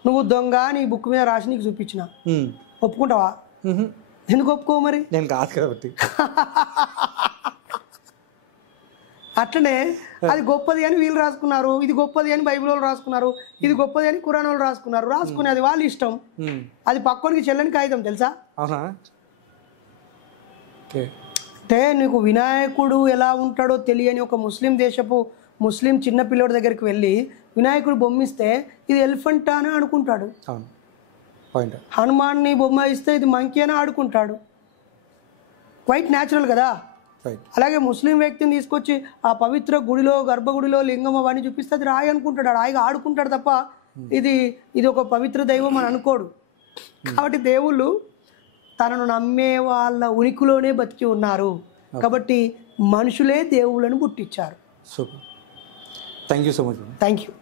నువ్వు దొంగ నీ బుక్ మీద రాసి నీకు చూపించిన, ఒప్పుకుంటావా? ఎందుకు ఒప్పుకోవు? మరి నేను కాదు కాబట్టి. అట్లనే అది గొప్పది అని వీళ్ళు రాసుకున్నారు, ఇది గొప్పది అని బైబిల్ వాళ్ళు రాసుకున్నారు, ఇది గొప్పది అని ఖురాన్ వాళ్ళు రాసుకున్నారు. రాసుకుని అది వాళ్ళ ఇష్టం. అది పక్కోనికి చెల్లని కాగితం, తెలుసా? అవునా? అంటే నీకు వినాయకుడు ఎలా ఉంటాడో తెలియని ఒక ముస్లిం చిన్న పిల్లోడి దగ్గరికి వెళ్ళి వినాయకుడు బొమ్మిస్తే ఇది ఎలిఫెంట్ అని అనుకుంటాడు. హనుమాన్ని బొమ్మ ఇస్తే ఇది మంకీ అని ఆడుకుంటాడు. క్వైట్ న్యాచురల్ కదా. అలాగే ముస్లిం వ్యక్తిని తీసుకొచ్చి ఆ పవిత్ర గుడిలో, గర్భగుడిలో లింగం అవన్నీ చూపిస్తే అది రాయి అనుకుంటాడు, రాయిగా ఆడుకుంటాడు తప్ప ఇది ఒక పవిత్ర దైవం అని అనుకోడు. కాబట్టి దేవుళ్ళు తనను నమ్మే వాళ్ళ ఉనికిలోనే బతికి ఉన్నారు. కాబట్టి మనుషులే దేవుళ్ళను పుట్టించారు. Super, thank you so much. Thank you.